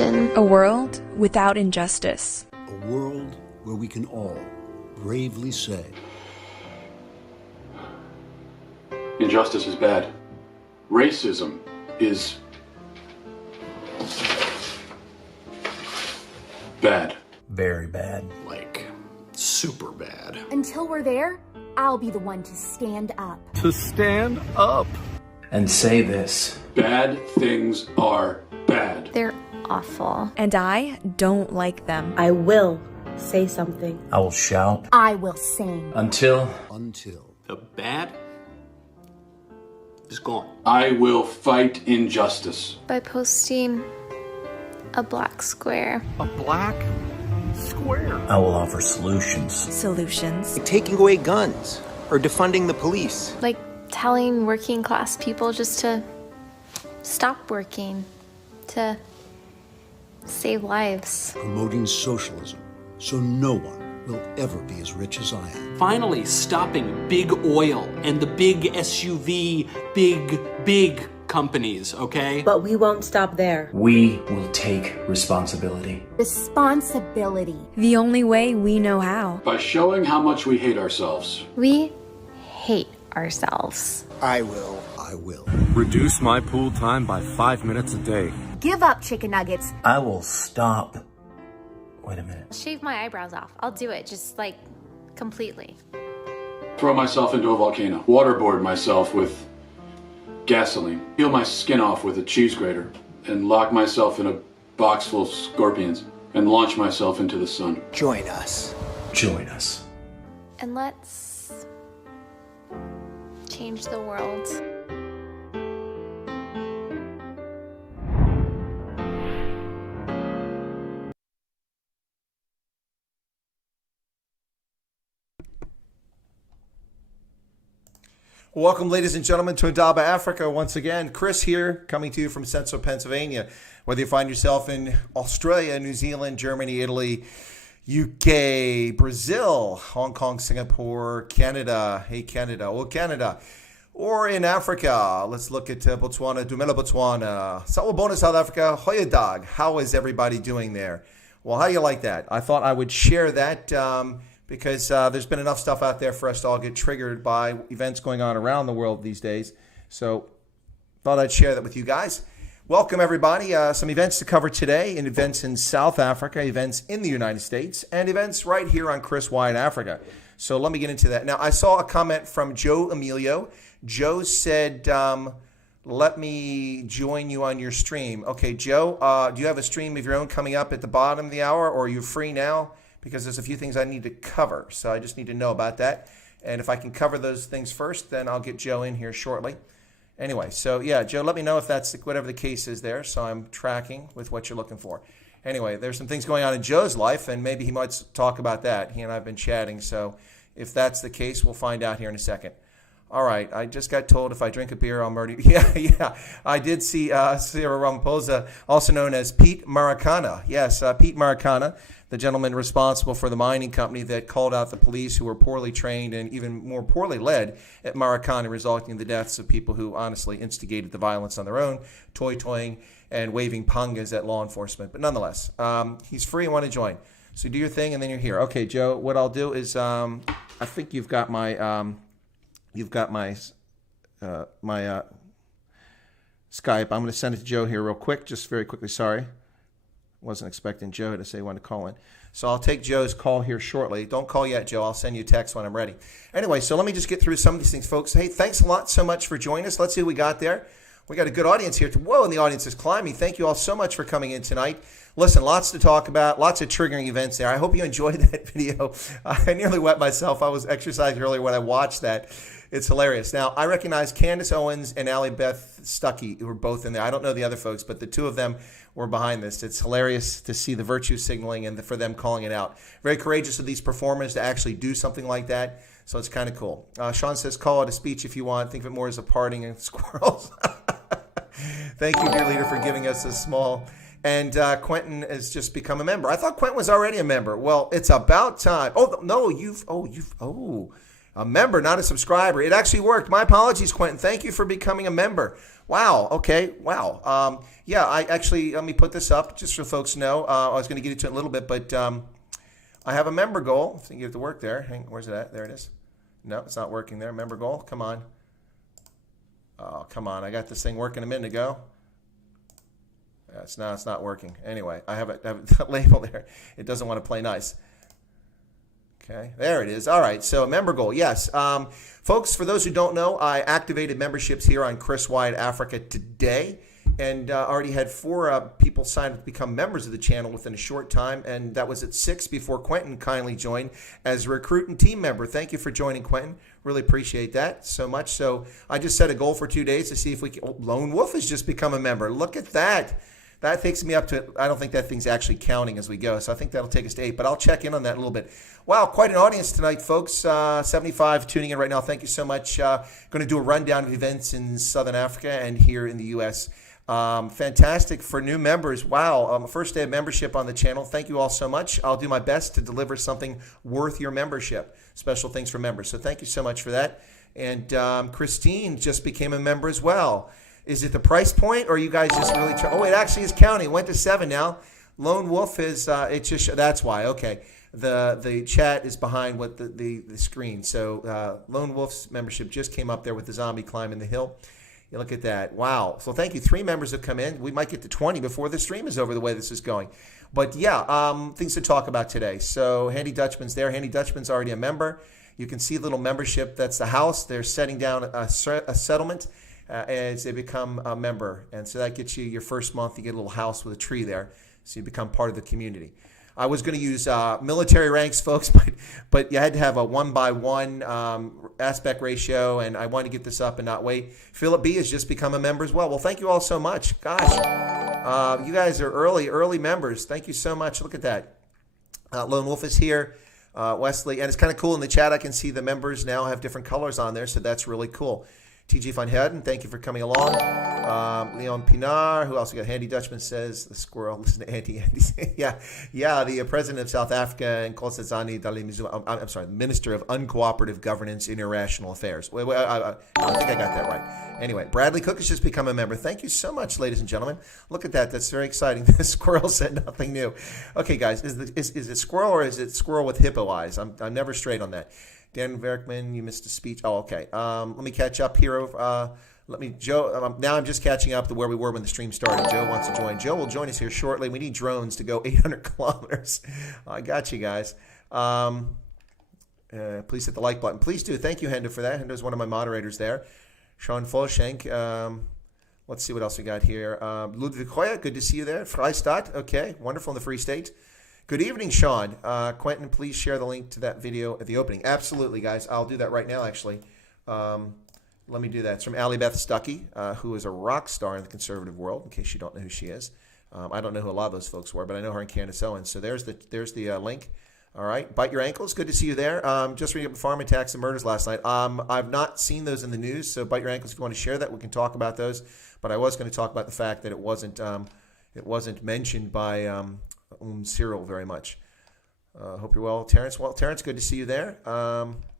Imagine a world without injustice. A world where we can all bravely say, injustice is bad. Racism is bad. Very bad. like, super bad. Until we're there, I'll be the one to stand up. To stand up. And say this. Bad things are bad. they're awful. And I don't like them. I will say something. I will shout. I will sing. Until The bad is gone. I will fight injustice. By posting a black square. A black square. I will offer solutions. Solutions. Taking away guns or defunding the police. Like telling working class people just to stop working, to save lives. Promoting socialism so no one will ever be as rich as I am. Finally stopping big oil and the big SUV, big companies, okay? But we won't stop there. We will take responsibility. Responsibility. The only way we know how. By showing how much we hate ourselves. We hate ourselves. I will. Reduce my pool time by 5 minutes a day. Give up chicken nuggets. I will stop. Wait a minute. Shave my eyebrows off. I'll do it, just like completely. Throw myself into a volcano. Waterboard myself with gasoline. Peel my skin off with a cheese grater. And lock myself in a box full of scorpions. And launch myself into the sun. Join us. Join us. And let's change the world. Welcome, ladies and gentlemen, to Indaba Africa. Once again, Chris here, coming to you from Central Pennsylvania. Whether you find yourself in Australia, New Zealand, Germany, Italy, UK, Brazil, Hong Kong, Singapore, Canada, Canada, or in Africa, let's look at Botswana, Dumela, Botswana, Sawubona, South Africa, Hoyadag. How is everybody doing there? Well, how do you like that? I thought I would share that because there's been enough stuff out there for us to all get triggered by events going on around the world these days. So thought I'd share that with you guys. Welcome, everybody. Some events to cover today, and events in South Africa, events in the United States, and events right here on Chris Wyatt Africa. So let me get into that. Now, I saw a comment from Joe Emilio. Joe said, let me join you on your stream. Okay, Joe, do you have a stream of your own coming up at the bottom of the hour, or are you free now? Because there's a few things I need to cover. So I just need to know about that. And if I can cover those things first, then I'll get Joe in here shortly. Anyway, so yeah, Joe, let me know if that's whatever the case is there. So I'm tracking with what you're looking for. Anyway, there's some things going on in Joe's life, and maybe he might talk about that. He and I have been chatting. So if that's the case, we'll find out here in a second. All right, I just got told if I drink a beer, I'll murder you. Yeah. I did see Cyril Ramaphosa, also known as Pete Maracana. Yes, Pete Maracana, the gentleman responsible for the mining company that called out the police who were poorly trained and even more poorly led at Maracana, resulting in the deaths of people who honestly instigated the violence on their own, toying and waving pangas at law enforcement. But nonetheless, he's free and want to join. So do your thing, and then you're here. Okay, Joe, what I'll do is I think you've got my... my Skype. I'm going to send it to Joe here real quick, just very quickly. Sorry. Wasn't expecting Joe to say he wanted to call in. So I'll take Joe's call here shortly. Don't call yet, Joe. I'll send you a text when I'm ready. Anyway, so let me just get through some of these things, folks. Hey, thanks a lot so much for joining us. Let's see what we got there. We got a good audience here. Whoa, and the audience is climbing. Thank you all so much for coming in tonight. Listen, lots to talk about, lots of triggering events there. I hope you enjoyed that video. I nearly wet myself. I was exercising earlier when I watched that. It's hilarious. Now, I recognize Candace Owens and Allie Beth Stuckey, who were both in there. I don't know the other folks, but the two of them were behind this. It's hilarious to see the virtue signaling and for them calling it out. Very courageous of these performers to actually do something like that. So it's kind of cool. Sean says, call it a speech if you want. Think of it more as a parting and squirrels. Thank you, dear leader, for giving us a small... And Quentin has just become a member. I thought Quentin was already a member. Well, it's about time. Oh, no, A member, not a subscriber. It actually worked. My apologies, Quentin. Thank you for becoming a member. Wow. Okay. Wow. Yeah, I actually, let me put this up just so folks know. I was going to get into it in a little bit, but I have a member goal. I think you have to work there. Where's it at? There it is. No, it's not working there. Member goal. Come on. Oh, come on. I got this thing working a minute ago. Yeah, it's not working. Anyway, I have a label there. It doesn't want to play nice. Okay, there it is. All right, so member goal, yes. Folks, for those who don't know, I activated memberships here on Chris Wide Africa today, and already had 4 people sign up to become members of the channel within a short time, and that was at 6 before Quentin kindly joined as a recruit and team member. Thank you for joining, Quentin. Really appreciate that so much. So I just set a goal for 2 days to see if we can. Oh, Lone Wolf has just become a member. Look at that. That takes me up to, I don't think that thing's actually counting as we go, so I think that'll take us to 8, but I'll check in on that in a little bit. Wow, quite an audience tonight, folks. 75 tuning in right now. Thank you so much. Going to do a rundown of events in Southern Africa and here in the U.S. Fantastic for new members. Wow, first day of membership on the channel. Thank you all so much. I'll do my best to deliver something worth your membership. Special things for members, so thank you so much for that. And Christine just became a member as well. Is it the price point, or you guys just really oh, it actually is counting. It went to 7 now. Lone Wolf is, it just, that's why. Okay. The chat is behind what the screen. So Lone Wolf's membership just came up there with the zombie climbing the hill. You look at that. Wow. So thank you. 3 members have come in. We might get to 20 before the stream is over the way this is going. But yeah, things to talk about today. So Handy Dutchman's there. Handy Dutchman's already a member. You can see a little membership. That's the house. They're setting down a settlement as they become a member. And so that gets you your first month. You get a little house with a tree there. So you become part of the community. I was going to use military ranks, folks, but you had to have a 1:1 aspect ratio, and I wanted to get this up and not wait. Philip B has just become a member as well. Well, thank you all so much. Gosh, you guys are early members. Thank you so much. Look at that. Lone Wolf is here. Wesley, and it's kind of cool in the chat. I can see the members now have different colors on there, so that's really cool. TG Van Herden, thank you for coming along. Leon Pinar, who else we got? Handy Dutchman says, the squirrel, listen to Andy. yeah, the president of South Africa and Nkosazana Dlamini-Zuma, I'm sorry, the Minister of Uncooperative Governance and International Affairs. I think I got that right. Anyway, Bradley Cook has just become a member. Thank you so much, ladies and gentlemen. Look at that. That's very exciting. The squirrel said nothing new. Okay, guys, is it squirrel or is it squirrel with hippo eyes? I'm never straight on that. Dan Verkman, you missed a speech. Oh, okay. Let me catch up here. Joe, now I'm just catching up to where we were when the stream started. Joe wants to join. Joe will join us here shortly. We need drones to go 800 kilometers. I got you guys. Please hit the like button. Please do. Thank you, Hendo, for that. Hendo's one of my moderators there. Sean Folshank. Let's see what else we got here. Ludwig Hoya, good to see you there. Freistadt. Okay, wonderful in the Free State. Good evening, Sean. Quentin, please share the link to that video at the opening. Absolutely, guys. I'll do that right now, actually. Let me do that. It's from Allie Beth Stuckey, who is a rock star in the conservative world, in case you don't know who she is. I don't know who a lot of those folks were, but I know her and Candace Owens. So there's the link. All right. Bite your ankles. Good to see you there. Just reading up the farm attacks and murders last night. I've not seen those in the news, so bite your ankles if you want to share that. We can talk about those. But I was going to talk about the fact that it wasn't mentioned by Cyril very much. Hope you're well, Terrence. Well, Terrence, good to see you there.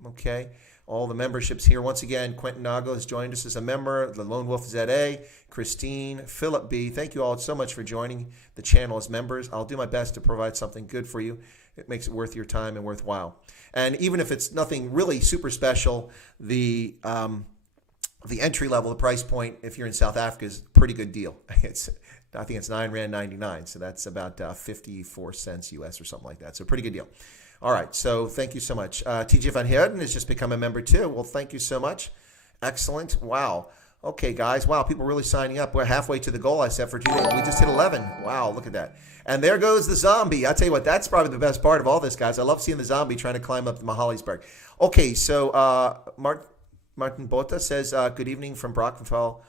Okay. All the memberships here. Once again, Quentin Nago has joined us as a member. The Lone Wolf ZA, Christine, Philip B. Thank you all so much for joining the channel as members. I'll do my best to provide something good for you. It makes it worth your time and worthwhile. And even if it's nothing really super special, the entry level, the price point, if you're in South Africa, is a pretty good deal. I think it's R9.99, so that's about 54 cents US or something like that. So pretty good deal. All right, so thank you so much. TJ Van Herden has just become a member too. Well, thank you so much. Excellent. Wow. Okay, guys. Wow, people really signing up. We're halfway to the goal I set for today. We just hit 11. Wow, look at that. And there goes the zombie. I tell you what, that's probably the best part of all this, guys. I love seeing the zombie trying to climb up the Mahalisberg. Okay, so Martin Bota says, good evening from Brockenfell,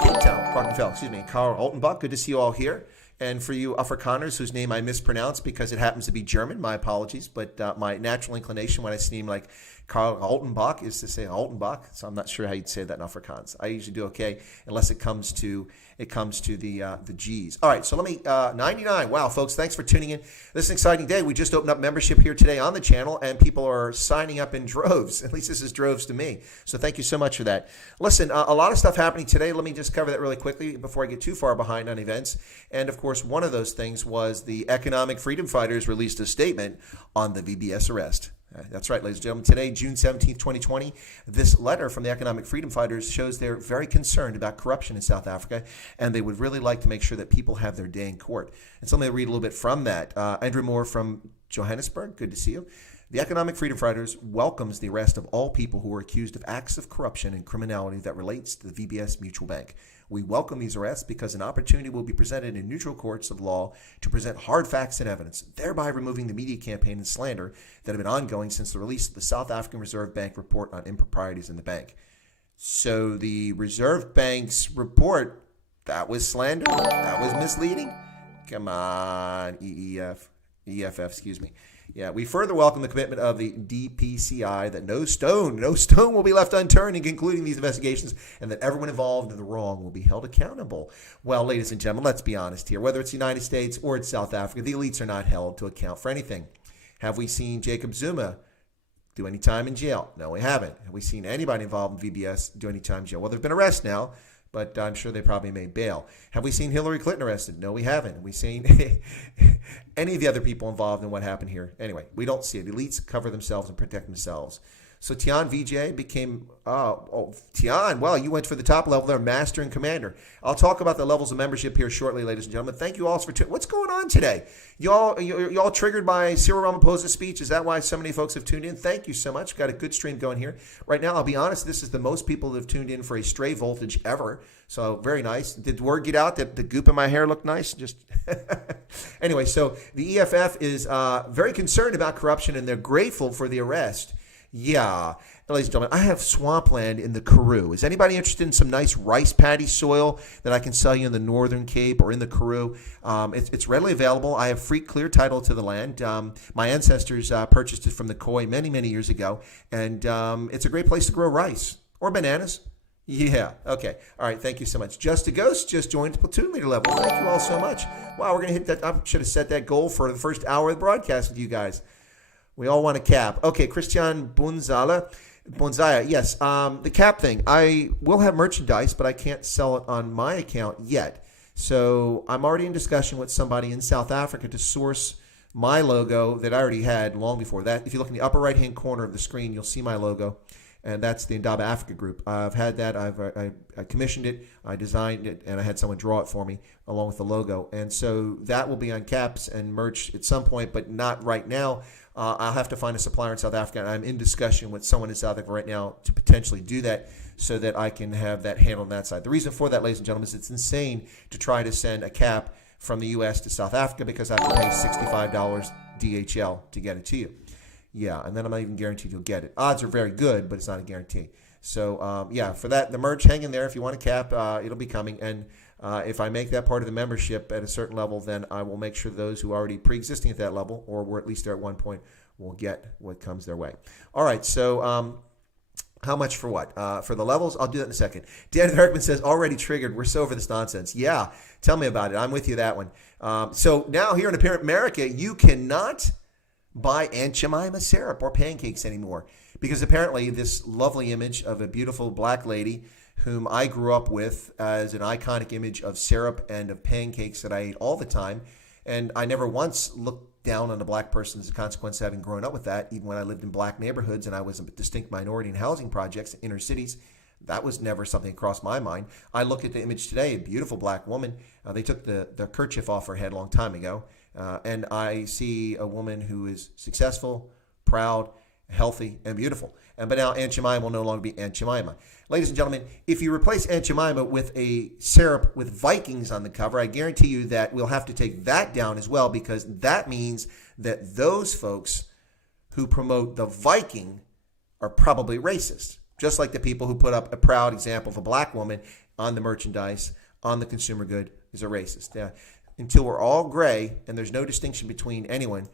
Cape Town. Brockenfell, excuse me. Karl Altenbach, good to see you all here. And for you Afrikaners whose name I mispronounced because it happens to be German, my apologies. But my natural inclination when I see a name like Karl Altenbach is to say Altenbach, so I'm not sure how you'd say that in Afrikaans. I usually do okay unless it comes to the G's. All right, so let me 99. Wow, folks, thanks for tuning in. This is an exciting day. We just opened up membership here today on the channel, and people are signing up in droves. At least this is droves to me. So thank you so much for that. Listen, a lot of stuff happening today. Let me just cover that really quickly before I get too far behind on events. And of course, one of those things was the Economic Freedom Fighters released a statement on the VBS arrest. That's right, ladies and gentlemen. Today, June 17th, 2020, this letter from the Economic Freedom Fighters shows they're very concerned about corruption in South Africa, and they would really like to make sure that people have their day in court. And so let me read a little bit from that. Andrew Moore from Johannesburg, good to see you. The Economic Freedom Fighters welcomes the arrest of all people who are accused of acts of corruption and criminality that relates to the VBS Mutual Bank. We welcome these arrests because an opportunity will be presented in neutral courts of law to present hard facts and evidence, thereby removing the media campaign and slander that have been ongoing since the release of the South African Reserve Bank report on improprieties in the bank. So the Reserve Bank's report, that was slander? That was misleading? Come on, EFF, excuse me. Yeah, we further welcome the commitment of the DPCI that no stone will be left unturned in concluding these investigations, and that everyone involved in the wrong will be held accountable. Well, ladies and gentlemen, let's be honest here. Whether it's the United States or it's South Africa, the elites are not held to account for anything. Have we seen Jacob Zuma do any time in jail? No, we haven't. Have we seen anybody involved in VBS do any time in jail? Well, there have been arrests now, but I'm sure they probably made bail. Have we seen Hillary Clinton arrested? No, we haven't. Have we seen any of the other people involved in what happened here? Anyway, we don't see it. Elites cover themselves and protect themselves. So Tian VJ became, Tian, well, you went for the top level there, Master and Commander. I'll talk about the levels of membership here shortly, ladies and gentlemen. Thank you all for tuning. What's going on today? Y'all triggered by Cyril Ramaphosa's speech? Is that why so many folks have tuned in? Thank you so much. We've got a good stream going here. Right now, I'll be honest, this is the most people that have tuned in for a stray voltage ever. So very nice. Did word get out that the goop in my hair looked nice? Just anyway, so the EFF is very concerned about corruption, and they're grateful for the arrest. Yeah, ladies and gentlemen, I have swampland in the Karoo. Is anybody interested in some nice rice paddy soil that I can sell you in the Northern Cape or in the Karoo? It's readily available. I have free clear title to the land. My ancestors purchased it from the Khoi many, many years ago, and it's a great place to grow rice or bananas. Yeah, okay. All right, thank you so much. Just a Ghost just joined platoon leader level. Thank you all so much. Wow, we're going to hit that. I should have set that goal for the first hour of the broadcast with you guys. We all want a cap. Okay, Christian Bunzaya, yes. The cap thing. I will have merchandise, but I can't sell it on my account yet. So I'm already in discussion with somebody in South Africa to source my logo that I already had long before that. If you look in the upper right-hand corner of the screen, you'll see my logo. And that's the Indaba Africa group. I've had that. I commissioned it. I designed it, and I had someone draw it for me along with the logo. And so that will be on caps and merch at some point, but not right now. I'll have to find a supplier in South Africa, and I'm in discussion with someone in South Africa right now to potentially do that so that I can have that handled on that side. The reason for that, ladies and gentlemen, is it's insane to try to send a cap from the U.S. to South Africa because I have to pay $65 DHL to get it to you. Yeah, and then I'm not even guaranteed you'll get it. Odds are very good, but it's not a guarantee. So, yeah, for that, the merch, hang in there. If you want a cap, it'll be coming. And if I make that part of the membership at a certain level, then I will make sure those who are already pre-existing at that level, or were at least there at one point, will get what comes their way. All right, so how much for what? For the levels? I'll do that in a second. Dan Herkman says, already triggered. We're so over this nonsense. Yeah, tell me about it. I'm with you that one. So now here in America, you cannot buy Aunt Jemima syrup or pancakes anymore because apparently this lovely image of a beautiful black lady whom I grew up with as an iconic image of syrup and of pancakes that I ate all the time, and I never once looked down on a black person as a consequence of having grown up with that, even when I lived in black neighborhoods and I was a distinct minority in housing projects in inner cities. That was never something that crossed my mind. I look at the image today, a beautiful black woman. They took the kerchief off her head a long time ago. And I see a woman who is successful, proud, healthy, and beautiful. But now Aunt Jemima will no longer be Aunt Jemima. Ladies and gentlemen, if you replace Aunt Jemima with a syrup with Vikings on the cover, I guarantee you that we'll have to take that down as well, because that means that those folks who promote the Viking are probably racist. Just like the people who put up a proud example of a black woman on the merchandise, on the consumer good, is a racist. Yeah. Until we're all gray and there's no distinction between anyone,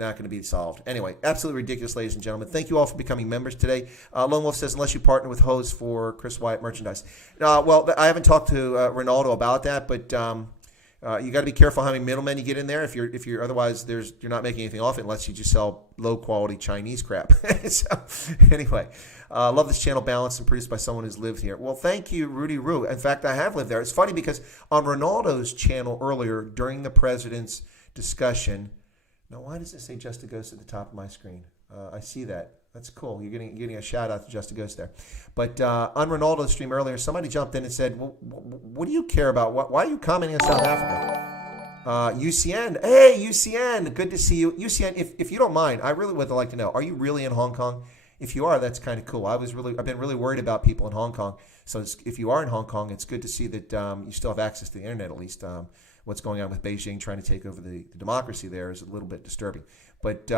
not going to be solved. Anyway, absolutely ridiculous, ladies and gentlemen. Thank you all for becoming members today. Lone Wolf says, unless you partner with Hose for Chris Wyatt merchandise. Well, I haven't talked to Ronaldo about that, but you got to be careful how many middlemen you get in there. If you're otherwise, you're not making anything off it unless you just sell low quality Chinese crap. So anyway, love this channel, balanced and produced by someone who's lived here. Well, thank you, Rudy Roo. In fact, I have lived there. It's funny because on Ronaldo's channel earlier during the president's discussion. Now, why does it say Just a Ghost at the top of my screen? I see that. That's cool. You're getting a shout out to Just a Ghost there. But on Ronaldo's stream earlier, somebody jumped in and said, well, what do you care about? Why are you commenting on South Africa? UCN. Hey, UCN. Good to see you. UCN, if you don't mind, I really would like to know, are you really in Hong Kong? If you are, that's kind of cool. I've been really worried about people in Hong Kong. So if you are in Hong Kong, it's good to see that you still have access to the internet, at least. What's going on with Beijing trying to take over the democracy there is a little bit disturbing. But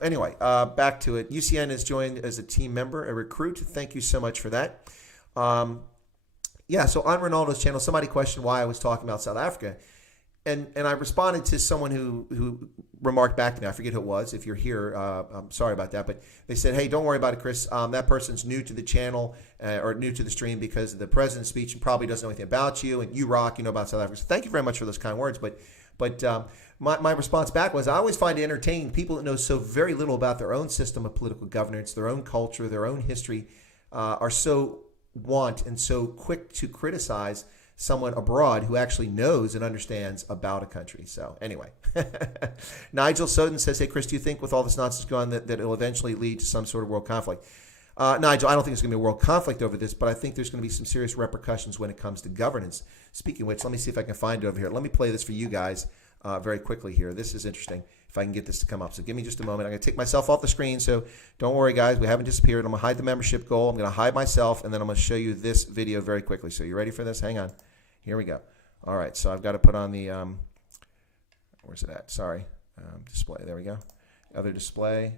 anyway, back to it. UCN has joined as a team member, a recruit. Thank you so much for that. So on Ronaldo's channel, somebody questioned why I was talking about South Africa. And I responded to someone who remarked back to me. I forget who it was. If you're here, I'm sorry about that. But they said, hey, don't worry about it, Chris. That person's new to the channel or new to the stream because of the president's speech and probably doesn't know anything about you. And you rock, you know about South Africa. So thank you very much for those kind words. But my response back was I always find it entertaining people that know so very little about their own system of political governance, their own culture, their own history, are so and so quick to criticize someone abroad who actually knows and understands about a country. So anyway, Nigel Soden says, hey, Chris, do you think with all this nonsense going on that it'll eventually lead to some sort of world conflict? Nigel, I don't think there's going to be a world conflict over this, but I think there's going to be some serious repercussions when it comes to governance. Speaking of which, let me see if I can find it over here. Let me play this for you guys very quickly here. This is interesting. If I can get this to come up. So give me just a moment. I'm going to take myself off the screen. So don't worry, guys. We haven't disappeared. I'm going to hide the membership goal. I'm going to hide myself, and then I'm going to show you this video very quickly. So you ready for this? Hang on. Here we go. All right. So I've got to put on the, where's it at? Sorry. Display. There we go. Other display.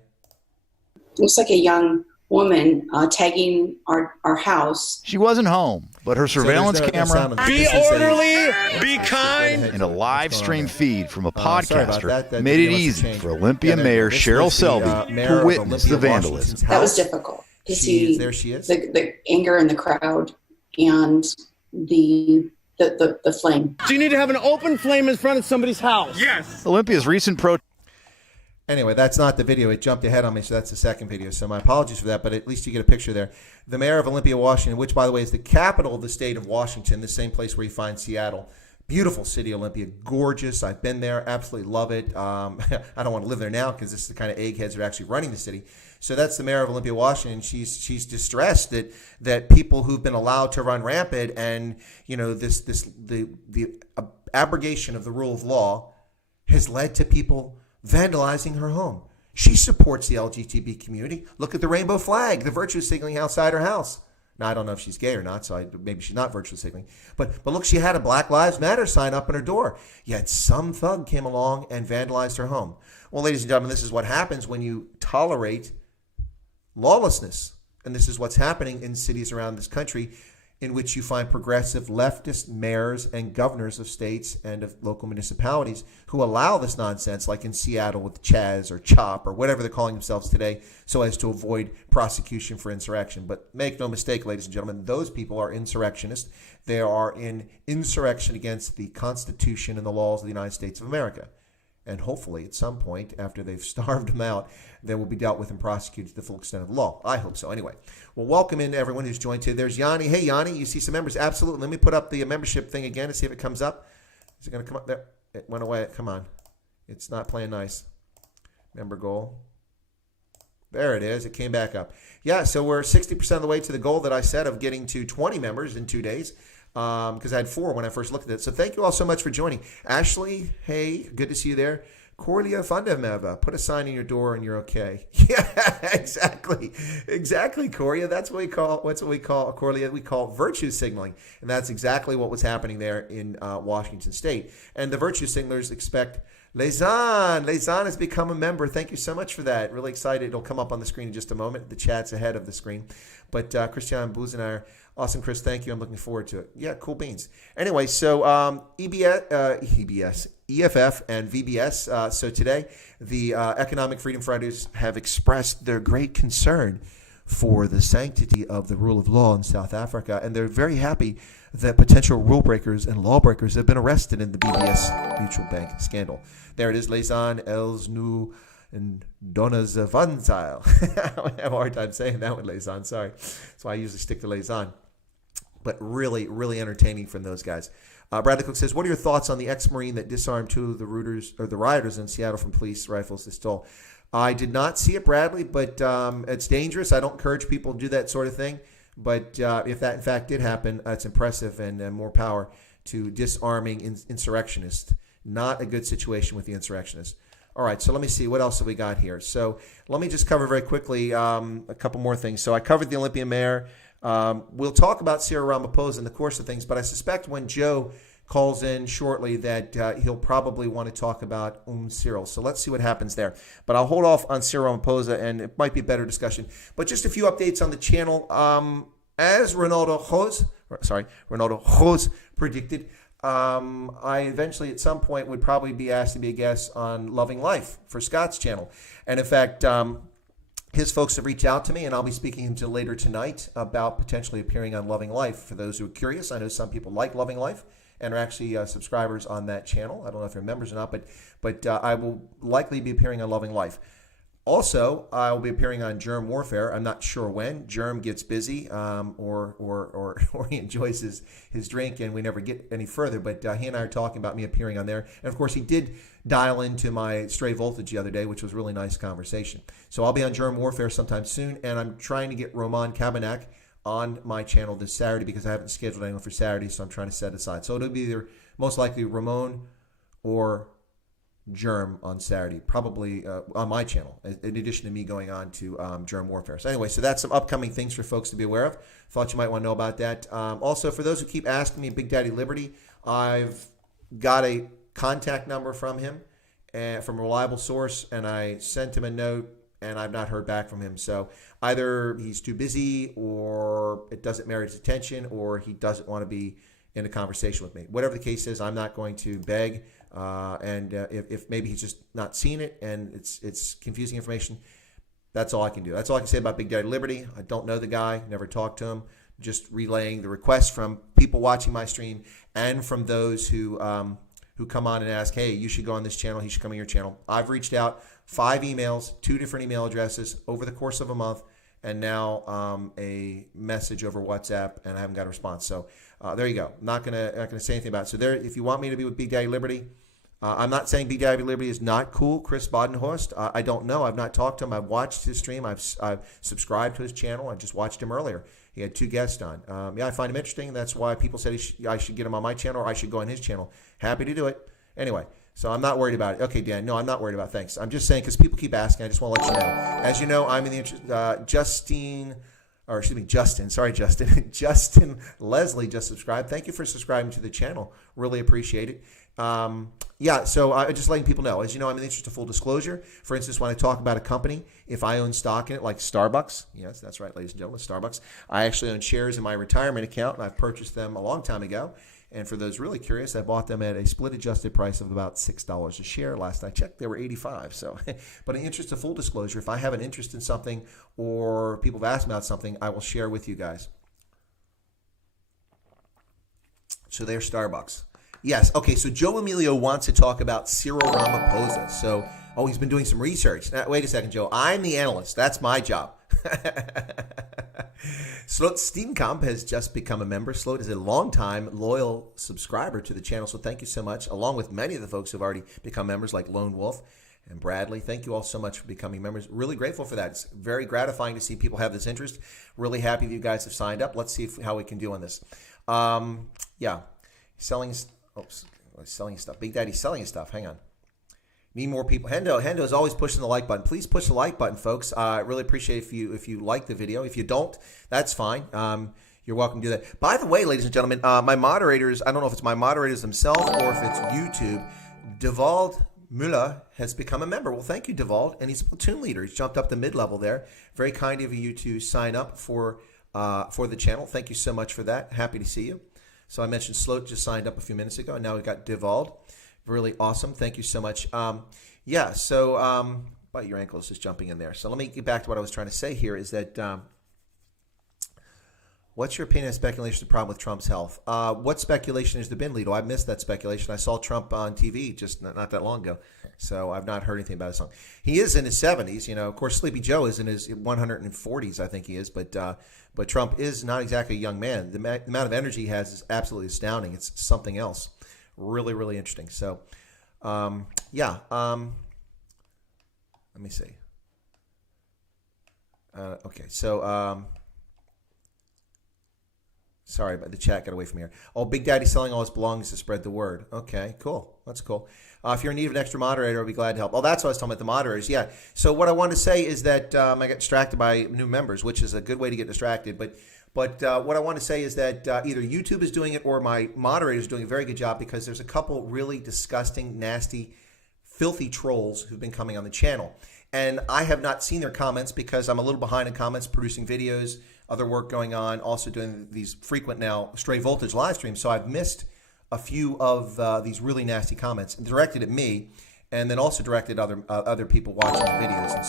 Looks like a young woman tagging our house. She wasn't home, but her surveillance camera. Be orderly, be kind. In a live stream feed from a podcaster made it easy for Olympia Mayor Cheryl Selby to witness the vandalism. That was difficult to see. There she is. The anger in the crowd and the flame. Do you need to have an open flame in front of somebody's house? Yes. Olympia's recent protest. Anyway, that's not the video. It jumped ahead on me, so that's the second video. So my apologies for that, but at least you get a picture there. The mayor of Olympia, Washington, which, by the way, is the capital of the state of Washington, the same place where you find Seattle. Beautiful city, Olympia. Gorgeous. I've been there. Absolutely love it. I don't want to live there now because this is the kind of eggheads that are actually running the city. So that's the mayor of Olympia, Washington. She's distressed that people who've been allowed to run rampant and, you know, the abrogation of the rule of law has led to people vandalizing her home. She supports the LGBT community. Look at the rainbow flag, the virtue signaling outside her house. Now, I don't know if she's gay or not, so maybe she's not virtue signaling. But look, she had a Black Lives Matter sign up on her door. Yet some thug came along and vandalized her home. Well, ladies and gentlemen, this is what happens when you tolerate lawlessness. And this is what's happening in cities around this country in which you find progressive leftist mayors and governors of states and of local municipalities who allow this nonsense, like in Seattle with Chaz or CHOP or whatever they're calling themselves today, so as to avoid prosecution for insurrection. But make no mistake, ladies and gentlemen, those people are insurrectionists. They are in insurrection against the Constitution and the laws of the United States of America. And hopefully, at some point, after they've starved them out, they will be dealt with and prosecuted to the full extent of the law. I hope so. Anyway, well, welcome in to everyone who's joined today. There's Yanni. Hey, Yanni, you see some members? Absolutely. Let me put up the membership thing again and see if it comes up. Is it going to come up there? It went away. Come on. It's not playing nice. Member goal. There it is. It came back up. Yeah, so we're 60% of the way to the goal that I set of getting to 20 members in 2 days. Because I had 4 when I first looked at it. So thank you all so much for joining. Ashley, hey, good to see you there. Corlia Fundameva, put a sign in your door and you're okay. Yeah, exactly. Exactly, Corlia. That's what we call, Corlia, we call virtue signaling. And that's exactly what was happening there in Washington State. And the virtue signalers expect Lezan has become a member. Thank you so much for that. Really excited. It'll come up on the screen in just a moment. The chat's ahead of the screen. But Christian Buzenaar Awesome, Chris. Thank you. I'm looking forward to it. Yeah, cool beans. Anyway, so EFF and VBS. So today, the Economic Freedom Fighters have expressed their great concern for the sanctity of the rule of law in South Africa, and they're very happy that potential rule breakers and lawbreakers have been arrested in the BBS Mutual Bank scandal. There it is, Lesan Els Nu and Donas Van Zyl. I have a hard time saying that one, Lesan. Sorry. That's why I usually stick to Lesan. But really, really entertaining from those guys. Bradley Cook says, what are your thoughts on the ex-Marine that disarmed two of the rioters in Seattle from police rifles they stole? I did not see it, Bradley, but it's dangerous. I don't encourage people to do that sort of thing. But if that, in fact, did happen, it's impressive and more power to disarming insurrectionists. Not a good situation with the insurrectionists. All right, so let me see. What else have we got here? So let me just cover very quickly a couple more things. So I covered the Olympia mayor. We'll talk about Cyril Ramaphosa in the course of things, but I suspect when Joe calls in shortly that he'll probably want to talk about Cyril. So let's see what happens there. But I'll hold off on Cyril Ramaphosa, and it might be a better discussion. But just a few updates on the channel. As Ronaldo Jose predicted, I eventually at some point would probably be asked to be a guest on Loving Life for Scott's channel. And in fact, his folks have reached out to me, and I'll be speaking to later tonight about potentially appearing on Loving Life. For those who are curious, I know some people like Loving Life and are actually subscribers on that channel. I don't know if they're members or not, but I will likely be appearing on Loving Life. Also, I will be appearing on Germ Warfare. I'm not sure when. Germ gets busy or he enjoys his drink, and we never get any further. But he and I are talking about me appearing on there. And, of course, he did dial into my Stray Voltage the other day, which was a really nice conversation. So I'll be on Germ Warfare sometime soon, and I'm trying to get Roman Kabanak on my channel this Saturday because I haven't scheduled anyone for Saturday, so I'm trying to set aside. So it'll be either most likely Ramon or Germ on Saturday, probably on my channel, in addition to me going on to Germ Warfare. So anyway, so that's some upcoming things for folks to be aware of. Thought you might want to know about that. Also, for those who keep asking me, Big Daddy Liberty, I've got a contact number from him, from a reliable source, and I sent him a note, and I've not heard back from him. So either he's too busy, or it doesn't merit his attention, or he doesn't want to be in a conversation with me. Whatever the case is, I'm not going to beg. If maybe he's just not seen it and it's confusing information, that's all I can do. That's all I can say about Big Daddy Liberty. I don't know the guy, never talked to him. Just relaying the requests from people watching my stream and from those who come on and ask, hey, you should go on this channel, he should come on your channel. I've reached out 5 emails, 2 different email addresses over the course of a month, and now a message over WhatsApp, and I haven't got a response. So there you go. I'm not gonna say anything about it. So there, if you want me to be with Big Daddy Liberty, I'm not saying Big Daddy Liberty is not cool. Chris Bodenhorst, I don't know. I've not talked to him. I've watched his stream. I've subscribed to his channel. I just watched him earlier. He had 2 guests on. Yeah, I find him interesting. That's why people said I should get him on my channel, or I should go on his channel. Happy to do it. Anyway, so I'm not worried about it. Okay, Dan. No, I'm not worried about it. Thanks. I'm just saying because people keep asking. I just want to let you know. As you know, I'm in the interest. Justin. Sorry, Justin. Justin Leslie just subscribed. Thank you for subscribing to the channel. Really appreciate it. Yeah, so I'm just letting people know. As you know, I'm in the interest of full disclosure. For instance, when I talk about a company, if I own stock in it, like Starbucks, yes, that's right, ladies and gentlemen, Starbucks, I actually own shares in my retirement account, and I've purchased them a long time ago. And for those really curious, I bought them at a split-adjusted price of about $6 a share. Last I checked, they were $85. So, but in the interest of full disclosure, if I have an interest in something or people have asked about something, I will share with you guys. So there's Starbucks. Yes. Okay. So Joe Emilio wants to talk about Cyril Ramaphosa. So, he's been doing some research. Now, wait a second, Joe. I'm the analyst. That's my job. Slot Steenkamp has just become a member. Slot is a longtime loyal subscriber to the channel. So thank you so much, along with many of the folks who have already become members like Lone Wolf and Bradley. Thank you all so much for becoming members. Really grateful for that. It's very gratifying to see people have this interest. Really happy that you guys have signed up. Let's see how we can do on this. Yeah. Selling stuff. Big Daddy's selling his stuff. Hang on. Need more people. Hendo is always pushing the like button. Please push the like button, folks. I really appreciate if you like the video. If you don't, that's fine. You're welcome to do that. By the way, ladies and gentlemen, my moderators, I don't know if it's my moderators themselves or if it's YouTube, Devald Müller has become a member. Well, thank you, Devald. And he's a platoon leader. He's jumped up to mid-level there. Very kind of you to sign up for for the channel. Thank you so much for that. Happy to see you. So I mentioned Sloat just signed up a few minutes ago, and now we've got Divald. Really awesome. Thank you so much. Bite your ankles is jumping in there. So let me get back to what I was trying to say here is that what's your opinion on speculation of the problem with Trump's health? What speculation has there been, Lito? I missed that speculation. I saw Trump on TV just not that long ago, so I've not heard anything about his song. He is in his 70s. Of course, Sleepy Joe is in his 140s, I think he is, but Trump is not exactly a young man. The amount of energy he has is absolutely astounding. It's something else. Really, really interesting. So, let me see. Okay, so sorry about the chat. Got away from here. Oh, Big Daddy selling all his belongings to spread the word. Okay, cool. That's cool. If you're in need of an extra moderator, I'll be glad to help. Oh, that's what I was talking about, the moderators. Yeah. So what I wanted to say is that I got distracted by new members, which is a good way to get distracted. But what I want to say is that either YouTube is doing it or my moderator is doing a very good job, because there's a couple really disgusting, nasty, filthy trolls who've been coming on the channel. And I have not seen their comments because I'm a little behind in comments, producing videos, other work going on, also doing these frequent now Stray Voltage live streams. So I've missed a few of these really nasty comments directed at me, and then also directed other people watching the videos. And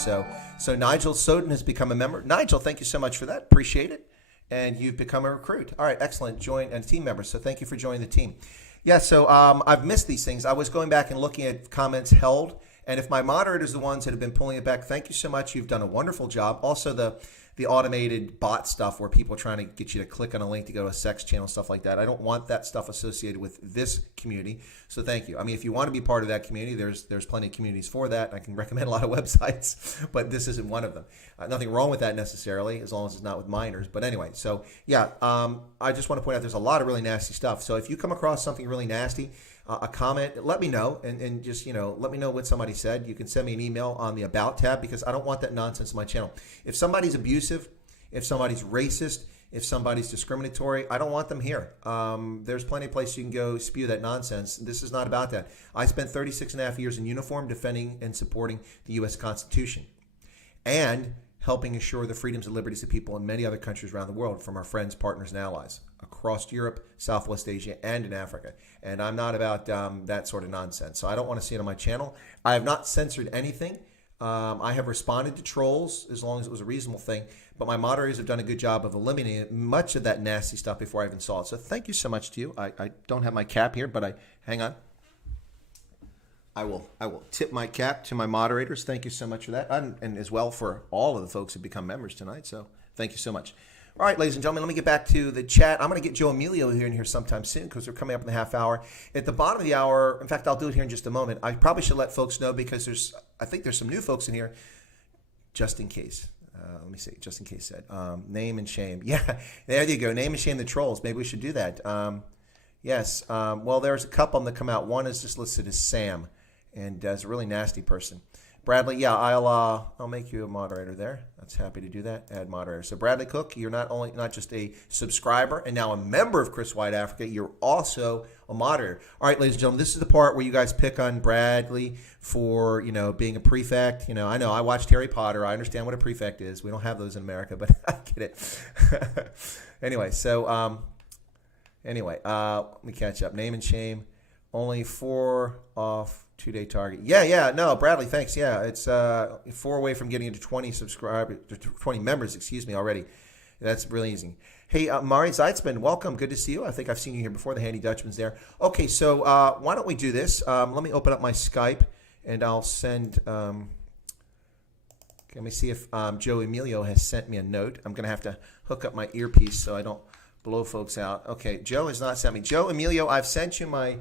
so Nigel Soden has become a member. Nigel, thank you so much for that. Appreciate it. And you've become a recruit. All right, excellent. Join and team member. So thank you for joining the team. Yeah, so I've missed these things. I was going back and looking at comments held, and if my moderators are the ones that have been pulling it back, thank you so much. You've done a wonderful job. Also, the automated bot stuff where people are trying to get you to click on a link to go to a sex channel, stuff like that. I don't want that stuff associated with this community, so thank you. I mean, if you want to be part of that community, there's plenty of communities for that. I can recommend a lot of websites, but this isn't one of them. Nothing wrong with that necessarily, as long as it's not with minors. But anyway, so yeah, I just want to point out there's a lot of really nasty stuff. So if you come across something really nasty, a comment, let me know, and just, let me know what somebody said. You can send me an email on the About tab, because I don't want that nonsense on my channel. If somebody's abusive, if somebody's racist, if somebody's discriminatory, I don't want them here. There's plenty of places you can go spew that nonsense. This is not about that. I spent 36 and a half years in uniform defending and supporting the U.S. Constitution and helping assure the freedoms and liberties of people in many other countries around the world, from our friends, partners, and allies across Europe, Southwest Asia, and in Africa. And I'm not about that sort of nonsense. So I don't want to see it on my channel. I have not censored anything. I have responded to trolls as long as it was a reasonable thing. But my moderators have done a good job of eliminating much of that nasty stuff before I even saw it. So thank you so much to you. I don't have my cap here, but hang on. I will tip my cap to my moderators. Thank you so much for that. And as well for all of the folks who become members tonight. So thank you so much. All right, ladies and gentlemen, let me get back to the chat. I'm going to get Joe Emilio here in here sometime soon, because we're coming up in the half hour. At the bottom of the hour, in fact, I'll do it here in just a moment. I probably should let folks know, because I think there's some new folks in here, just in case. Let me see, just in case said. Name and shame. Yeah, there you go. Name and shame the trolls. Maybe we should do that. Yes. Well, there's a couple of them that come out. One is just listed as Sam, and is a really nasty person. Bradley, yeah, I'll make you a moderator there. That's happy to do that. Add moderator. So Bradley Cook, you're not just a subscriber and now a member of Chris White Africa, you're also a moderator. All right, ladies and gentlemen, this is the part where you guys pick on Bradley for, being a prefect. I know I watched Harry Potter. I understand what a prefect is. We don't have those in America, but I get it. Anyway, so let me catch up. Name and shame. Only 4 off 2-day target. Yeah. No, Bradley, thanks. Yeah, it's 4 away from getting into 20 members, already. That's really easy. Hey, Mari Zeitzman, welcome. Good to see you. I think I've seen you here before. The Handy Dutchman's there. Okay, so why don't we do this? Let me open up my Skype, and I'll send... let me see if Joe Emilio has sent me a note. I'm going to have to hook up my earpiece so I don't blow folks out. Okay, Joe has not sent me. Joe Emilio, I've sent you my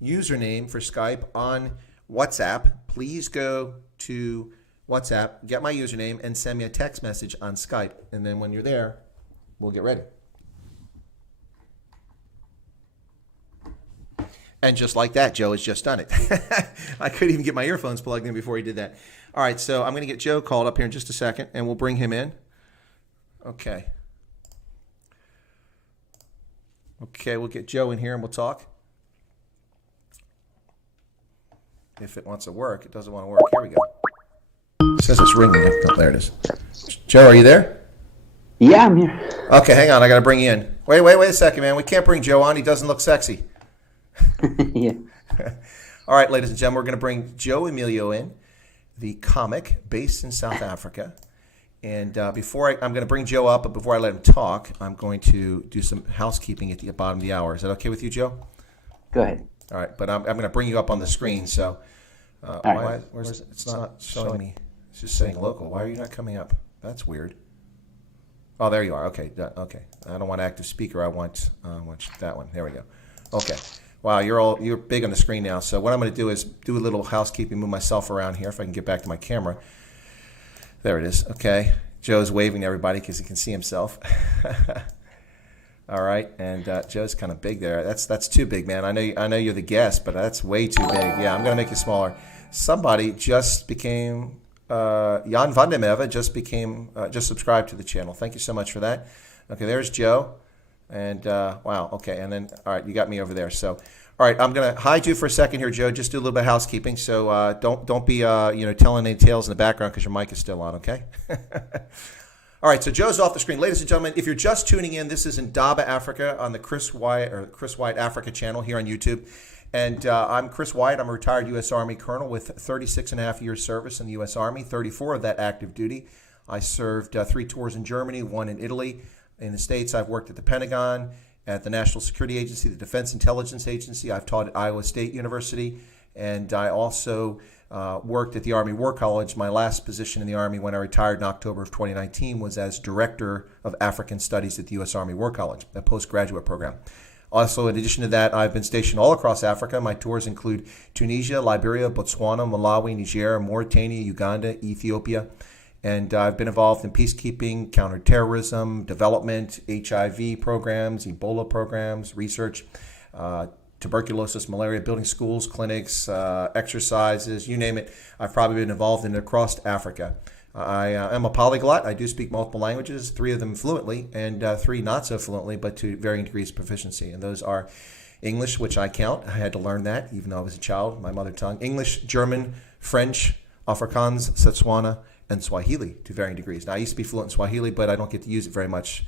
username for Skype on WhatsApp. Please go to WhatsApp, get my username, and send me a text message on Skype. And then when you're there, we'll get ready. And just like that, Joe has just done it. I couldn't even get my earphones plugged in before he did that. All right, so I'm going to get Joe called up here in just a second, and we'll bring him in. Okay. Okay, we'll get Joe in here, and we'll talk. If it wants to work, it doesn't want to work. Here we go. It says it's ringing. Oh, there it is. Joe, are you there? Yeah, I'm here. Okay, hang on. I got to bring you in. Wait a second, man. We can't bring Joe on. He doesn't look sexy. Yeah. All right, ladies and gentlemen, we're going to bring Joe Emilio in, the comic based in South Africa. And before I'm going to bring Joe up, but before I let him talk, I'm going to do some housekeeping at the bottom of the hour. Is that okay with you, Joe? Go ahead. All right, but I'm going to bring you up on the screen. So, right. where's it? It's not showing me. It's just saying local. Why are you not coming up? That's weird. Oh, there you are. Okay, okay. I don't want active speaker. I want that one. There we go. Okay. Wow, you're big on the screen now. So what I'm going to do is do a little housekeeping, move myself around here if I can get back to my camera. There it is. Okay. Joe's waving to everybody because he can see himself. All right, and Joe's kind of big there. That's too big, man. I know you're the guest, but that's way too big. Yeah, I'm going to make you smaller. Somebody just became. Jan van der Merwe just subscribed to the channel. Thank you so much for that. Okay, there's Joe. And wow, okay. And then, all right, you got me over there. So, all right, I'm going to hide you for a second here, Joe. Just do a little bit of housekeeping. So don't be telling any tales in the background because your mic is still on, okay? All right, so Joe's off the screen. Ladies and gentlemen, if you're just tuning in, this is Indaba Africa on the Chris Wyatt Africa channel here on YouTube. And I'm Chris Wyatt. I'm a retired U.S. Army colonel with 36 and a half years service in the U.S. Army, 34 of that active duty. I served 3 tours in Germany, 1 in Italy. In the States, I've worked at the Pentagon, at the National Security Agency, the Defense Intelligence Agency. I've taught at Iowa State University. And I also worked at the Army War College. My last position in the Army when I retired in October of 2019 was as Director of African Studies at the U.S. Army War College, a postgraduate program. Also, in addition to that, I've been stationed all across Africa. My tours include Tunisia, Liberia, Botswana, Malawi, Niger, Mauritania, Uganda, Ethiopia. And I've been involved in peacekeeping, counterterrorism, development, HIV programs, Ebola programs, research, tuberculosis, malaria, building schools, clinics, exercises, you name it. I've probably been involved in across Africa. I am a polyglot. I do speak multiple languages, 3 of them fluently and 3 not so fluently, but to varying degrees of proficiency. And those are English, which I count. I had to learn that even though I was a child, my mother tongue. English, German, French, Afrikaans, Setswana, and Swahili to varying degrees. Now, I used to be fluent in Swahili, but I don't get to use it very much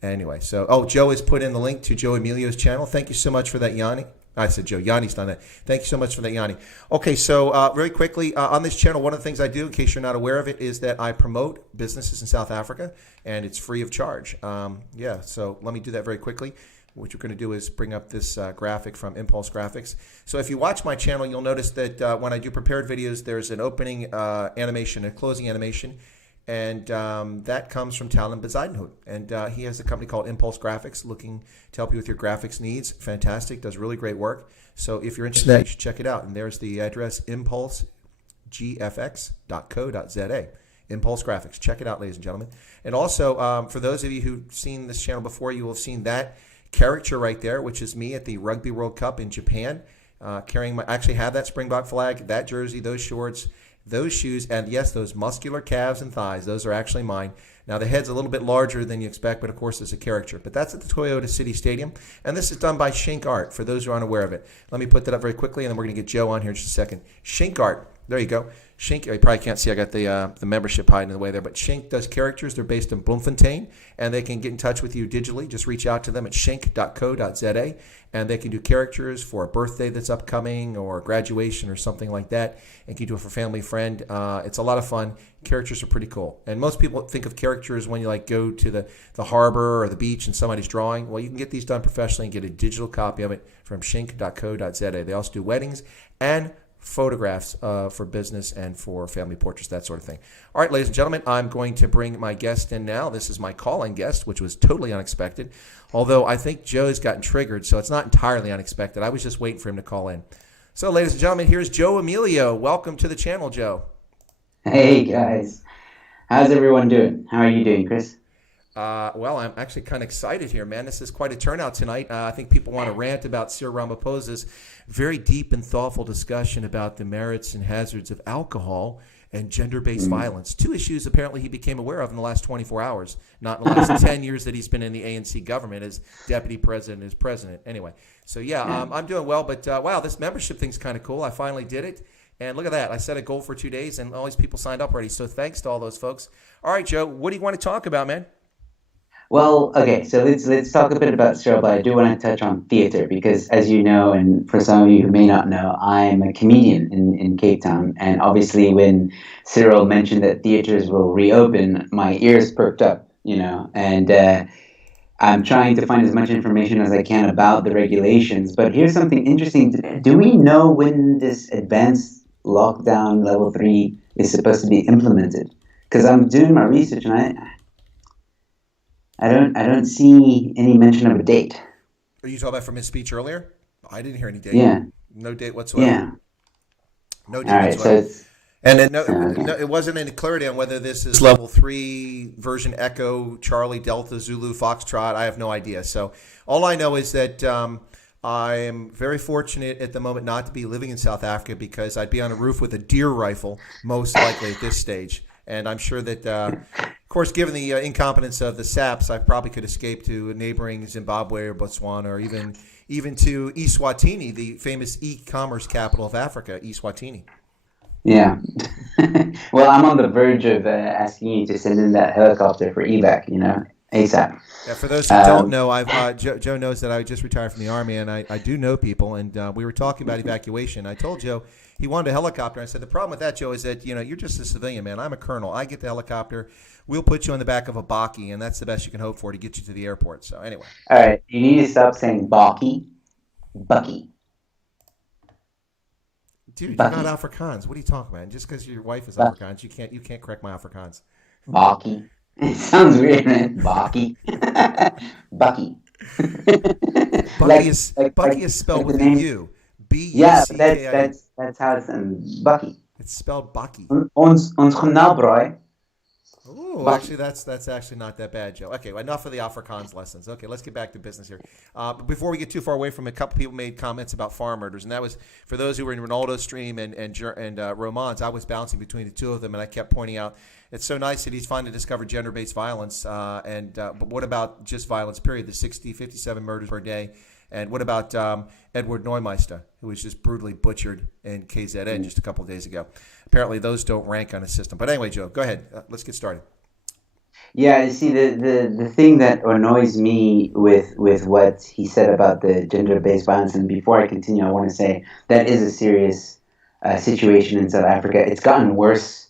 anyway. So, Joe has put in the link to Joe Emilio's channel. Thank you so much for that, Yanni. I said Joe. Yanni's done that. Thank you so much for that, Yanni. Okay, so very quickly, on this channel, one of the things I do, in case you're not aware of it, is that I promote businesses in South Africa, and it's free of charge. Yeah, so let me do that very quickly. What you're going to do is bring up this graphic from Impulse Graphics. So if you watch my channel, you'll notice that when I do prepared videos, there's an opening animation, a closing animation, and that comes from Talon Bezaidenhout. And he has a company called Impulse Graphics, looking to help you with your graphics needs. Fantastic, does really great work. So if you're interested, you should check it out. And there's the address, impulsegfx.co.za. Impulse Graphics. Check it out, ladies and gentlemen. And also, for those of you who've seen this channel before, you will have seen that caricature right there, which is me at the Rugby World Cup in Japan, carrying I actually have that Springbok flag, that jersey, those shorts, those shoes, and yes, those muscular calves and thighs, those are actually mine. Now, the head's a little bit larger than you expect, but of course, it's a caricature. But that's at the Toyota City Stadium, and this is done by Shink Art, for those who are unaware of it. Let me put that up very quickly, and then we're going to get Joe on here in just a second. Shink Art, there you go. Shink, you probably can't see, I got the membership hiding in the way there, but Shink does characters. They're based in Bloemfontein, and they can get in touch with you digitally. Just reach out to them at shink.co.za, and they can do characters for a birthday that's upcoming or graduation or something like that, and can do it for family, friend. It's a lot of fun. Characters are pretty cool. And most people think of characters when you go to the harbor or the beach and somebody's drawing. Well, you can get these done professionally and get a digital copy of it from shink.co.za. They also do weddings and photographs for business and for family portraits, that sort of thing. All right, ladies and gentlemen, I'm going to bring my guest in now. This is my call-in guest, which was totally unexpected, although I think Joe's gotten triggered, so it's not entirely unexpected. I was just waiting for him to call in. So, ladies and gentlemen, here's Joe Emilio. Welcome to the channel, Joe. Hey, guys. How's everyone doing? How are you doing, Chris? Well, I'm actually kind of excited here, man. This is quite a turnout tonight. I think people want to rant about Cyril Ramaphosa's very deep and thoughtful discussion about the merits and hazards of alcohol and gender-based violence. 2 issues apparently he became aware of in the last 24 hours, not in the last 10 years that he's been in the ANC government as deputy president, as president. Anyway, so yeah, I'm doing well, but wow, this membership thing's kind of cool. I finally did it. And look at that. I set a goal for 2 days, and all these people signed up already. So thanks to all those folks. All right, Joe, what do you want to talk about, man? Well, okay, so let's talk a bit about Cyril, but I do want to touch on theater because, as you know, and for some of you who may not know, I'm a comedian in Cape Town, and obviously when Cyril mentioned that theaters will reopen, my ears perked up, and I'm trying to find as much information as I can about the regulations. But here's something interesting: do we know when this advanced lockdown level 3 is supposed to be implemented? Because I'm doing my research and I don't see any mention of a date. Are you talking about from his speech earlier? I didn't hear any date. Yeah. No date whatsoever. Yeah. No date All right, whatsoever. so And then it wasn't any clarity on whether this is level 3 version Echo, Charlie, Delta, Zulu, Foxtrot. I have no idea. So all I know is that I am very fortunate at the moment not to be living in South Africa because I'd be on a roof with a deer rifle most likely at this stage. And I'm sure that, of course, given the incompetence of the SAPs, I probably could escape to neighboring Zimbabwe or Botswana or even to Eswatini, the famous e-commerce capital of Africa, Eswatini. Yeah. Well, I'm on the verge of asking you to send in that helicopter for evac, ASAP. Yeah, for those who don't know, Joe knows that I just retired from the Army, and I do know people, and we were talking about evacuation. I told Joe he wanted a helicopter. I said, the problem with that, Joe, is that, you're just a civilian, man. I'm a colonel. I get the helicopter. We'll put you on the back of a Baki, and that's the best you can hope for to get you to the airport. So anyway. All right. You need to stop saying Baki. Bucky. Dude, Bucky. you're not Afrikaans. What are you talking about? Just because your wife is Afrikaans, you can't correct my Afrikaans. Baki. It sounds weird, man. Baki. Bucky. Bucky is spelled with a U. Yeah, B-U-C-K-I-N. that's how it's Bucky. It's spelled Bucky. Ons genabroei. Oh, actually, that's actually not that bad, Joe. Okay, well, enough of the Afrikaans lessons. Okay, let's get back to business here. But before we get too far away from it, a couple people made comments about farm murders, and that was for those who were in Ronaldo's stream and Roman's. I was bouncing between the two of them, and I kept pointing out it's so nice that he's finally discovered gender-based violence. But what about just violence? Period. The 57 murders per day. And what about Edward Neumeister, who was just brutally butchered in KZN just a couple of days ago? Apparently, those don't rank on a system. But anyway, Joe, go ahead. Let's get started. Yeah, you see, the thing that annoys me with what he said about the gender-based violence, and before I continue, I want to say that is a serious situation in South Africa. It's gotten worse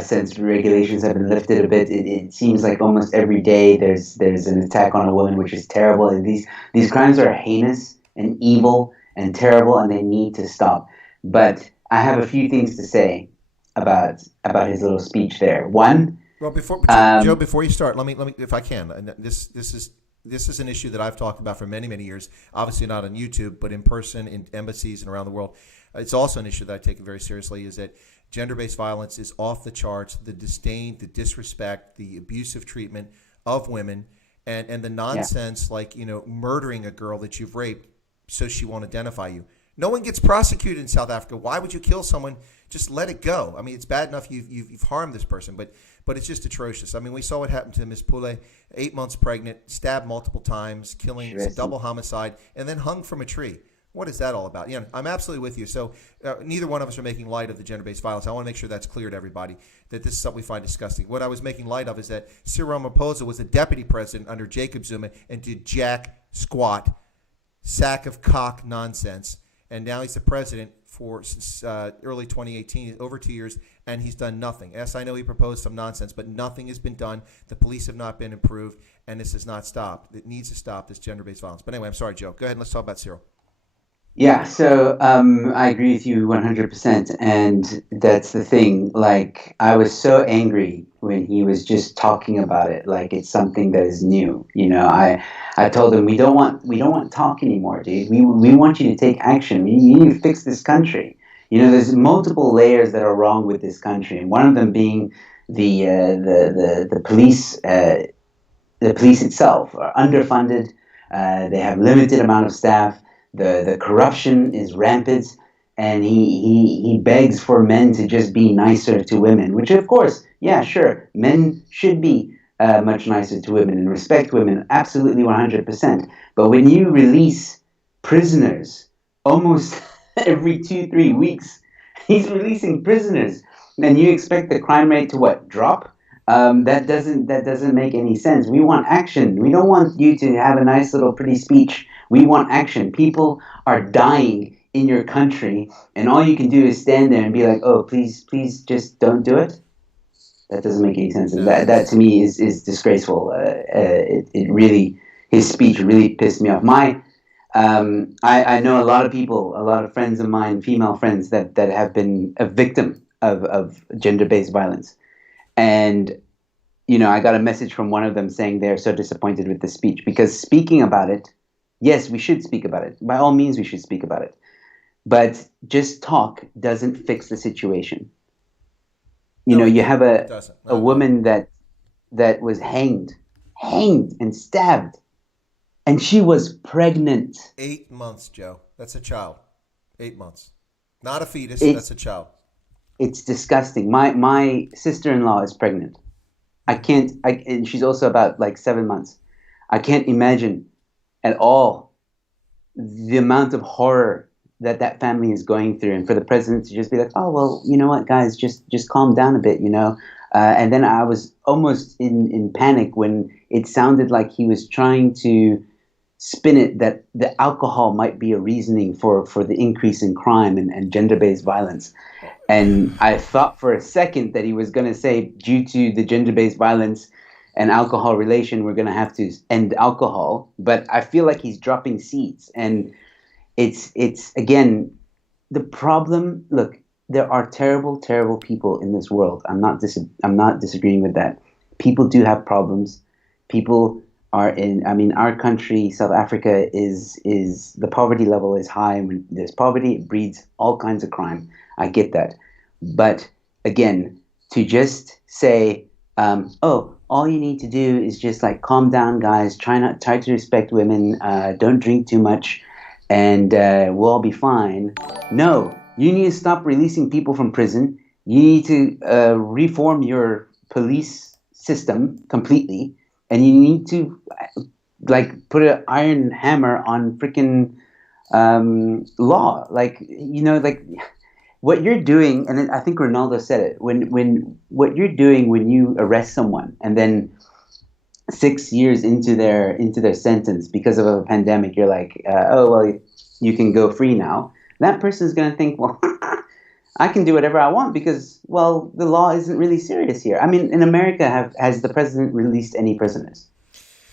since regulations have been lifted a bit. It seems like almost every day there's an attack on a woman, which is terrible. And these crimes are heinous and evil and terrible, and they need to stop. But I have a few things to say about his little speech there. One. Well, Joe, before you start, let me, if I can. And this is an issue that I've talked about for many, many years. Obviously not on YouTube, but in person, in embassies and around the world. It's also an issue that I take very seriously. Is that gender-based violence is off the charts. The disdain, the disrespect, the abusive treatment of women, and the nonsense like murdering a girl that you've raped so she won't identify you. No one gets prosecuted in South Africa. Why would you kill someone? Just let it go. I mean, it's bad enough you've harmed this person, but it's just atrocious. I mean, we saw what happened to Miss Pule, 8 months pregnant, stabbed multiple times, killing, it's a double homicide, and then hung from a tree. What is that all about? I'm absolutely with you. So neither one of us are making light of the gender-based violence. I want to make sure that's clear to everybody, that this is something we find disgusting. What I was making light of is that Cyril Ramaphosa was the deputy president under Jacob Zuma and did jack squat, sack of cock nonsense. And now he's the president for early 2018, over 2 years, and he's done nothing. Yes, I know he proposed some nonsense, but nothing has been done. The police have not been improved, and this has not stopped. It needs to stop, this gender-based violence. But anyway, I'm sorry, Joe. Go ahead and let's talk about Cyril. Yeah, so I agree with you 100%, and that's the thing. Like, I was so angry when he was just talking about it, like it's something that is new. I told him we don't want talk anymore, dude. We want you to take action. You need to fix this country. There's multiple layers that are wrong with this country, and one of them being the police. The police itself are underfunded. They have limited amount of staff. The corruption is rampant, and he begs for men to just be nicer to women, which of course, yeah, sure, men should be much nicer to women and respect women, absolutely 100%. But when you release prisoners almost every 2-3 weeks, he's releasing prisoners, and you expect the crime rate to drop? That doesn't make any sense. We want action. We don't want you to have a nice little pretty speech. We want action. People are dying in your country, and all you can do is stand there and be like, "Oh, please, please, just don't do it." That doesn't make any sense. And that to me is disgraceful. It really, his speech really pissed me off. I know a lot of people, a lot of friends of mine, female friends that have been a victim of gender-based violence. And, I got a message from one of them saying they're so disappointed with the speech because speaking about it, yes, we should speak about it. By all means, we should speak about it. But just talk doesn't fix the situation. You have a woman that was hanged and stabbed, and she was pregnant. 8 months, Joe. That's a child. 8 months. Not a fetus. That's a child. It's disgusting. My sister-in-law is pregnant. And she's also about like 7 months. I can't imagine at all the amount of horror that family is going through, and for the president to just be like, "Oh well, you know what, guys, just calm down a bit," And then I was almost in panic when it sounded like he was trying to spin it that the alcohol might be a reasoning for the increase in crime and gender-based violence. And I thought for a second that he was going to say, due to the gender-based violence and alcohol relation, we're going to have to end alcohol. But I feel like he's dropping seeds. And it's again, the problem, look, there are terrible, terrible people in this world. I'm not disagreeing with that. People do have problems. People are our country, South Africa, is the poverty level is high. When there's poverty, it breeds all kinds of crime. I get that. But again, to just say, all you need to do is just like calm down, guys, try to respect women, don't drink too much, and we'll all be fine. No, you need to stop releasing people from prison. You need to reform your police system completely, and you need to put an iron hammer on freaking law. What you're doing, and I think Ronaldo said it, when what you're doing when you arrest someone and then 6 years into their sentence because of a pandemic, you're like, you can go free now. That person's going to think, well, I can do whatever I want because, well, the law isn't really serious here. I mean, in America, has the president released any prisoners?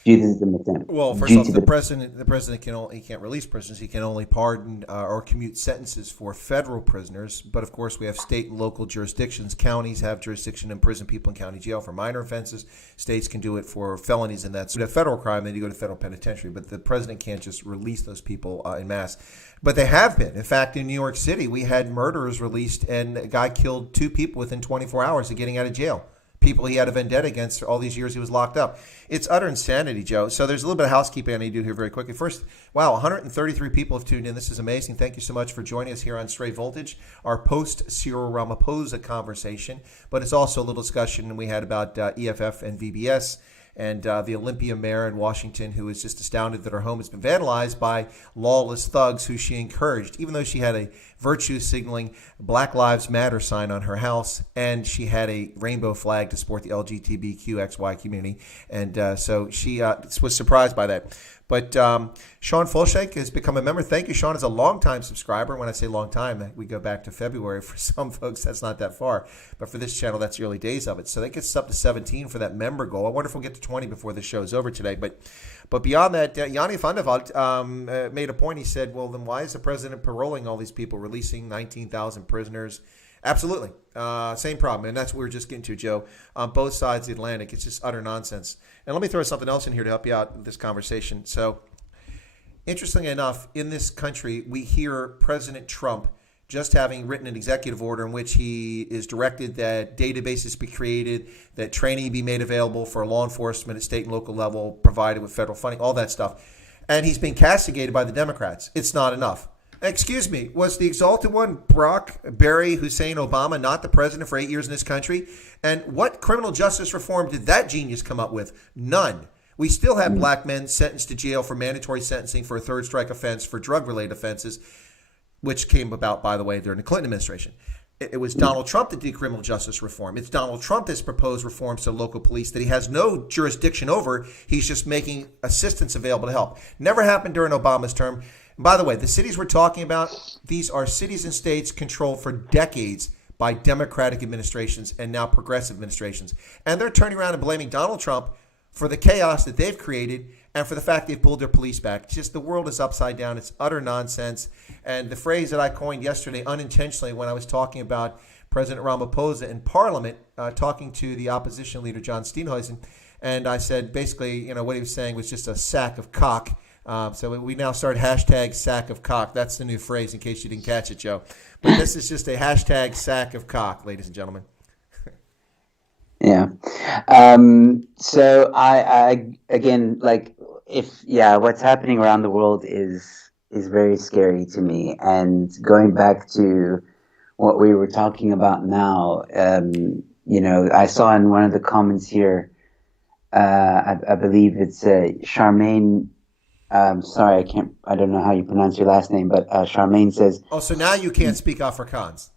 Well, first off, the president can't release prisoners. He can only pardon or commute sentences for federal prisoners. But of course, we have state and local jurisdictions. Counties have jurisdiction to imprison people in county jail for minor offenses. States can do it for felonies, and that's a federal crime. Then you go to federal penitentiary. But the president can't just release those people en masse. But they have been. In fact, in New York City, we had murderers released, and a guy killed 2 people within 24 hours of getting out of jail. People he had a vendetta against all these years he was locked up. It's utter insanity, Joe. So there's a little bit of housekeeping I need to do here very quickly. First, wow, 133 people have tuned in. This is amazing. Thank you so much for joining us here on Stray Voltage, our post-Cyril Ramaphosa conversation. But it's also a little discussion we had about EFF and VBS and the Olympia mayor in Washington, who is just astounded that her home has been vandalized by lawless thugs who she encouraged, even though she had a virtue signaling Black Lives Matter sign on her house, and she had a rainbow flag to support the LGBTQXY community. And so she was surprised by that. But Sean Fulshank has become a member. Thank you, Sean, is a longtime subscriber. When I say long time, we go back to February. For some folks, that's not that far. But for this channel, that's the early days of it. So that gets us up to 17 for that member goal. I wonder if we'll get to 20 before the show is over today. But beyond that, Yanni van der Walt made a point. He said, well, then why is the president paroling all these people, releasing 19,000 prisoners? Absolutely. Same problem. And that's what we were just getting to, Joe. On both sides of the Atlantic, it's just utter nonsense. And let me throw something else in here to help you out in this conversation. So, interestingly enough, in this country, we hear President Trump just having written an executive order in which he is directed that databases be created, that training be made available for law enforcement at state and local level, provided with federal funding, all that stuff. And he's being castigated by the Democrats. It's not enough. Excuse me, was the exalted one Barack Barry Hussein Obama not the president for 8 years in this country? And what criminal justice reform did that genius come up with? None. We still have black men sentenced to jail for mandatory sentencing for a third strike offense for drug-related offenses, which came about, by the way, during the Clinton administration. It was Donald Trump that did criminal justice reform. It's Donald Trump that's proposed reforms to local police that he has no jurisdiction over. He's just making assistance available to help. Never happened during Obama's term. And by the way, the cities we're talking about, these are cities and states controlled for decades by Democratic administrations and now progressive administrations. And they're turning around and blaming Donald Trump for the chaos that they've created and for the fact they've pulled their police back. Just the world is upside down. It's utter nonsense. And the phrase that I coined yesterday unintentionally when I was talking about President Ramaphosa in Parliament, talking to the opposition leader, John Steenhuisen, and I said basically, what he was saying was just a sack of cock. So we now start hashtag sack of cock. That's the new phrase in case you didn't catch it, Joe. But this is just a hashtag sack of cock, ladies and gentlemen. Yeah. So I again, what's happening around the world is very scary to me. And going back to what we were talking about now, I saw in one of the comments here, I believe it's Charmaine. Sorry, I don't know how you pronounce your last name, but Charmaine says. Oh, so now you can't speak Afrikaans.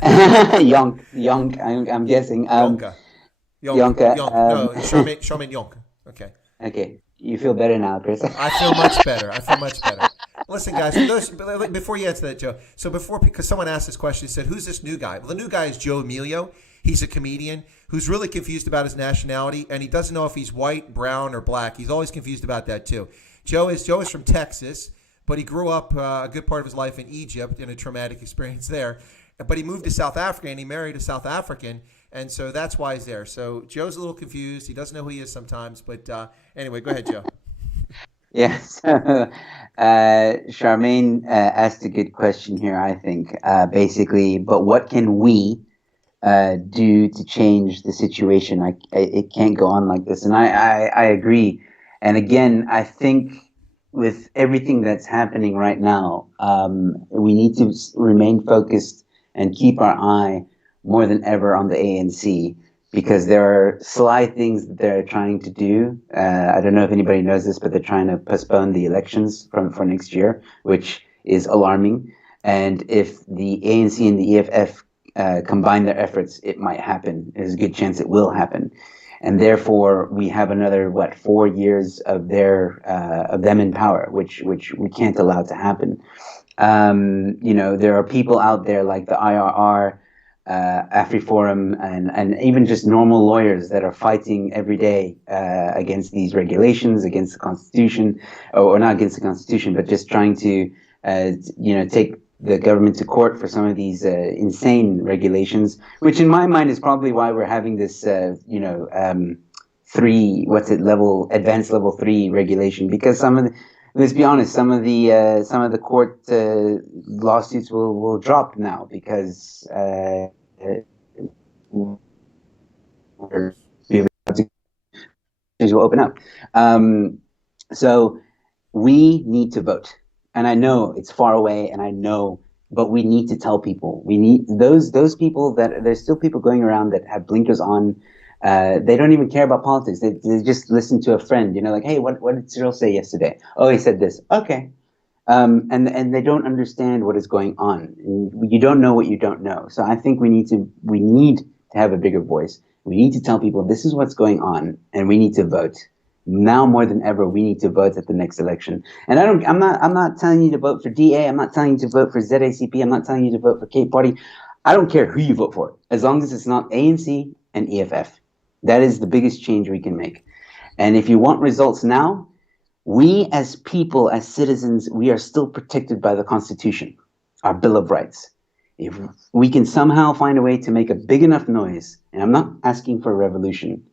Yonk, I'm guessing. Yonka. No, Charmaine Yonka. Okay. Okay. You feel better now, Chris. I feel much better. Listen, guys, before you answer that, Joe, because someone asked this question, he said, who's this new guy? Well, the new guy is Joe Emilio. He's a comedian who's really confused about his nationality, and he doesn't know if he's white, brown, or black. He's always confused about that, too. Joe is from Texas, but he grew up a good part of his life in Egypt in a traumatic experience there. But he moved to South Africa, and he married a South African, and so that's why he's there. So Joe's a little confused. He doesn't know who he is sometimes. But anyway, go ahead, Joe. Yeah, so Charmaine asked a good question here, I think. Basically, but what can we do to change the situation? It can't go on like this. And I agree. And again, I think with everything that's happening right now, we need to remain focused and keep our eye more than ever on the ANC, because there are sly things that they're trying to do. I don't know if anybody knows this, but they're trying to postpone the elections for next year, which is alarming. And if the ANC and the EFF combine their efforts, it might happen. There's a good chance it will happen. And therefore, we have another 4 years of them in power, which we can't allow to happen. There are people out there like the IRR, AfriForum, and even just normal lawyers that are fighting every day against these regulations, against the Constitution, or not against the Constitution, but just trying to take the government to court for some of these insane regulations, which in my mind is probably why we're having this advanced level 3 regulation, because let's be honest, some of the court lawsuits will drop now because will open up. So we need to vote. And I know it's far away, but we need to tell people. We need those people there's still people going around that have blinkers on. They don't even care about politics. They just listen to a friend, like, hey, what did Cyril say yesterday? Oh, he said this. Okay. And they don't understand what is going on. You don't know what you don't know. So I think we need to have a bigger voice. We need to tell people this is what's going on, and we need to vote. Now more than ever, we need to vote at the next election. And I'm not telling you to vote for DA. I'm not telling you to vote for ZACP. I'm not telling you to vote for Cape Party. I don't care who you vote for, as long as it's not ANC and EFF. That is the biggest change we can make. And if you want results now, we as people, as citizens, we are still protected by the Constitution, our Bill of Rights. If we can somehow find a way to make a big enough noise, and I'm not asking for a revolution,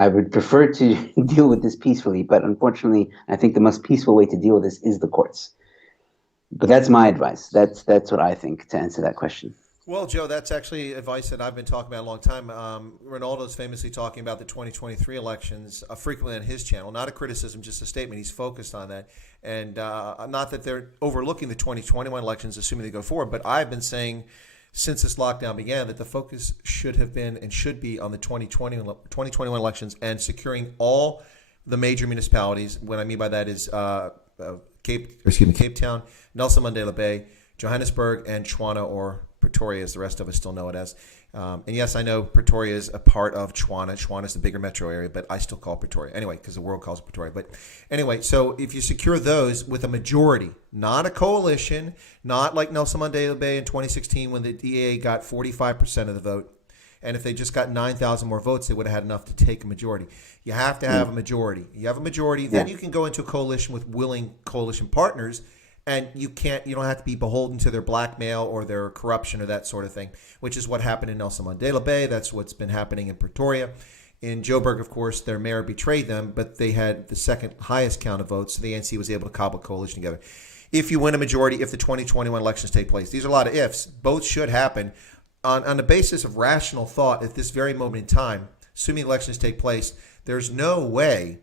I would prefer to deal with this peacefully, but unfortunately, I think the most peaceful way to deal with this is the courts. But that's my advice. That's what I think to answer that question. Well, Joe, that's actually advice that I've been talking about a long time. Ronaldo's famously talking about the 2023 elections frequently on his channel. Not a criticism, just a statement. He's focused on that. And not that they're overlooking the 2021 elections, assuming they go forward, but I've been saying since this lockdown began that the focus should have been and should be on the 2021 elections and securing all the major municipalities. What I mean by that is Cape Town, Nelson Mandela Bay, Johannesburg and Tshwane, or Pretoria as the rest of us still know it as. And yes, I know Pretoria is a part of Tshwane. Tshwane is the bigger metro area, but I still call it Pretoria. Anyway, because the world calls it Pretoria. But anyway, so if you secure those with a majority, not a coalition, not like Nelson Mandela Bay in 2016 when the DA got 45% of the vote, and if they just got 9,000 more votes, they would have had enough to take a majority. You have to have a majority. You have a majority, then you can go into a coalition with willing coalition partners, and you don't have to be beholden to their blackmail or their corruption or that sort of thing, which is what happened in Nelson Mandela Bay. That's what's been happening in Pretoria. In Joburg, of course, their mayor betrayed them, but they had the second highest count of votes, so the ANC was able to cobble a coalition together. If you win a majority, if the 2021 elections take place, these are a lot of ifs. Both should happen. On the basis of rational thought, at this very moment in time, assuming elections take place, there's no way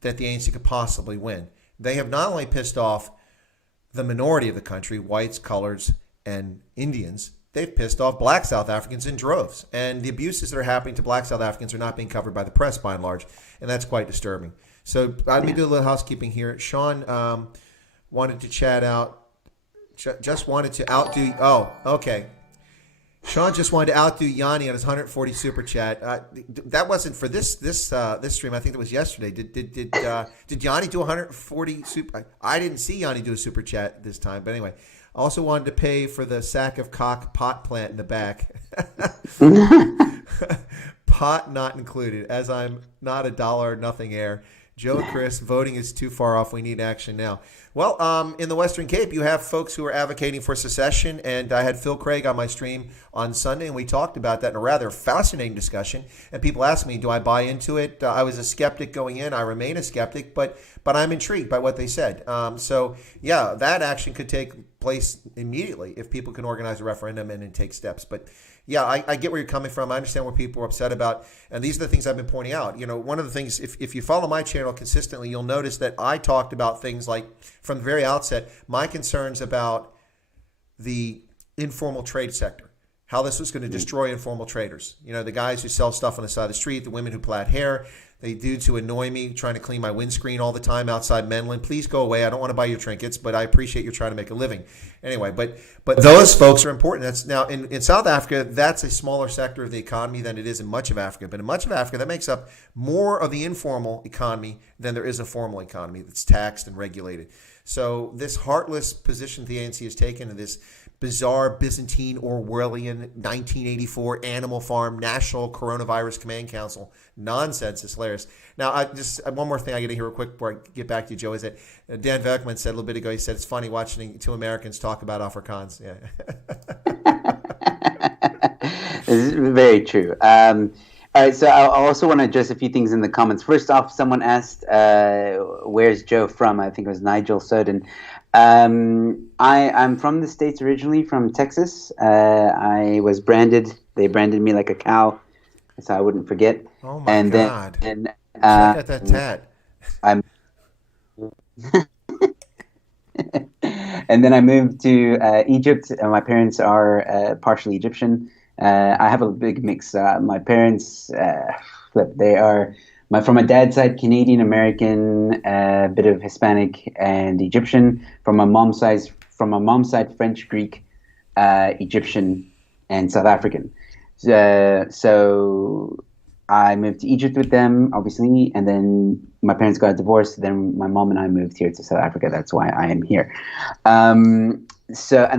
that the ANC could possibly win. They have not only pissed off the minority of the country, whites, coloreds, and Indians, they've pissed off black South Africans in droves. And the abuses that are happening to black South Africans are not being covered by the press by and large. And that's quite disturbing. So let me do a little housekeeping here. Sean wanted to chat out, just wanted to outdo, Sean just wanted to outdo Yanni on his 140 super chat. That wasn't for this stream. I think it was yesterday. Did Yanni do 140 super? I didn't see Yanni do a super chat this time. But anyway, I also wanted to pay for the sack of cock pot plant in the back. Pot not included, as I'm not a dollar nothing heir. Joe and Chris, voting is too far off. We need action now. Well, in the Western Cape, you have folks who are advocating for secession, and I had Phil Craig on my stream on Sunday, and we talked about that in a rather fascinating discussion. And people asked me, do I buy into it? I was a skeptic going in. I remain a skeptic, but I'm intrigued by what they said. So, yeah, that action could take place immediately if people can organize a referendum and take steps. But yeah, I get where you're coming from. I understand what people are upset about. And these are the things I've been pointing out. You know, one of the things, if you follow my channel consistently, you'll notice that I talked about things like, from the very outset, my concerns about the informal trade sector, how this was going to destroy informal traders. You know, the guys who sell stuff on the side of the street, the women who plait hair, they dudes who annoy me trying to clean my windscreen all the time outside Menlyn. Please go away. I don't want to buy your trinkets, but I appreciate you trying to make a living. Anyway, but those folks are important. That's now in South Africa, that's a smaller sector of the economy than it is in much of Africa. But in much of Africa, that makes up more of the informal economy than there is a formal economy that's taxed and regulated. So this heartless position the ANC has taken, and this bizarre Byzantine Orwellian 1984 Animal Farm National Coronavirus Command Council nonsense is hilarious. Now, I just one more thing I got to hear real quick before I get back to you, Joe, is that Dan Verkman said a little bit ago, he said it's funny watching two Americans talk about Afrikaans. Yeah. This is very true. All right, so I also want to address a few things in the comments. First off, someone asked, where's Joe from? I think it was Nigel Soden. I'm from the States originally, from Texas. I was branded. They branded me like a cow, so I wouldn't forget. Oh, my God. Check out that tat. And then I moved to Egypt. My parents are partially Egyptian. I have a big mix. My parents, they are from my dad's side, Canadian American, a bit of Hispanic and Egyptian. From my mom's side, French, Greek, Egyptian, and South African. So I moved to Egypt with them, obviously, and then my parents got divorced. Then my mom and I moved here to South Africa. That's why I am here. And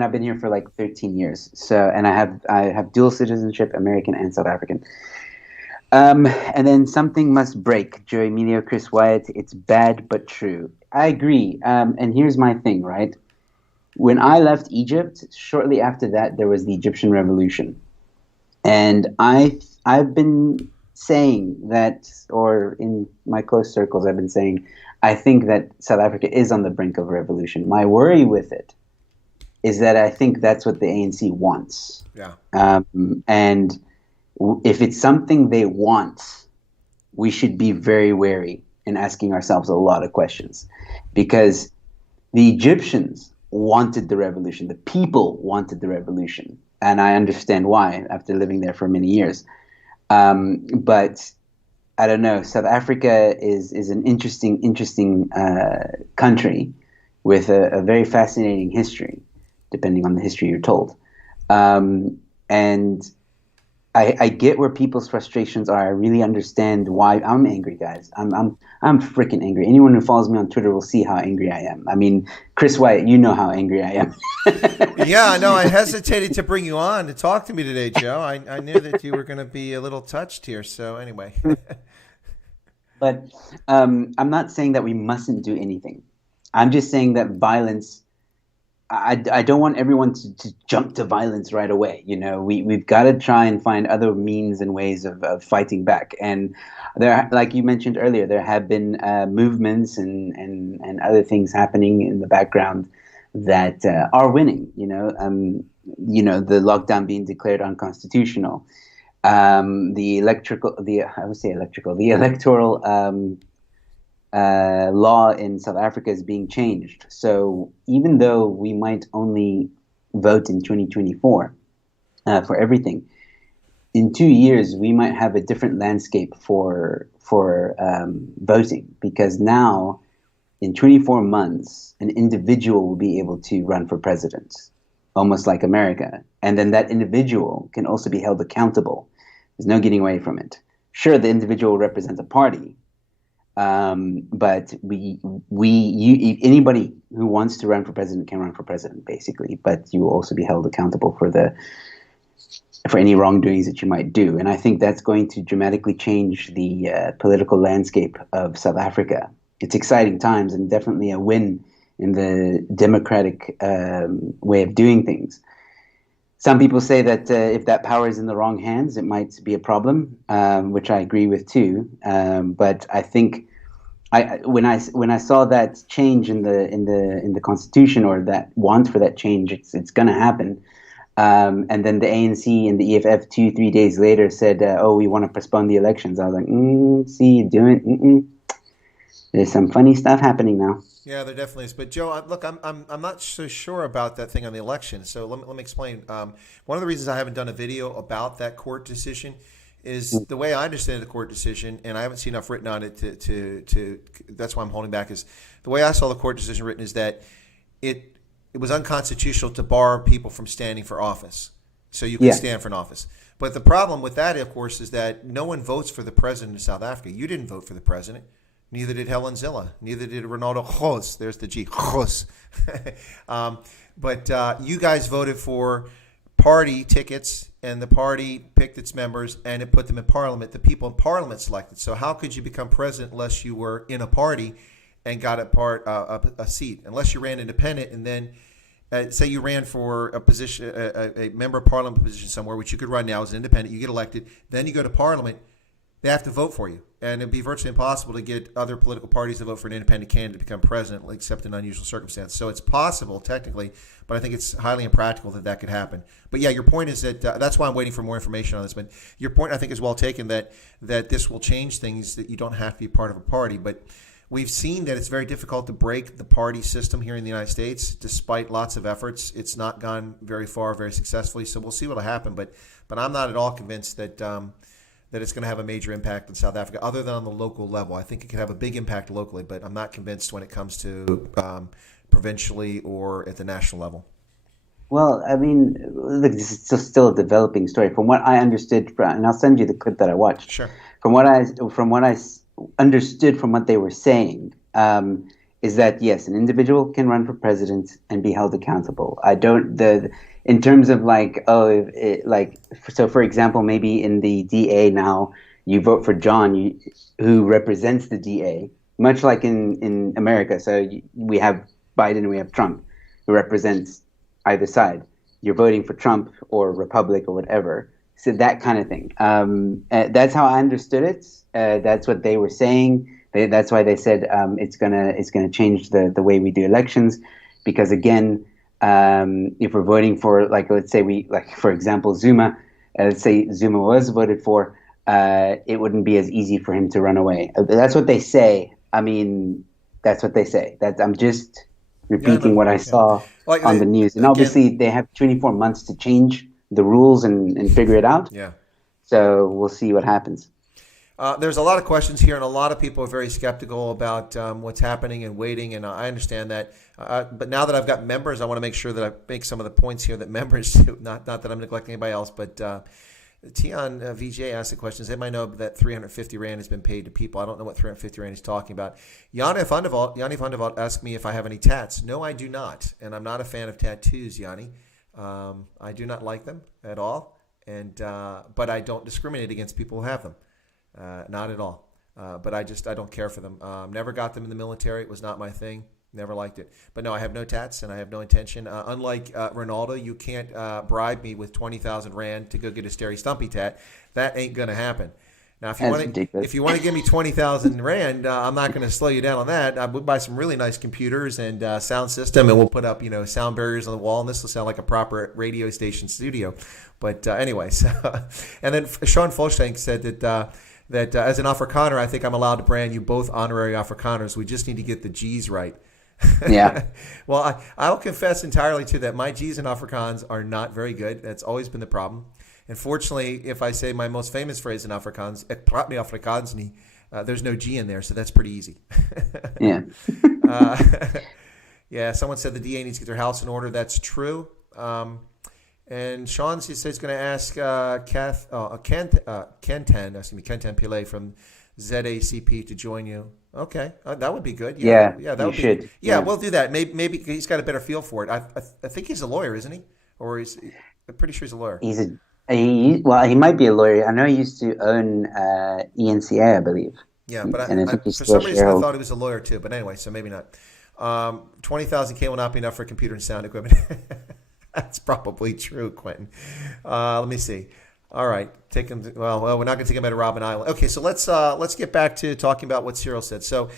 I've been here for like 13 years. So, and I have dual citizenship, American and South African. And then something must break. Joe Emilio, Chris Wyatt. It's bad but true. I agree. And here's my thing, right? When I left Egypt, shortly after that, there was the Egyptian Revolution, and I've been saying that, or in my close circles, I've been saying, I think that South Africa is on the brink of a revolution. My worry with it is that I think that's what the ANC wants. Yeah. And if it's something they want, we should be very wary in asking ourselves a lot of questions, because the Egyptians wanted the revolution. The people wanted the revolution. And I understand why, after living there for many years. But I don't know. South Africa is an interesting country with a very fascinating history. depending on the history you're told. And I get where people's frustrations are. I really understand why. I'm angry, guys. I'm freaking angry. Anyone who follows me on Twitter will see how angry I am. I mean, Chris Wyatt, you know how angry I am. Yeah, no, I hesitated to bring you on to talk to me today, Joe. I knew that you were going to be a little touched here. So anyway. But I'm not saying that we mustn't do anything. I'm just saying that violence, I don't want everyone to jump to violence right away. You know, we've got to try and find other means and ways of fighting back. And there, like you mentioned earlier, there have been movements and other things happening in the background that are winning. You know, the lockdown being declared unconstitutional, the electoral law in South Africa is being changed. So even though we might only vote in 2024 for everything, in 2 years we might have a different landscape for voting, because now in 24 months an individual will be able to run for president, almost like America, and then that individual can also be held accountable. There's no getting away from it. Sure, the individual will represent a party. But anybody who wants to run for president can run for president, basically. But you will also be held accountable for any wrongdoings that you might do. And I think that's going to dramatically change the political landscape of South Africa. It's exciting times and definitely a win in the democratic way of doing things. Some people say that if that power is in the wrong hands, it might be a problem, which I agree with too. But I think when I saw that change in the Constitution, or that want for that change, it's going to happen. And then the ANC and the EFF 2-3 days later said, "Oh, we want to postpone the elections." I was like, "See you doing? There's some funny stuff happening now." Yeah, there definitely is. But Joe, look, I'm not so sure about that thing on the election. So let me explain. One of the reasons I haven't done a video about that court decision is the way I understand the court decision, and I haven't seen enough written on it to that's why I'm holding back. Is the way I saw the court decision written is that it was unconstitutional to bar people from standing for office. So you can stand for an office. But the problem with that, of course, is that no one votes for the president of South Africa. You didn't vote for the president. Neither did Helen Zille. Neither did Ronaldo Gos. There's the G. Gos. But you guys voted for party tickets, and the party picked its members, and it put them in parliament. The people in parliament selected. So how could you become president unless you were in a party and got a seat? Unless you ran independent, and then say you ran for a position, a member of parliament position somewhere, which you could run now as an independent. You get elected. Then you go to parliament. They have to vote for you. And it'd be virtually impossible to get other political parties to vote for an independent candidate to become president, except in unusual circumstances. So it's possible, technically, but I think it's highly impractical that could happen. But yeah, your point is that that's why I'm waiting for more information on this. But your point, I think, is well taken, that this will change things, that you don't have to be part of a party. But we've seen that it's very difficult to break the party system here in the United States, despite lots of efforts. It's not gone very far, very successfully. So we'll see what will happen. But I'm not at all convinced that it's going to have a major impact in South Africa, other than on the local level. I think it could have a big impact locally, but I'm not convinced when it comes to provincially or at the national level. Well, I mean, look, this is still a developing story. From what I understood, and I'll send you the clip that I watched. Sure. From what I understood from what they were saying, is that yes, an individual can run for president and be held accountable. In terms of so for example, maybe in the DA now, you vote for John, who represents the DA, much like in America. So we have Biden and we have Trump, who represents either side. You're voting for Trump or Republic or whatever. So that kind of thing. That's how I understood it. That's what they were saying. That's why they said it's gonna change the way we do elections, because again, if we're voting for, let's say for example, Zuma, let's say Zuma was voted for, it wouldn't be as easy for him to run away. That's what they say. I mean, that's what they say. I'm just repeating what I saw on the news. And obviously they have 24 months to change the rules and figure it out. Yeah. So we'll see what happens. There's a lot of questions here, and a lot of people are very skeptical about what's happening and waiting, and I understand that. But now that I've got members, I want to make sure that I make some of the points here that members do. Not that I'm neglecting anybody else, but Tion VJ asked the questions. They might know that 350 Rand has been paid to people. I don't know what 350 Rand is talking about. Yanni van der Walt asked me if I have any tats. No, I do not, and I'm not a fan of tattoos, Yanni. I do not like them at all, and but I don't discriminate against people who have them. Not at all. But I don't care for them. Never got them in the military. It was not my thing. Never liked it. But no, I have no tats and I have no intention. Unlike Ronaldo, you can't bribe me with 20,000 Rand to go get a Steri Stumpy tat. That ain't going to happen. Now, if you want to give me 20,000 Rand, I'm not going to slow you down on that. I would buy some really nice computers and sound system, and we'll put up, sound barriers on the wall, and this will sound like a proper radio station studio. But anyways, and then Sean Folshank said that as an Afrikaner, I think I'm allowed to brand you both honorary Afrikaners. We just need to get the G's right. Yeah. Well, I'll confess entirely to that. My G's in Afrikaans are not very good. That's always been the problem. And fortunately, if I say my most famous phrase in Afrikaans, ek praat nie Afrikaans nie, there's no G in there, so that's pretty easy. Yeah. Yeah, someone said the DA needs to get their house in order. That's true. And Sean says he's going to ask Kentan Pillay from ZACP to join you. Okay, that would be good. Yeah, that would should. Be, yeah, we'll do that. Maybe he's got a better feel for it. I think he's a lawyer, isn't he? Or I'm pretty sure he's a lawyer. He might be a lawyer. I know he used to own ENCA, I believe. Yeah, but for some reason I thought he was a lawyer too. But anyway, so maybe not. 20,000K will not be enough for computer and sound equipment. That's probably true, Quentin. Let me see. All right, take him. Well, we're not going to take him out of Robben Island. Okay, so let's get back to talking about what Cyril said. So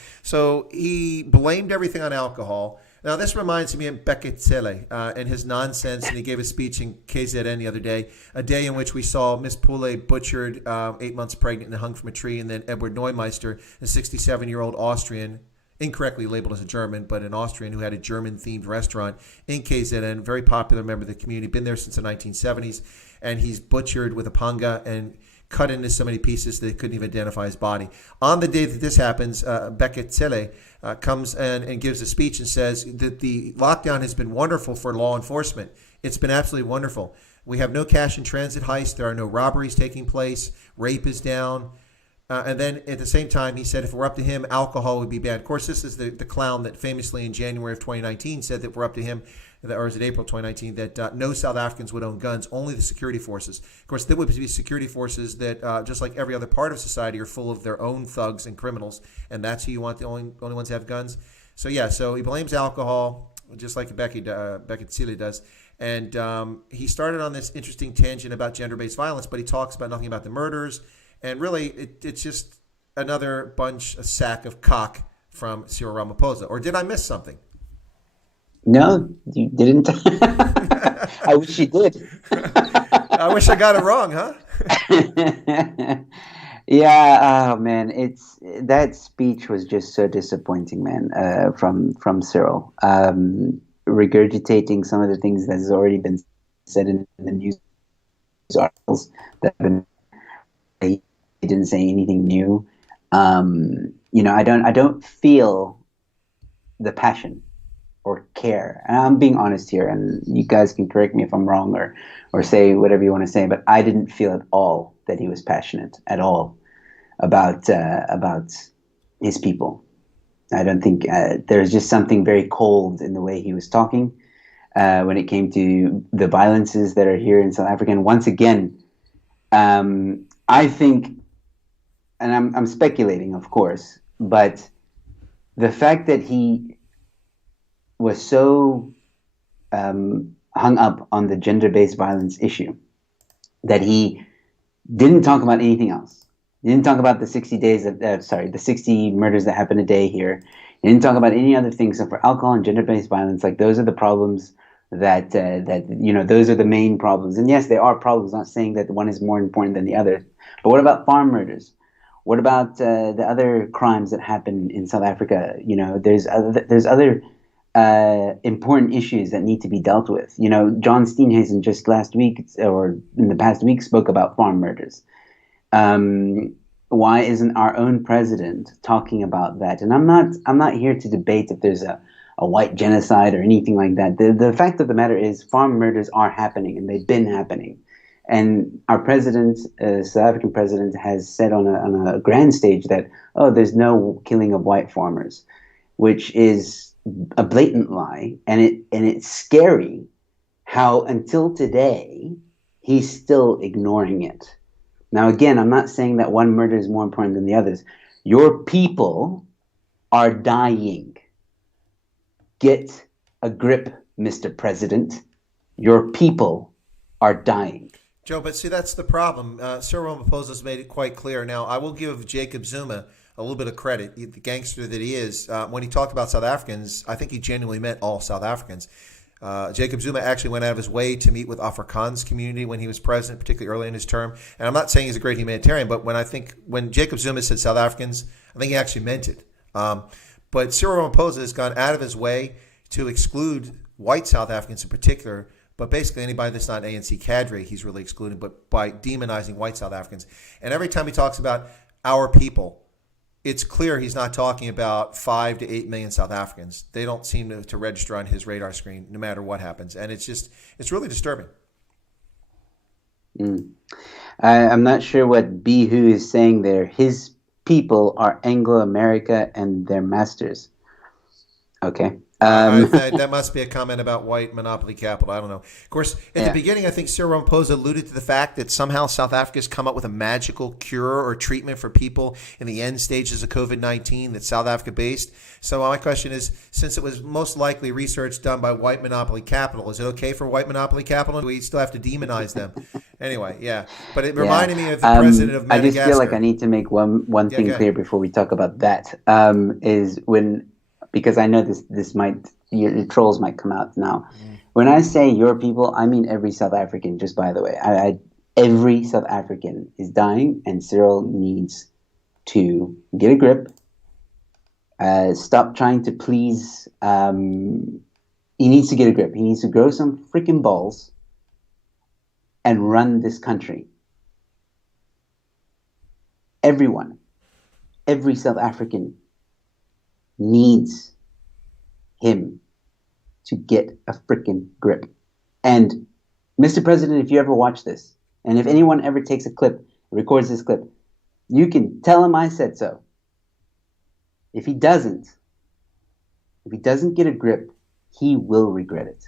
he blamed everything on alcohol. Now this reminds me of Bekele and his nonsense. And he gave a speech in KZN the other day, a day in which we saw Miss Poulet butchered, 8 months pregnant and hung from a tree, and then Edward Neumeister, a 67-year-old Austrian, incorrectly labeled as a German, but an Austrian who had a German-themed restaurant in KZN, very popular member of the community, been there since the 1970s, and he's butchered with a panga and cut into so many pieces that they couldn't even identify his body. On the day that this happens, Bekele comes and gives a speech and says that the lockdown has been wonderful for law enforcement. It's been absolutely wonderful. We have no cash in transit heists. There are no robberies taking place. Rape is down. And then at the same time, he said if it were up to him, alcohol would be banned. Of course, this is the clown that famously in January of 2019 said that if we're up to him, or was it April 2019, that no South Africans would own guns, only the security forces. Of course, there would be security forces that, just like every other part of society, are full of their own thugs and criminals, and that's who you want, the only ones to have guns. So yeah, so he blames alcohol, just like Bekele does. And he started on this interesting tangent about gender-based violence, but he talks about nothing about the murders. And really, it's just another a sack of cock from Cyril Ramaphosa. Or did I miss something? No, you didn't. I wish you did. I wish I got it wrong, huh? Yeah, oh man, that speech was just so disappointing, man. From Cyril, regurgitating some of the things that has already been said in the news articles that have been. He didn't say anything new. I don't feel the passion or care. And I'm being honest here, and you guys can correct me if I'm wrong or say whatever you want to say, but I didn't feel at all that he was passionate at all about his people. I don't think there's just something very cold in the way he was talking when it came to the violences that are here in South Africa. And once again, I think, and I'm speculating, of course, but the fact that he was so hung up on the gender-based violence issue that he didn't talk about anything else. He didn't talk about the 60 murders that happen a day here. He didn't talk about any other things except for alcohol and gender-based violence. Like, those are the problems that those are the main problems. And yes, there are problems, not saying that one is more important than the other. But what about farm murders? What about the other crimes that happen in South Africa? There's other important issues that need to be dealt with. John Steenhuisen just last week or in the past week spoke about farm murders. why isn't our own president talking about that? And I'm not here to debate if there's a white genocide or anything like that. The fact of the matter is farm murders are happening, and they've been happening. And our president, South African president, has said on a grand stage that, oh, there's no killing of white farmers, which is a blatant lie. And it's scary how until today he's still ignoring it. Now, again, I'm not saying that one murder is more important than the others. Your people are dying. Get a grip, Mr. President. Your people are dying. Joe, but see, that's the problem. Cyril Ramaphosa has made it quite clear. Now, I will give Jacob Zuma a little bit of credit, the gangster that he is. When he talked about South Africans, I think he genuinely meant all South Africans. Jacob Zuma actually went out of his way to meet with Afrikaans community when he was president, particularly early in his term. And I'm not saying he's a great humanitarian, but when Jacob Zuma said South Africans, I think he actually meant it. But Cyril Ramaphosa has gone out of his way to exclude white South Africans in particular, but basically anybody that's not an ANC cadre, he's really excluding, but by demonizing white South Africans. And every time he talks about our people, it's clear he's not talking about 5 to 8 million South Africans. They don't seem to register on his radar screen no matter what happens. And it's really disturbing. I'm not sure what Bihu is saying there. His people are Anglo-America and their masters. Okay. That must be a comment about white monopoly capital. I don't know. Of course, at the beginning, I think Cyril Ramaphosa alluded to the fact that somehow South Africa's come up with a magical cure or treatment for people in the end stages of COVID-19 that's South Africa based. So my question is, since it was most likely research done by white monopoly capital, is it okay for white monopoly capital? Do we still have to demonize them? Anyway, yeah. But it reminded me of the president of Madagascar. I just feel like I need to make one thing clear before we talk about that. Because I know your trolls might come out now. When I say your people, I mean every South African, just by the way. Every South African is dying, and Cyril needs to get a grip. Stop trying to please. He needs to get a grip. He needs to grow some freaking balls and run this country. Everyone, every South African needs him to get a freaking grip. And Mr. President, if you ever watch this, and if anyone ever takes a clip, records this clip, you can tell him I said so. If he doesn't get a grip, he will regret it.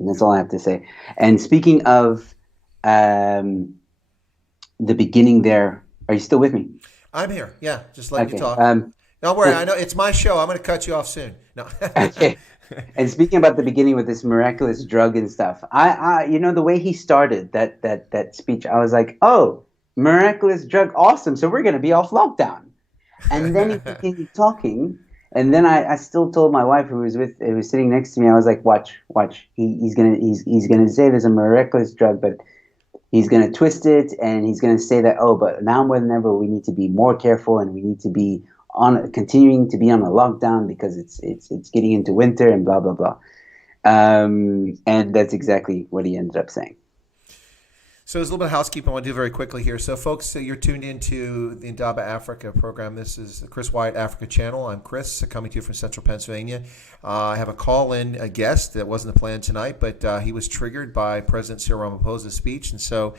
And that's all I have to say. And speaking of the beginning there, are you still with me? I'm here. Yeah, just let me talk. Don't worry, I know it's my show. I'm going to cut you off soon. No. Okay. And speaking about the beginning with this miraculous drug and stuff, I the way he started that speech, I was like, oh, miraculous drug, awesome. So we're going to be off lockdown. And then he continued talking, and then I still told my wife who was sitting next to me, I was like, watch. He's gonna say there's a miraculous drug, but he's gonna twist it, and he's gonna say that, oh, but now more than ever we need to be more careful, and we need to be continuing to be on a lockdown because it's getting into winter and blah blah blah. And that's exactly what he ended up saying. So there's a little bit of housekeeping I want to do very quickly here. So folks, you're tuned into the Indaba Africa program. This is the Chris Wyatt Africa channel. I'm Chris, coming to you from Central Pennsylvania. I have a call-in guest that wasn't the plan tonight, but he was triggered by President Cyril Ramaphosa's speech. And so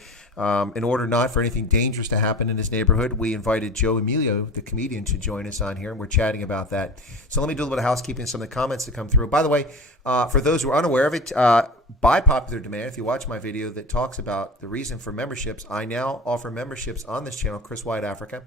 in order not for anything dangerous to happen in his neighborhood, we invited Joe Emilio, the comedian, to join us on here, and we're chatting about that. So let me do a little bit of housekeeping, some of the comments that come through. By the way, for those who are unaware of it, by popular demand, if you watch my video that talks about the reason for memberships, I now offer memberships on this channel, Chris Wyatt Africa,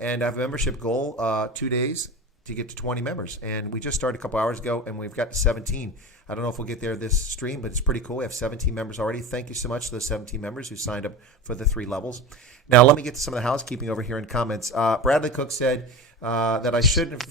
and I have a membership goal, 2 days to get to 20 members. And we just started a couple hours ago, and we've got to 17. I don't know if we'll get there this stream, but it's pretty cool. We have 17 members already. Thank you so much to those 17 members who signed up for the 3 levels. Now, let me get to some of the housekeeping over here in comments. Bradley Cook said that I shouldn't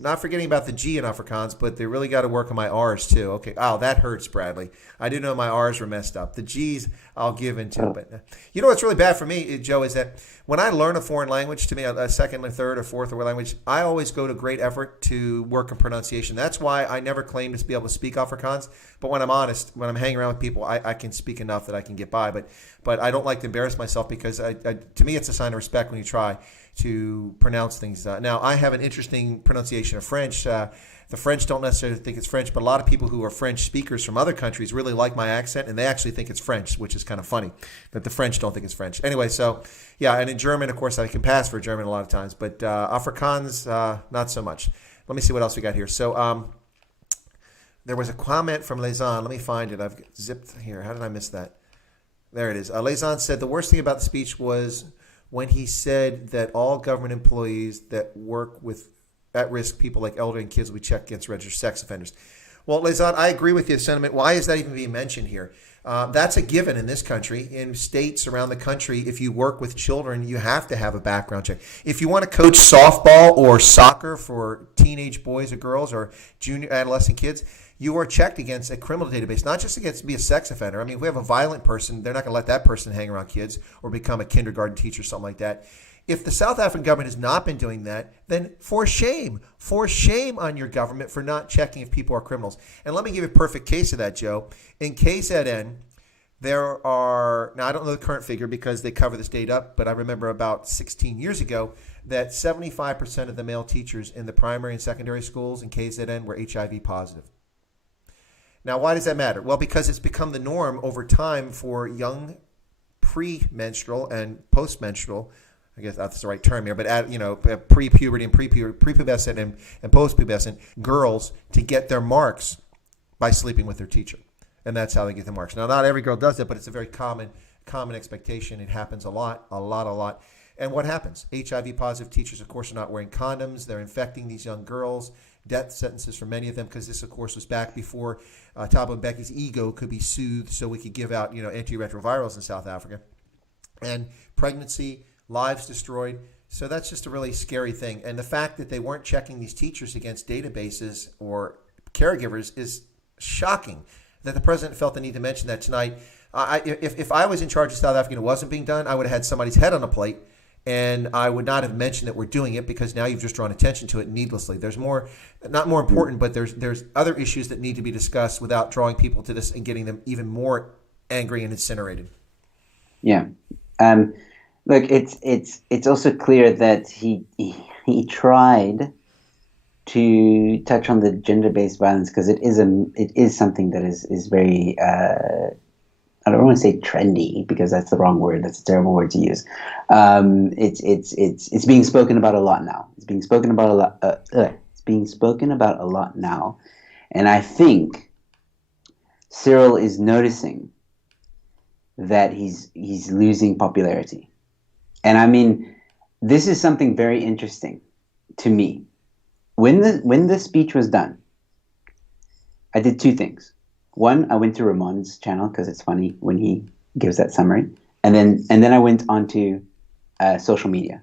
not forgetting about the G in Afrikaans, but they really got to work on my R's too. Okay. Oh, that hurts, Bradley. I didn't know my R's were messed up. The G's I'll give into. But you know what's really bad for me, Joe, is that when I learn a foreign language, to me, a second or third or fourth or language, I always go to great effort to work on pronunciation. That's why I never claim to be able to speak Afrikaans. But when I'm honest, when I'm hanging around with people, I can speak enough that I can get by. But I don't like to embarrass myself because to me, it's a sign of respect when you try to pronounce things. Now, I have an interesting pronunciation of French. The French don't necessarily think it's French, but a lot of people who are French speakers from other countries really like my accent, and they actually think it's French, which is kind of funny that the French don't think it's French. Anyway, so yeah, and in German, of course, I can pass for German a lot of times, but Afrikaans, not so much. Let me see what else we got here. So there was a comment from Lezan. Let me find it. I've zipped here. How did I miss that? There it is. Lezan said the worst thing about the speech was when he said that all government employees that work with at-risk people like elderly and kids will be checked against registered sex offenders. Well, Lezan, I agree with your sentiment. Why is that even being mentioned here? That's a given in this country. In states around the country, if you work with children, you have to have a background check. If you want to coach softball or soccer for teenage boys or girls or junior adolescent kids, you are checked against a criminal database, not just against be a sex offender. I mean, if we have a violent person, they're not going to let that person hang around kids or become a kindergarten teacher or something like that. If the South African government has not been doing that, then for shame on your government for not checking if people are criminals. And let me give you a perfect case of that, Joe. In KZN, there are, now I don't know the current figure because they cover this date up, but I remember about 16 years ago that 75% of the male teachers in the primary and secondary schools in KZN were HIV positive. Now, why does that matter? Well, because it's become the norm over time for young pre-menstrual and post-menstrual, I guess that's the right term here, but pre-puberty and prepubescent and post-pubescent girls to get their marks by sleeping with their teacher. And that's how they get the marks. Now, not every girl does it, but it's a very common expectation. It happens a lot. And what happens? HIV positive teachers, of course, are not wearing condoms. They're infecting these young girls. Death sentences for many of them, because this, of course, was back before Thabo Mbeki's ego could be soothed so we could give out, antiretrovirals in South Africa. And pregnancy, lives destroyed. So that's just a really scary thing. And the fact that they weren't checking these teachers against databases or caregivers is shocking. That the president felt the need to mention that tonight. If I was in charge of South Africa and it wasn't being done, I would have had somebody's head on a plate, and I would not have mentioned that we're doing it, because now you've just drawn attention to it needlessly. There's more, not more important, but there's other issues that need to be discussed without drawing people to this and getting them even more angry and incinerated. Yeah. Look, it's also clear that he tried to touch on the gender-based violence, because it is something that is very I don't want to say trendy, because that's the wrong word. That's a terrible word to use. It's being spoken about a lot now. It's being spoken about a lot. It's being spoken about a lot now, and I think Cyril is noticing that he's losing popularity. And I mean, this is something very interesting to me. When the speech was done, I did two things. One, I went to Ramon's channel because it's funny when he gives that summary, and then I went onto social media.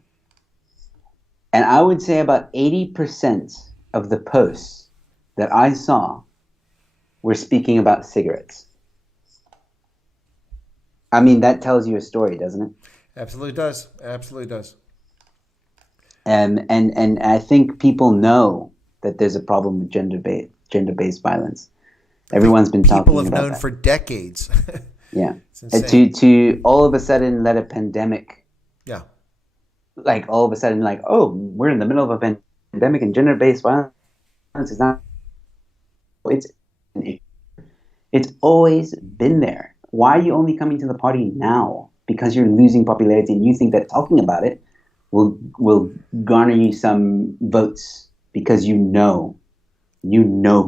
And I would say about 80% of the posts that I saw were speaking about cigarettes. I mean, that tells you a story, doesn't it? Absolutely does. Absolutely does. And I think people know that there's a problem with gender-based violence. Everyone's been talking about that. People have known for decades. Yeah. To all of a sudden let a pandemic. Yeah. Like all of a sudden, like, oh, we're in the middle of a pandemic and gender-based violence is not. It's always been there. Why are you only coming to the party now? Because you're losing popularity and you think that talking about it will garner you some votes, because you know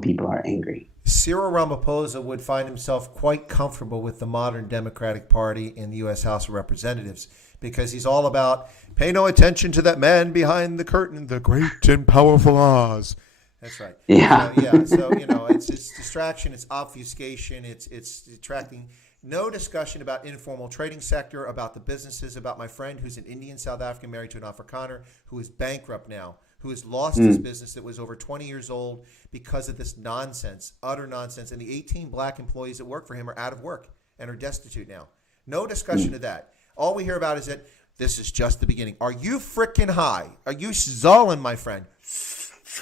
people are angry. Cyril Ramaphosa would find himself quite comfortable with the modern Democratic Party in the U.S. House of Representatives, because he's all about pay no attention to that man behind the curtain, the great and powerful Oz. That's right. Yeah. So it's distraction, it's obfuscation, it's attracting. No discussion about informal trading sector, about the businesses, about my friend who's an Indian South African married to an Afrikaner who is bankrupt now, who has lost his business that was over 20 years old because of this nonsense, utter nonsense. And the 18 black employees that work for him are out of work and are destitute now. No discussion of that. All we hear about is that this is just the beginning. Are you freaking high? Are you zolling, my friend?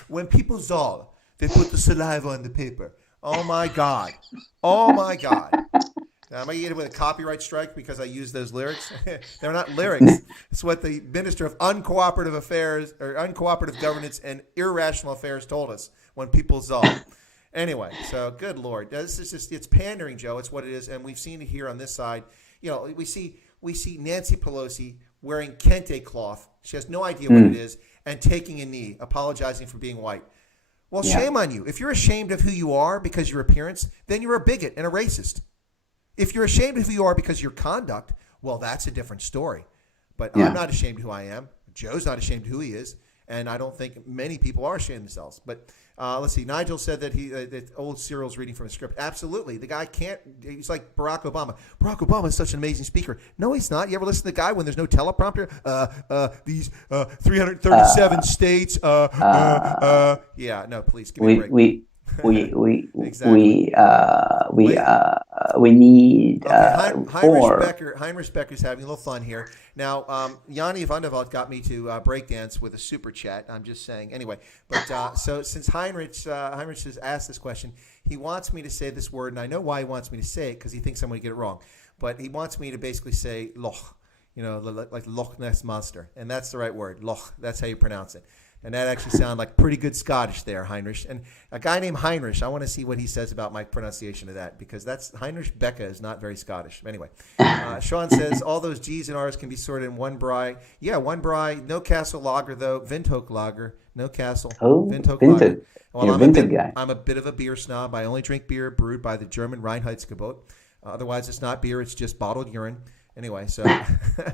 When people zol, they put the saliva on the paper. Oh, my God. Oh, my God. Now, am I getting with a copyright strike because I use those lyrics? They're not lyrics. It's what the Minister of Uncooperative Affairs or Uncooperative Governance and Irrational Affairs told us when people zol. Anyway, so good Lord. This is just, it's pandering, Joe. It's what it is. And we've seen it here on this side. You know, we see Nancy Pelosi wearing kente cloth. She has no idea what it is, and taking a knee, apologizing for being white. Well, shame on you. If you're ashamed of who you are because of your appearance, then you're a bigot and a racist. If you're ashamed of who you are because of your conduct, well, that's a different story. But I'm not ashamed of who I am. Joe's not ashamed of who he is. And I don't think many people are ashamed of themselves. But let's see. Nigel said that that old Cyril's reading from a script. Absolutely. The guy can't. He's like Barack Obama. Barack Obama is such an amazing speaker. No, he's not. You ever listen to the guy when there's no teleprompter? These 337 states. Yeah. No, please give me a break. We need Heinrich Becker's having a little fun here. Now, Yanni Vandeveld got me to breakdance with a super chat. I'm just saying. Anyway, but so since Heinrich has asked this question, he wants me to say this word, and I know why he wants me to say it because he thinks I'm going to get it wrong. But he wants me to basically say loch, like Loch Ness Monster, and that's the right word, loch. That's how you pronounce it. And that actually sounded like pretty good Scottish there, Heinrich. And a guy named Heinrich, I want to see what he says about my pronunciation of that, because that's Heinrich Becca is not very Scottish. Anyway, Sean says all those G's and R's can be sorted in one bry. Yeah, one bry. No Castle Lager, though. Windhoek Lager. No Castle. Windhoek Lager. Well, I'm a bit of a beer snob. I only drink beer brewed by the German Reinheitsgebot. Otherwise, it's not beer. It's just bottled urine. Anyway, so.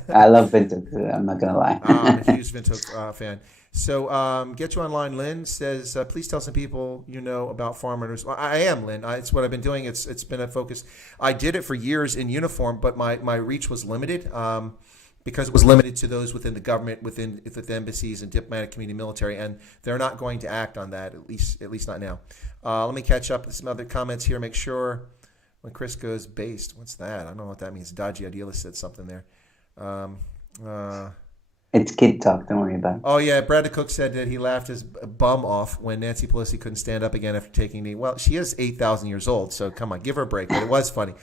I love Windhoek. I'm not going to lie. I'm a huge Windhoek fan. So get you online. Lynn says, please tell some people you know about farm owners. Well, I am, Lynn. It's what I've been doing. It's been a focus. I did it for years in uniform, but my reach was limited because it was limited to those within the government, within embassies and diplomatic community, military, and they're not going to act on that, at least not now. Let me catch up with some other comments here. Make sure when Chris goes based. What's that? I don't know what that means. Dodgy Idealist said something there. It's kid talk. Don't worry about it. Oh, yeah. Bradley Cook said that he laughed his bum off when Nancy Pelosi couldn't stand up again after taking a knee. Well, she is 8,000 years old, so come on, give her a break. But it was funny.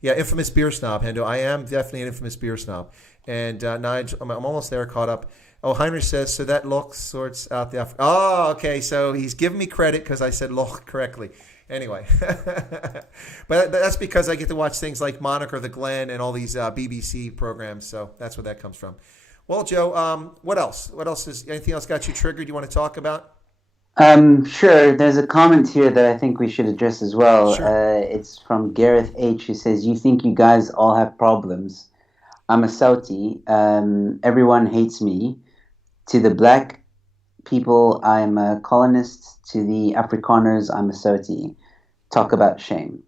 Yeah, infamous beer snob, Hendo. I am definitely an infamous beer snob. And Nigel, I'm almost there, caught up. Oh, Heinrich says, so that Loch sorts out the... Oh, okay, so he's giving me credit because I said Loch correctly. Anyway, but that's because I get to watch things like Monica the Glen and all these BBC programs, so that's where that comes from. Well, Joe, what else? Anything else got you triggered you want to talk about? Sure. There's a comment here that I think we should address as well. Sure. It's from Gareth H, who says, you think you guys all have problems. I'm a Saudi. Everyone hates me. To the black people, I'm a colonist. To the Afrikaners, I'm a Saudi. Talk about shame.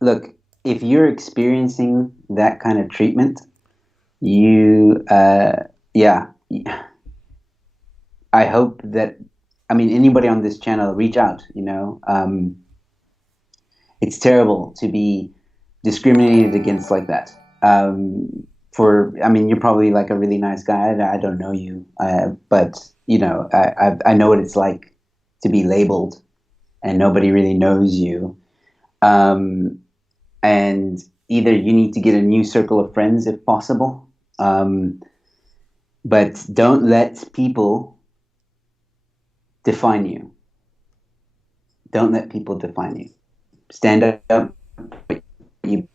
Look, if you're experiencing that kind of treatment, I hope that, anybody on this channel, reach out, it's terrible to be discriminated against like that. You're probably like a really nice guy. I don't know you, but I know what it's like to be labeled and nobody really knows you. And either you need to get a new circle of friends if possible. But don't let people define you. Don't let people define you. Stand up. Be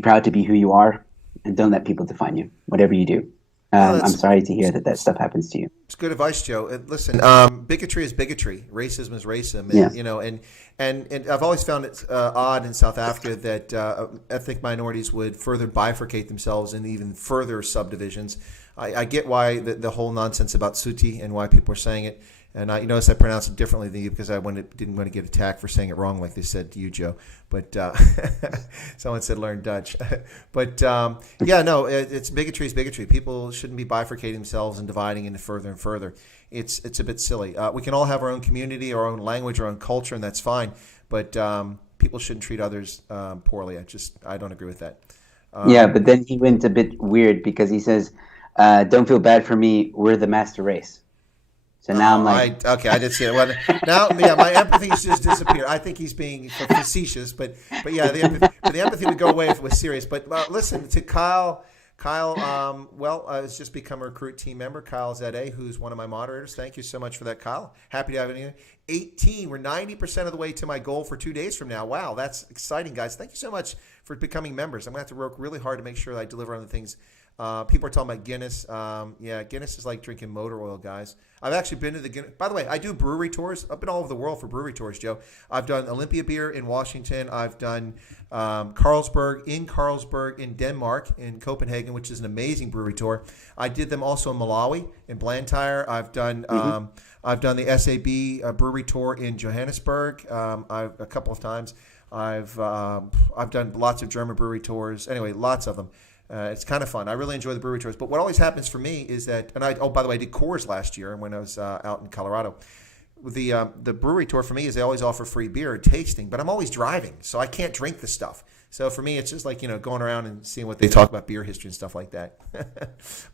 proud to be who you are, and don't let people define you, whatever you do. I'm sorry to hear that stuff happens to you. It's good advice, Joe. Listen, bigotry is bigotry. Racism is racism. And, and I've always found it odd in South Africa that ethnic minorities would further bifurcate themselves in even further subdivisions. I get why the whole nonsense about Suti and why people are saying it. And you notice I pronounced it differently than you because I didn't want to get attacked for saying it wrong like they said to you, Joe. But someone said learn Dutch. But it's bigotry is bigotry. People shouldn't be bifurcating themselves and dividing into further and further. It's a bit silly. We can all have our own community, our own language, our own culture, and that's fine. But people shouldn't treat others poorly. I don't agree with that. But then he went a bit weird because he says, "Don't feel bad for me. We're the master race." So now I'm like, I did see it. Well, now, my empathy just disappeared. I think he's being facetious, but yeah, the empathy would go away if it was serious. But listen to Kyle. Kyle, has just become a recruit team member. Kyle Zade, who's one of my moderators. Thank you so much for that, Kyle. Happy to have you. 18. We're 90% of the way to my goal for 2 days from now. Wow, that's exciting, guys. Thank you so much for becoming members. I'm going to have to work really hard to make sure that I deliver on the things. People are talking about Guinness. Guinness is like drinking motor oil, guys. I've actually been to the Guinness. By the way, I do brewery tours. I've been all over the world for brewery tours, Joe. I've done Olympia Beer in Washington. I've done Carlsberg, in Denmark, in Copenhagen, which is an amazing brewery tour. I did them also in Malawi, in Blantyre. I've done the SAB brewery tour in Johannesburg a couple of times. I've done lots of German brewery tours. Anyway, lots of them. It's kind of fun. I really enjoy the brewery tours. But what always happens for me is that, by the way, I did Coors last year when I was out in Colorado. The brewery tour for me is they always offer free beer and tasting, but I'm always driving, so I can't drink the stuff. So for me, it's just like, going around and seeing what they talk about beer history and stuff like that.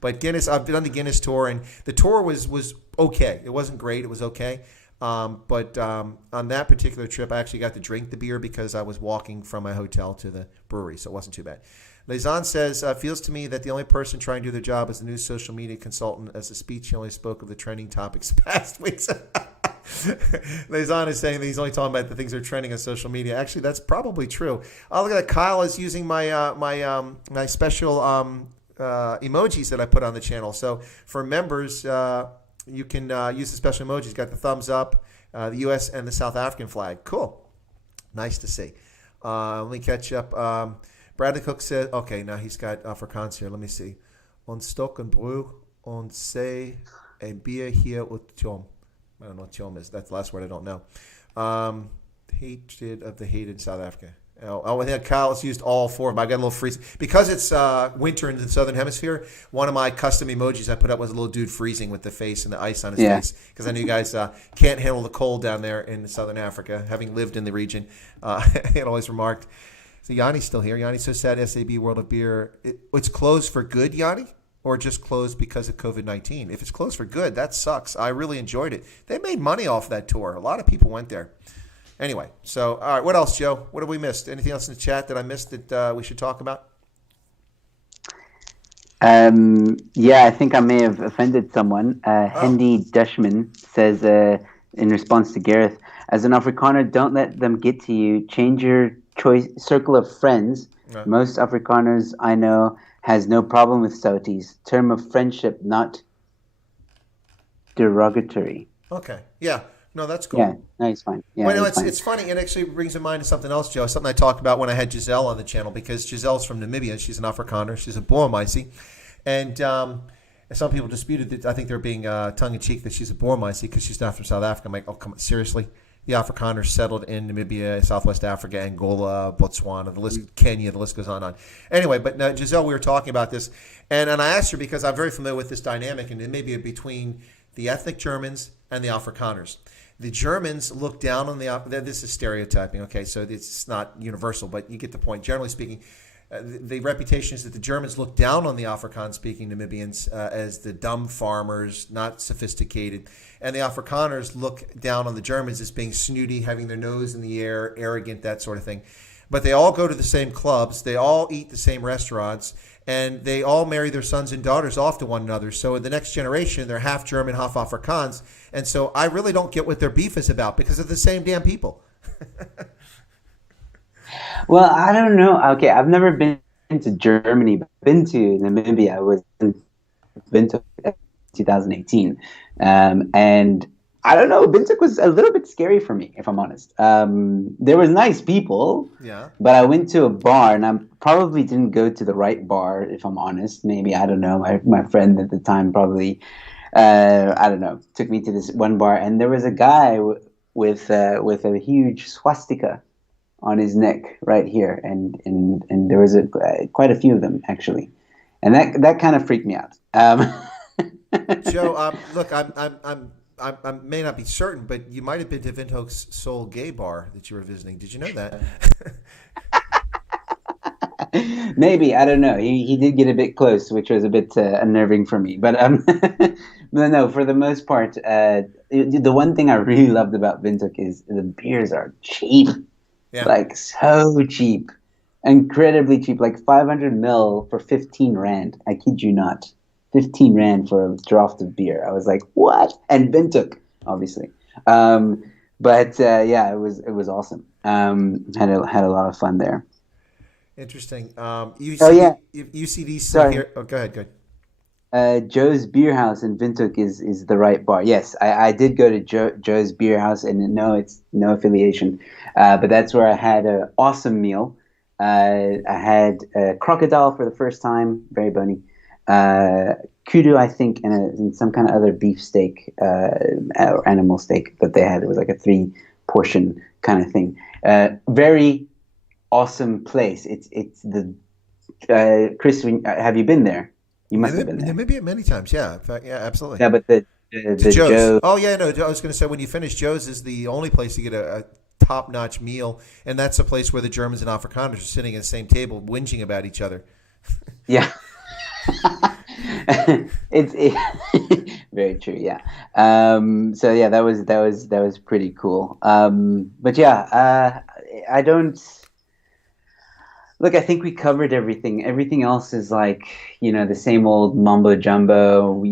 But Guinness, I've done the Guinness tour, and the tour was okay. It wasn't great. It was okay. But on that particular trip, I actually got to drink the beer because I was walking from my hotel to the brewery, so it wasn't too bad. Lezan says, feels to me that the only person trying to do their job is the new social media consultant. As a speech, he only spoke of the trending topics past weeks. Lezan is saying that he's only talking about the things that are trending on social media. Actually, that's probably true. Oh, look at that. Kyle is using my my special emojis that I put on the channel. So for members, you can use the special emojis. Got the thumbs up, the U.S. and the South African flag. Cool. Nice to see. Let me catch up. Bradley Cook said, okay, now he's got Afrikaans here. Let me see. On Stock and Brew, on Say, a Bier hier ut Tjom. I don't know what Tjom is. That's the last word I don't know. Hatred of the hate in South Africa. I think Kyle has used all four of them. I got a little freeze. Because it's winter in the southern hemisphere, one of my custom emojis I put up was a little dude freezing with the face and the ice on his face. Because I know you guys can't handle the cold down there in southern Africa, having lived in the region. I had always remarked. So Yanni's still here. Yanni's so sad SAB World of Beer. It's closed for good, Yanni? Or just closed because of COVID-19? If it's closed for good, that sucks. I really enjoyed it. They made money off that tour. A lot of people went there. Anyway, so, all right, what else, Joe? What have we missed? Anything else in the chat that I missed that we should talk about? I think I may have offended someone. Hendy Dushman says, in response to Gareth, as an Afrikaner, don't let them get to you. Change your circle of friends. Right. Most Afrikaners I know has no problem with Sautis. Term of friendship, not derogatory. Okay. Yeah. No, that's cool. Yeah. No, it's fine. Yeah, well, it's funny. It actually brings to mind something else, Joe. Something I talked about when I had Giselle on the channel, because Giselle's from Namibia. She's an Afrikaner. She's a Boermeisie. And some people disputed that. I think they're being tongue-in-cheek that she's a Boermeisie because she's not from South Africa. I'm like, oh, come on, seriously? The Afrikaners settled in Namibia, Southwest Africa, Angola, Botswana, the list, Kenya, the list goes on. Anyway, but Giselle, we were talking about this, and I asked her because I'm very familiar with this dynamic, and it may be between the ethnic Germans and the Afrikaners. The Germans look down on this is stereotyping, okay, so it's not universal, but you get the point. Generally speaking, the reputation is that the Germans look down on the Afrikaans-speaking Namibians as the dumb farmers, not sophisticated. And the Afrikaners look down on the Germans as being snooty, having their nose in the air, arrogant, that sort of thing. But they all go to the same clubs. They all eat the same restaurants. And they all marry their sons and daughters off to one another. So in the next generation, they're half German, half Afrikaans. And so I really don't get what their beef is about because they're the same damn people. Well, I don't know. Okay, I've never been to Germany, but been to Namibia. I was been to 2018, and I don't know. Windhoek was a little bit scary for me, if I'm honest. There was nice people, but I went to a bar, and I probably didn't go to the right bar, if I'm honest. Maybe, I don't know. My friend at the time probably I don't know, took me to this one bar, and there was a guy with a huge swastika on his neck right here, and there was quite a few of them actually, and that kind of freaked me out. Joe, look, I may not be certain, but you might have been to Windhoek's Soul Gay Bar that you were visiting. Did you know that? Maybe, I don't know. He did get a bit close, which was a bit unnerving for me. But no, for the most part, the one thing I really loved about Windhoek is the beers are cheap, like so cheap, incredibly cheap, like 500 ml for 15 rand. I kid you not, 15 rand for a draft of beer. I was like, what? And Windhoek, obviously. But yeah, it was awesome. Had a lot of fun there. Interesting. UCD still here. Oh, go ahead. Joe's Beer House in Windhoek is the right bar. Yes, I did go to Joe's Beer House, and no, it's no affiliation. But that's where I had an awesome meal. I had crocodile for the first time, very bony. Kudu, I think, and some kind of other beef steak or animal steak that they had. It was like a 3-portion kind of thing. Very awesome place. It's the Chris. Have you been there? You must have been there. Maybe many times. Yeah, in fact, yeah, absolutely. Yeah, but the Joe's. Joe. Oh yeah, no. I was going to say when you finish, Joe's is the only place to get a top-notch meal, and that's the place where the Germans and Afrikaners are sitting at the same table, whinging about each other. Yeah. it's very true. Yeah. So yeah, that was pretty cool. But yeah, I don't. Look, I think we covered everything. Everything else is like, the same old mumbo jumbo,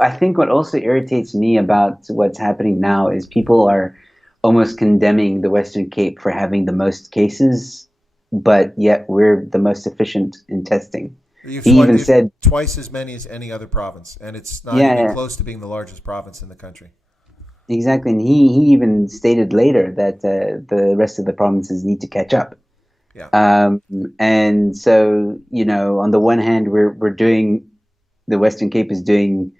I think what also irritates me about what's happening now is people are almost condemning the Western Cape for having the most cases, but yet we're the most efficient in testing. He even said twice as many as any other province, and it's not even close to being the largest province in the country. Exactly, and he even stated later that the rest of the provinces need to catch up. Yeah. And so, on the one hand, we're doing, the Western Cape is doing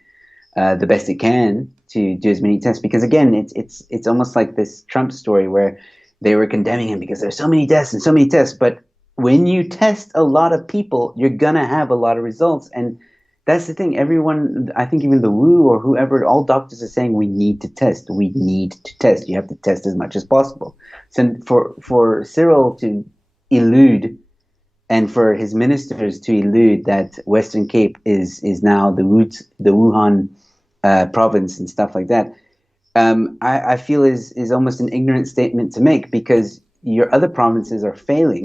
the best it can to do as many tests, because again, it's almost like this Trump story where they were condemning him because there's so many tests and so many tests. But when you test a lot of people, you're gonna have a lot of results, and that's the thing. Everyone, I think even the WHO or whoever, all doctors are saying we need to test. We need to test. You have to test as much as possible. So for Cyril to elude, and for his ministers to elude that Western Cape is now the Wuhan province and stuff like that, I feel is almost an ignorant statement to make, because your other provinces are failing,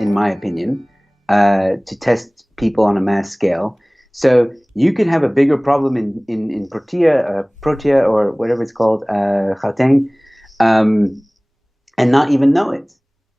in my opinion, to test people on a mass scale. So you could have a bigger problem in Protea or whatever it's called, Gauteng, and not even know it.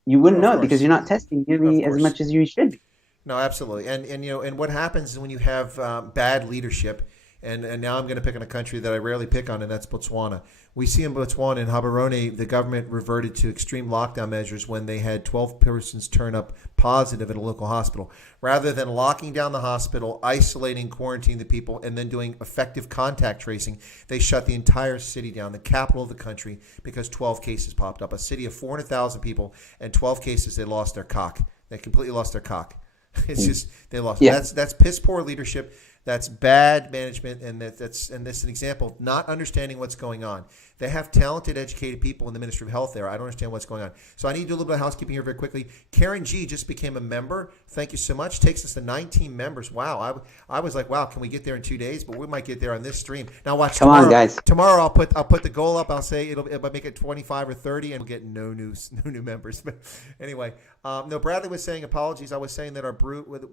You wouldn't know it because you're not testing nearly as much as you should be. No, absolutely. And what happens is when you have bad leadership, and now I'm going to pick on a country that I rarely pick on, and that's Botswana. We see in Botswana, in Gaborone, the government reverted to extreme lockdown measures when they had 12 persons turn up positive at a local hospital. Rather than locking down the hospital, isolating, quarantining the people, and then doing effective contact tracing, they shut the entire city down, the capital of the country, because 12 cases popped up. A city of 400,000 people, and 12 cases, they lost their cock. They completely lost their cock. It's just, they lost it. That's piss poor leadership. That's bad management, and that's an example of not understanding what's going on. They have talented, educated people in the Ministry of Health there. I don't understand what's going on. So I need to do a little bit of housekeeping here very quickly. Karen G just became a member. Thank you so much. Takes us to 19 members. Wow. I was like, wow, can we get there in 2 days? But we might get there on this stream. Now watch. Come on, guys. Tomorrow I'll put the goal up. I'll say it'll make it 25 or 30, and we'll get no new members. But anyway, no. Bradley was saying apologies. I was saying that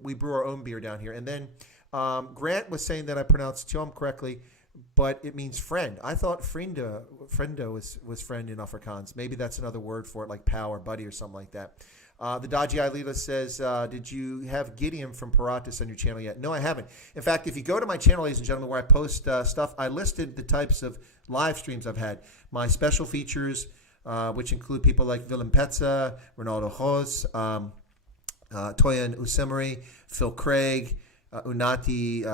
we brew our own beer down here, and then. Grant was saying that I pronounced Tiom correctly, but it means friend. I thought friendo was friend in Afrikaans. Maybe that's another word for it, like pal or buddy or something like that. The Dodgy Alila says, did you have Gideon from Paratus on your channel yet? No, I haven't. In fact, if you go to my channel, ladies and gentlemen, where I post stuff, I listed the types of live streams I've had. My special features, which include people like Willem Petza, Ronaldo Hoz, Toyan Usemari, Phil Craig, Unati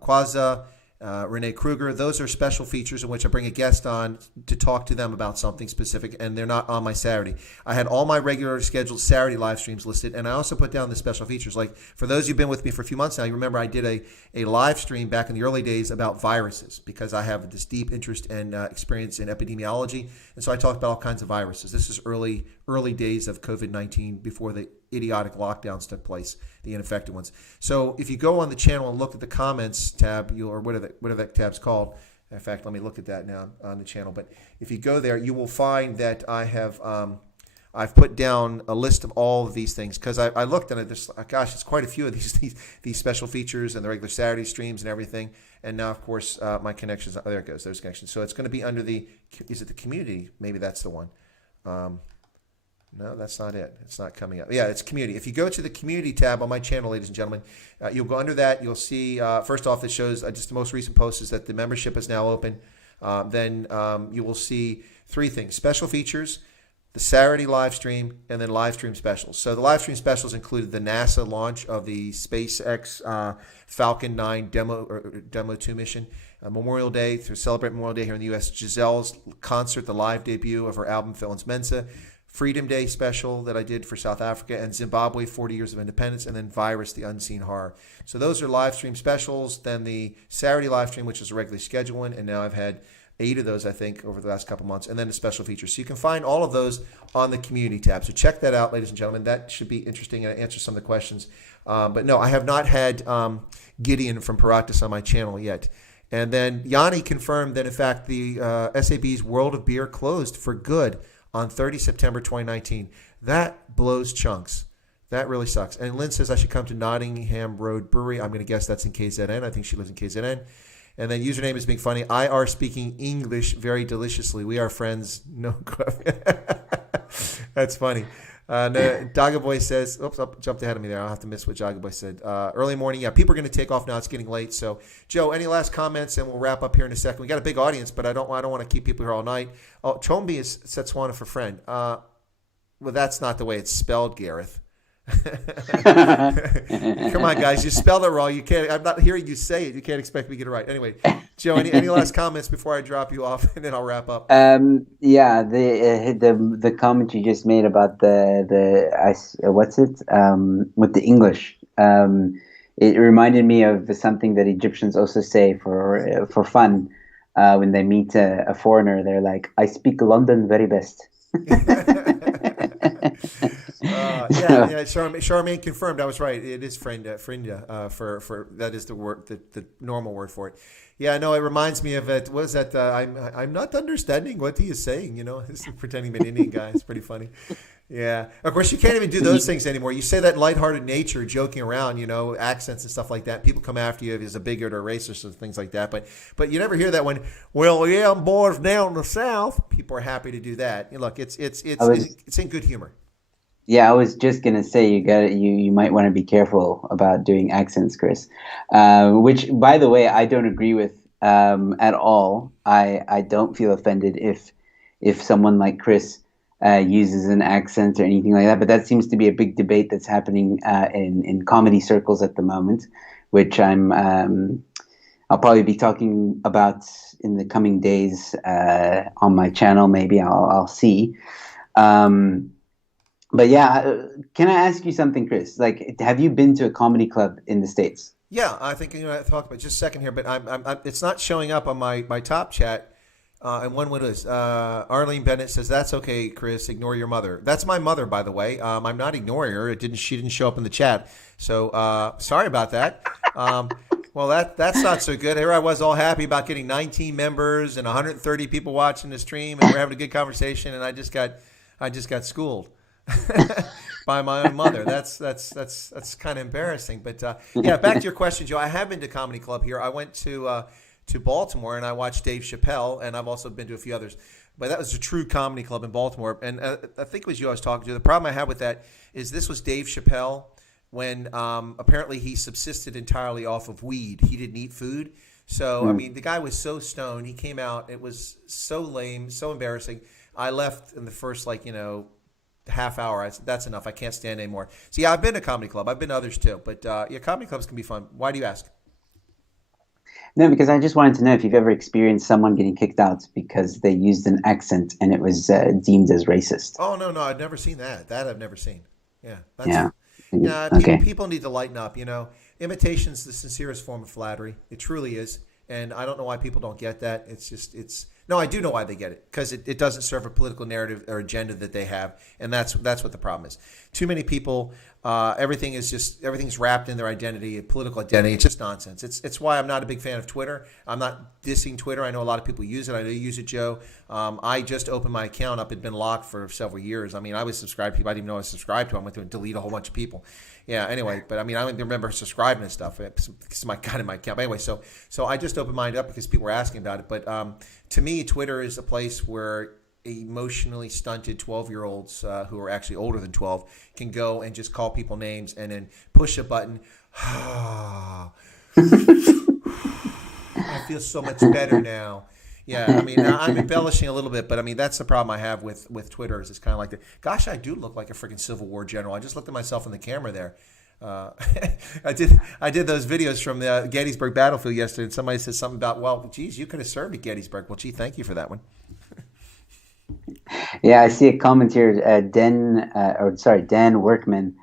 Kwaza, Renee Kruger. Those are special features in which I bring a guest on to talk to them about something specific, and they're not on my Saturday. I had all my regular scheduled Saturday live streams listed, and I also put down the special features. Like for those who've been with me for a few months now, you remember I did a live stream back in the early days about viruses because I have this deep interest and experience in epidemiology, and so I talked about all kinds of viruses. This is early days of COVID-19 before the idiotic lockdowns took place, the unaffected ones. So if you go on the channel and look at the comments tab, or whatever that tab's called. In fact, let me look at that now on the channel. But if you go there, you will find that I have I've put down a list of all of these things because I looked at it. There's it's quite a few of these special features and the regular Saturday streams and everything. And now, of course, my connections. Oh, there it goes. There's connections. So it's going to be under is it the community? Maybe that's the one. No, that's not it. It's not coming up. Yeah, it's community. If you go to the community tab on my channel, ladies and gentlemen, you'll go under that. You'll see, first off, it shows just the most recent post is that the membership is now open. Then you will see three things: special features, the Saturday live stream, and then live stream specials. So the live stream specials included the NASA launch of the SpaceX Falcon 9 Demo 2 mission, Memorial Day, to celebrate Memorial Day here in the U.S., Giselle's concert, the live debut of her album, Felons Mensa, Freedom Day special that I did for South Africa, and Zimbabwe, 40 Years of Independence, and then Virus, the Unseen Horror. So those are live stream specials. Then the Saturday live stream, which is a regularly scheduled one, and now I've had 8 of those, I think, over the last couple months, and then the special features. So you can find all of those on the community tab. So check that out, ladies and gentlemen. That should be interesting and answer some of the questions. But no, I have not had Gideon from Paratus on my channel yet. And then Yanni confirmed that, in fact, the SAB's World of Beer closed for good on 30 September 2019. That blows chunks. That really sucks. And Lynn says I should come to Nottingham Road Brewery. I'm going to guess that's in KZN. I think she lives in KZN. And then username is being funny. IR speaking English very deliciously. We are friends. No. That's funny. Dagaboy says, oops, I jumped ahead of me there. I'll have to miss what Dagaboy said. Early morning. Yeah, people are going to take off now. It's getting late. So, Joe, any last comments? And we'll wrap up here in a second. We got a big audience, but I don't want to keep people here all night. Oh, Chombi is Setswana for friend. Well, that's not the way it's spelled, Gareth. Come on, guys. You spelled it wrong. You can't. I'm not hearing you say it. You can't expect me to get it right. Anyway, Joe, any last comments before I drop you off, and then I'll wrap up. Yeah, the comment you just made about what's it with the English. It reminded me of something that Egyptians also say for fun when they meet a foreigner. They're like, "I speak London very best." Charmaine confirmed I was right. It is Frenda for that is the word, the normal word for it. Yeah, no, it reminds me of it. What is that? I'm not understanding what he is saying. You know, this is pretending to be an Indian guy. It's pretty funny. Yeah, of course you can't even do those things anymore. You say that lighthearted nature, joking around, you know, accents and stuff like that. People come after you as a bigot or racist and things like that. But you never hear that when, well, yeah, boys down in the South. People are happy to do that. Look, it's in good humor. Yeah, I was just gonna say you might want to be careful about doing accents, Chris. Which, by the way, I don't agree with at all. I don't feel offended if someone like Chris uses an accent or anything like that. But that seems to be a big debate that's happening in comedy circles at the moment, which I'll probably be talking about in the coming days on my channel. Maybe I'll see. But yeah, can I ask you something, Chris? Like, have you been to a comedy club in the States? Yeah, I think I'm going to talk about it just a second here, but it's not showing up on my top chat. And one what is Arlene Bennett says, that's okay, Chris, ignore your mother. That's my mother, by the way. I'm not ignoring her. She didn't show up in the chat. So sorry about that. Well, that's not so good. Here I was all happy about getting 19 members and 130 people watching the stream, and we're having a good conversation, and I just got schooled by my own mother. That's kind of embarrassing. But yeah, back to your question, Joe. I have been to comedy club here. I went to Baltimore and I watched Dave Chappelle, and I've also been to a few others. But that was a true comedy club in Baltimore, and I think it was you I was talking to. The problem I had with that is this was Dave Chappelle when apparently he subsisted entirely off of weed. He didn't eat food. So, I mean, the guy was so stoned. He came out. It was so lame, so embarrassing. I left in the first, half hour. I said, that's enough. I can't stand anymore. So, yeah, I've been to comedy club. I've been to others too. But, yeah, comedy clubs can be fun. Why do you ask? No, because I just wanted to know if you've ever experienced someone getting kicked out because they used an accent and it was deemed as racist. Oh, no, I've never seen that. That I've never seen. Yeah. Yeah. Okay. People need to lighten up, Imitation's the sincerest form of flattery. It truly is. And I don't know why people don't get that. No, I do know why they get it, because it doesn't serve a political narrative or agenda that they have, and that's what the problem is. Too many people, everything's wrapped in their identity, political identity. It's just nonsense. It's why I'm not a big fan of Twitter. I'm not dissing Twitter. I know a lot of people use it. I know you use it, Joe. I just opened my account up. It'd been locked for several years. I mean, I was subscribed to people I didn't even know I was subscribed to. I went through and delete a whole bunch of people. Yeah. Anyway, but I mean, I don't even remember subscribing and stuff. It's my kind of my account. But anyway, so I just opened mine up because people were asking about it. But to me, Twitter is a place where emotionally stunted 12-year-olds who are actually older than 12 can go and just call people names and then push a button. I feel so much better now. Yeah, I mean, I'm embellishing a little bit, but I mean, that's the problem I have with Twitter. Is it's kind of like gosh, I do look like a freaking Civil War general. I just looked at myself in the camera there. I did those videos from the Gettysburg battlefield yesterday, and somebody said something about, well, geez, you could have served at Gettysburg. Well, gee, thank you for that one. Yeah, I see a comment here. Dan Workman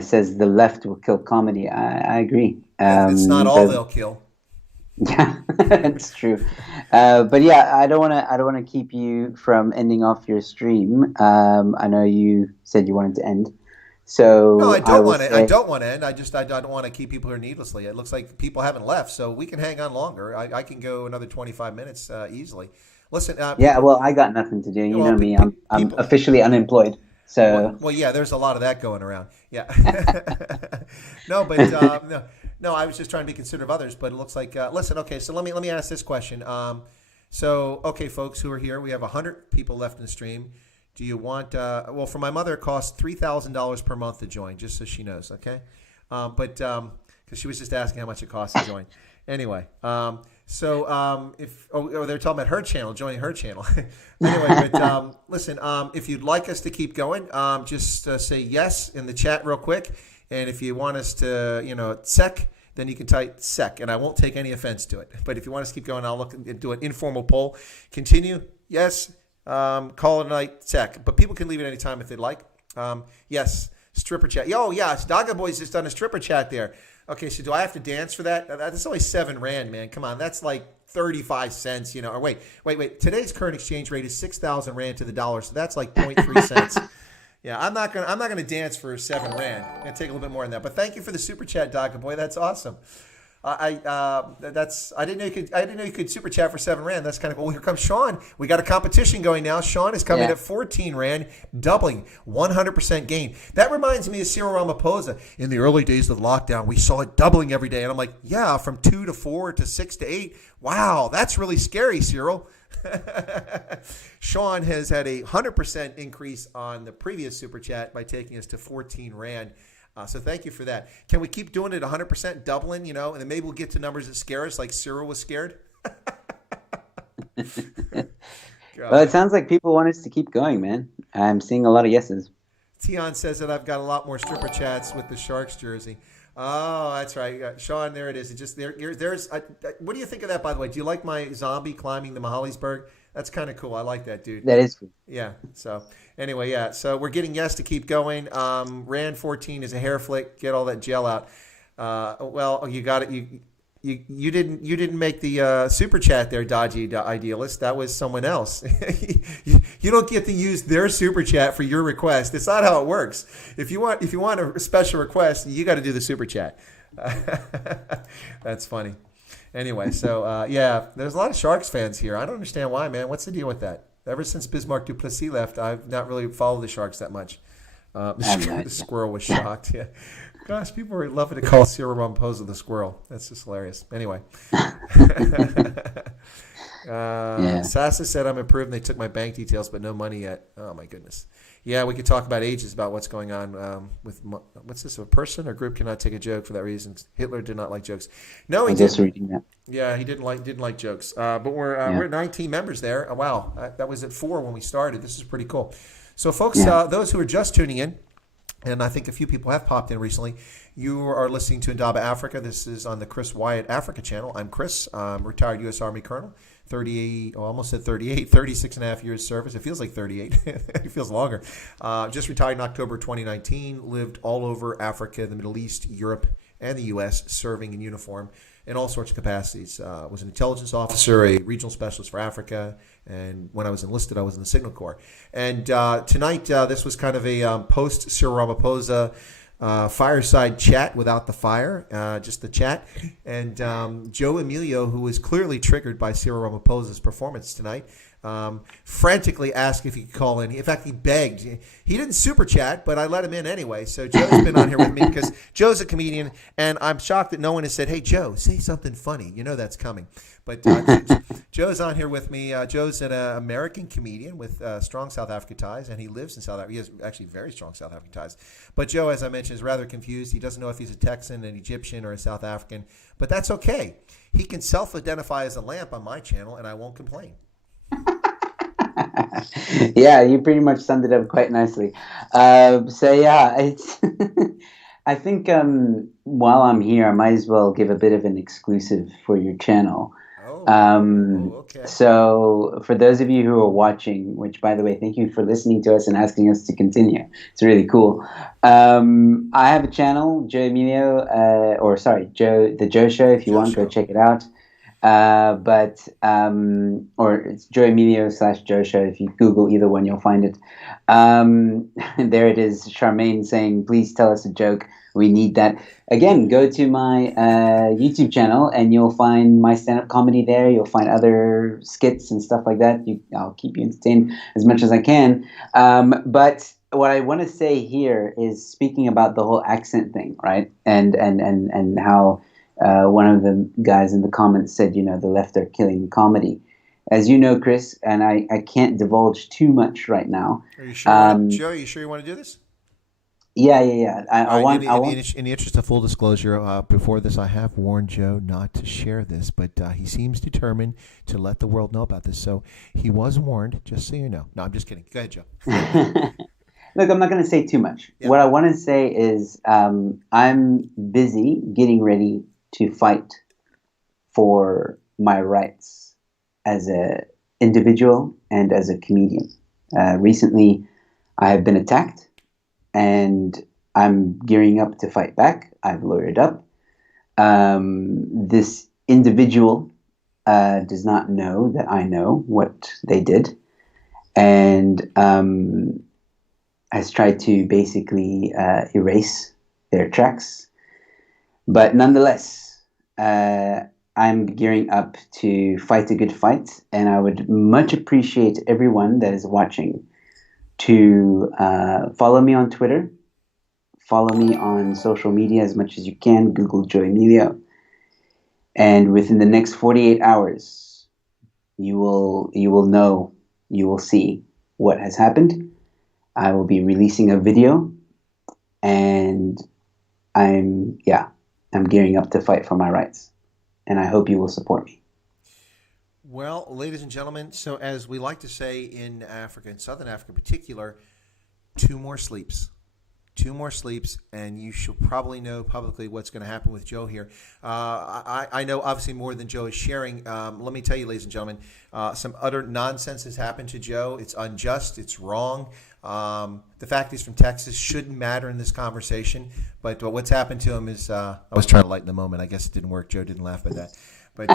says the left will kill comedy. I agree. It's not all they'll kill. Yeah, it's true. But yeah, I don't want to keep you from ending off your stream. I know you said you wanted to end. So no, I don't want to. I don't want to end. I don't want to keep people here needlessly. It looks like people haven't left, so we can hang on longer. I can go another 25 minutes easily. Listen. Yeah, well, I got nothing to do. You know me. I'm officially unemployed. So well, yeah. There's a lot of that going around. Yeah. No, but no. I was just trying to be considerate of others. But it looks like. Listen. Okay. So let me ask this question. So okay, folks who are here, we have 100 people left in the stream. Do you want? Well, for my mother, it costs $3,000 per month to join, just so she knows. Okay. But because she was just asking how much it costs to join. Anyway. If they're talking about her channel, joining her channel. Anyway, but listen, if you'd like us to keep going, just say yes in the chat real quick. And if you want us to, sec, then you can type sec, and I won't take any offense to it. But if you want us to keep going, I'll look and do an informal poll. Continue, yes. Call it a night, sec. But people can leave at any time if they'd like. Yes, stripper chat. Yo, yeah, Daga Boy's just done a stripper chat there. Okay, so do I have to dance for that? That's only 7 rand, man. Come on, that's like 35 cents, Or wait. Today's current exchange rate is 6,000 rand to the dollar, so that's like 0.3 cents. Yeah, I'm not gonna dance for 7 rand. I'm gonna take a little bit more than that. But thank you for the super chat, Daga Boy. That's awesome. I didn't know you could super chat for 7 rand. That's kind of cool. Well, here comes Sean. We got a competition going now. Sean is coming at 14 rand, doubling, 100% gain. That reminds me of Cyril Ramaphosa. In the early days of the lockdown, we saw it doubling every day, and I'm like, yeah, from 2 to 4 to 6 to 8. Wow, that's really scary, Cyril. Sean has had a 100% increase on the previous super chat by taking us to 14 rand. So thank you for that. Can we keep doing it 100%, doubling, and then maybe we'll get to numbers that scare us, like Cyril was scared? Well, it sounds like people want us to keep going, man. I'm seeing a lot of yeses. Tion says that I've got a lot more stripper chats with the Sharks jersey. Oh, that's right. Sean, there it is. It just there's. What do you think of that, by the way? Do you like my zombie climbing the Mahalisberg? That's kind of cool. I like that, dude. That is cool. Yeah. So anyway, yeah. So we're getting yes to keep going. Rand 14 is a hair flick. Get all that gel out. Well, you got it. You didn't make the super chat there, Dodgy Idealist. That was someone else. You don't get to use their super chat for your request. It's not how it works. If you want a special request, you got to do the super chat. That's funny. Anyway, so yeah, there's a lot of Sharks fans here. I don't understand why, man. What's the deal with that? Ever since Bismarck Duplessis left, I've not really followed the Sharks that much. The squirrel was shocked. Yeah. Gosh, people are loving to call Cyril Ramaphosa the squirrel. That's just hilarious. Anyway. Sasa said I'm improved and they took my bank details, but no money yet. Oh, my goodness. Yeah, we could talk about ages about what's going on with, what's this, a person or group cannot take a joke for that reason. Hitler did not like jokes. No, he didn't. Reading that. Yeah, he didn't like jokes. But we're 19 members there. Oh, wow. That was at 4 when we started. This is pretty cool. So, folks, those who are just tuning in, and I think a few people have popped in recently. You are listening to Indaba Africa. This is on the Chris Wyatt Africa channel. I'm Chris. I'm retired U.S. Army Colonel. 38, almost at 38, 36 and a half years service. It feels like 38. It feels longer. Just retired in October 2019. Lived all over Africa, the Middle East, Europe, and the U.S., serving in uniform in all sorts of capacities. Was an intelligence officer, a regional specialist for Africa, and when I was enlisted, I was in the Signal Corps. And tonight, this was kind of a post-Cyril Ramaphosa fireside chat without the fire, just the chat. And Joe Emilio, who was clearly triggered by Cyril Ramaphosa's performance tonight, frantically asked if he could call in. In fact, he begged. He didn't super chat, but I let him in anyway. So Joe's been on here with me because Joe's a comedian, and I'm shocked that no one has said, "Hey, Joe, say something funny." You know that's coming. But Joe's on here with me. Joe's an American comedian with strong South African ties, and he lives in South Africa. He has actually very strong South African ties. But Joe, as I mentioned, is rather confused. He doesn't know if he's a Texan, an Egyptian, or a South African. But that's okay. He can self-identify as a lamp on my channel, and I won't complain. Yeah, you pretty much summed it up quite nicely. So yeah, it's I think while I'm here, I might as well give a bit of an exclusive for your channel. Okay. So for those of you who are watching, which by the way, thank you for listening to us and asking us to continue. It's really cool. I have a channel, Joe Emilio, The Joe Show. If you want, go check it out. Or it's Joe Emilio / Joe Show. If you Google either one, you'll find it. There it is. Charmaine saying, please tell us a joke. We need that. Again, go to my YouTube channel and you'll find my stand-up comedy there. You'll find other skits and stuff like that. I'll keep you entertained as much as I can. But what I want to say here is speaking about the whole accent thing, right? And how one of the guys in the comments said, the left are killing comedy. As you know, Chris, and I can't divulge too much right now. Are you sure, Joe? Are you sure you want to do this? Yeah. In the interest of full disclosure, before this, I have warned Joe not to share this, but he seems determined to let the world know about this. So he was warned, just so you know. No, I'm just kidding. Go ahead, Joe. Look, I'm not going to say too much. Yeah. What I want to say is I'm busy getting ready to fight for my rights as an individual and as a comedian. Recently, I have been attacked, and I'm gearing up to fight back. I've lawyered up. This individual does not know that I know what they did, and has tried to basically erase their tracks. But nonetheless, I'm gearing up to fight a good fight, and I would much appreciate everyone that is watching to follow me on Twitter, follow me on social media as much as you can, Google Joe Emilio, and within the next 48 hours, you will see what has happened. I will be releasing a video, and I'm gearing up to fight for my rights, and I hope you will support me. Well, ladies and gentlemen, so as we like to say in Africa, in Southern Africa in particular, 2 more sleeps. 2 more sleeps, and you should probably know publicly what's going to happen with Joe here. I know obviously more than Joe is sharing. Let me tell you, ladies and gentlemen, some utter nonsense has happened to Joe. It's unjust. It's wrong. The fact he's from Texas shouldn't matter in this conversation, but what's happened to him is, I was trying to lighten the moment. I guess it didn't work. Joe didn't laugh at that. But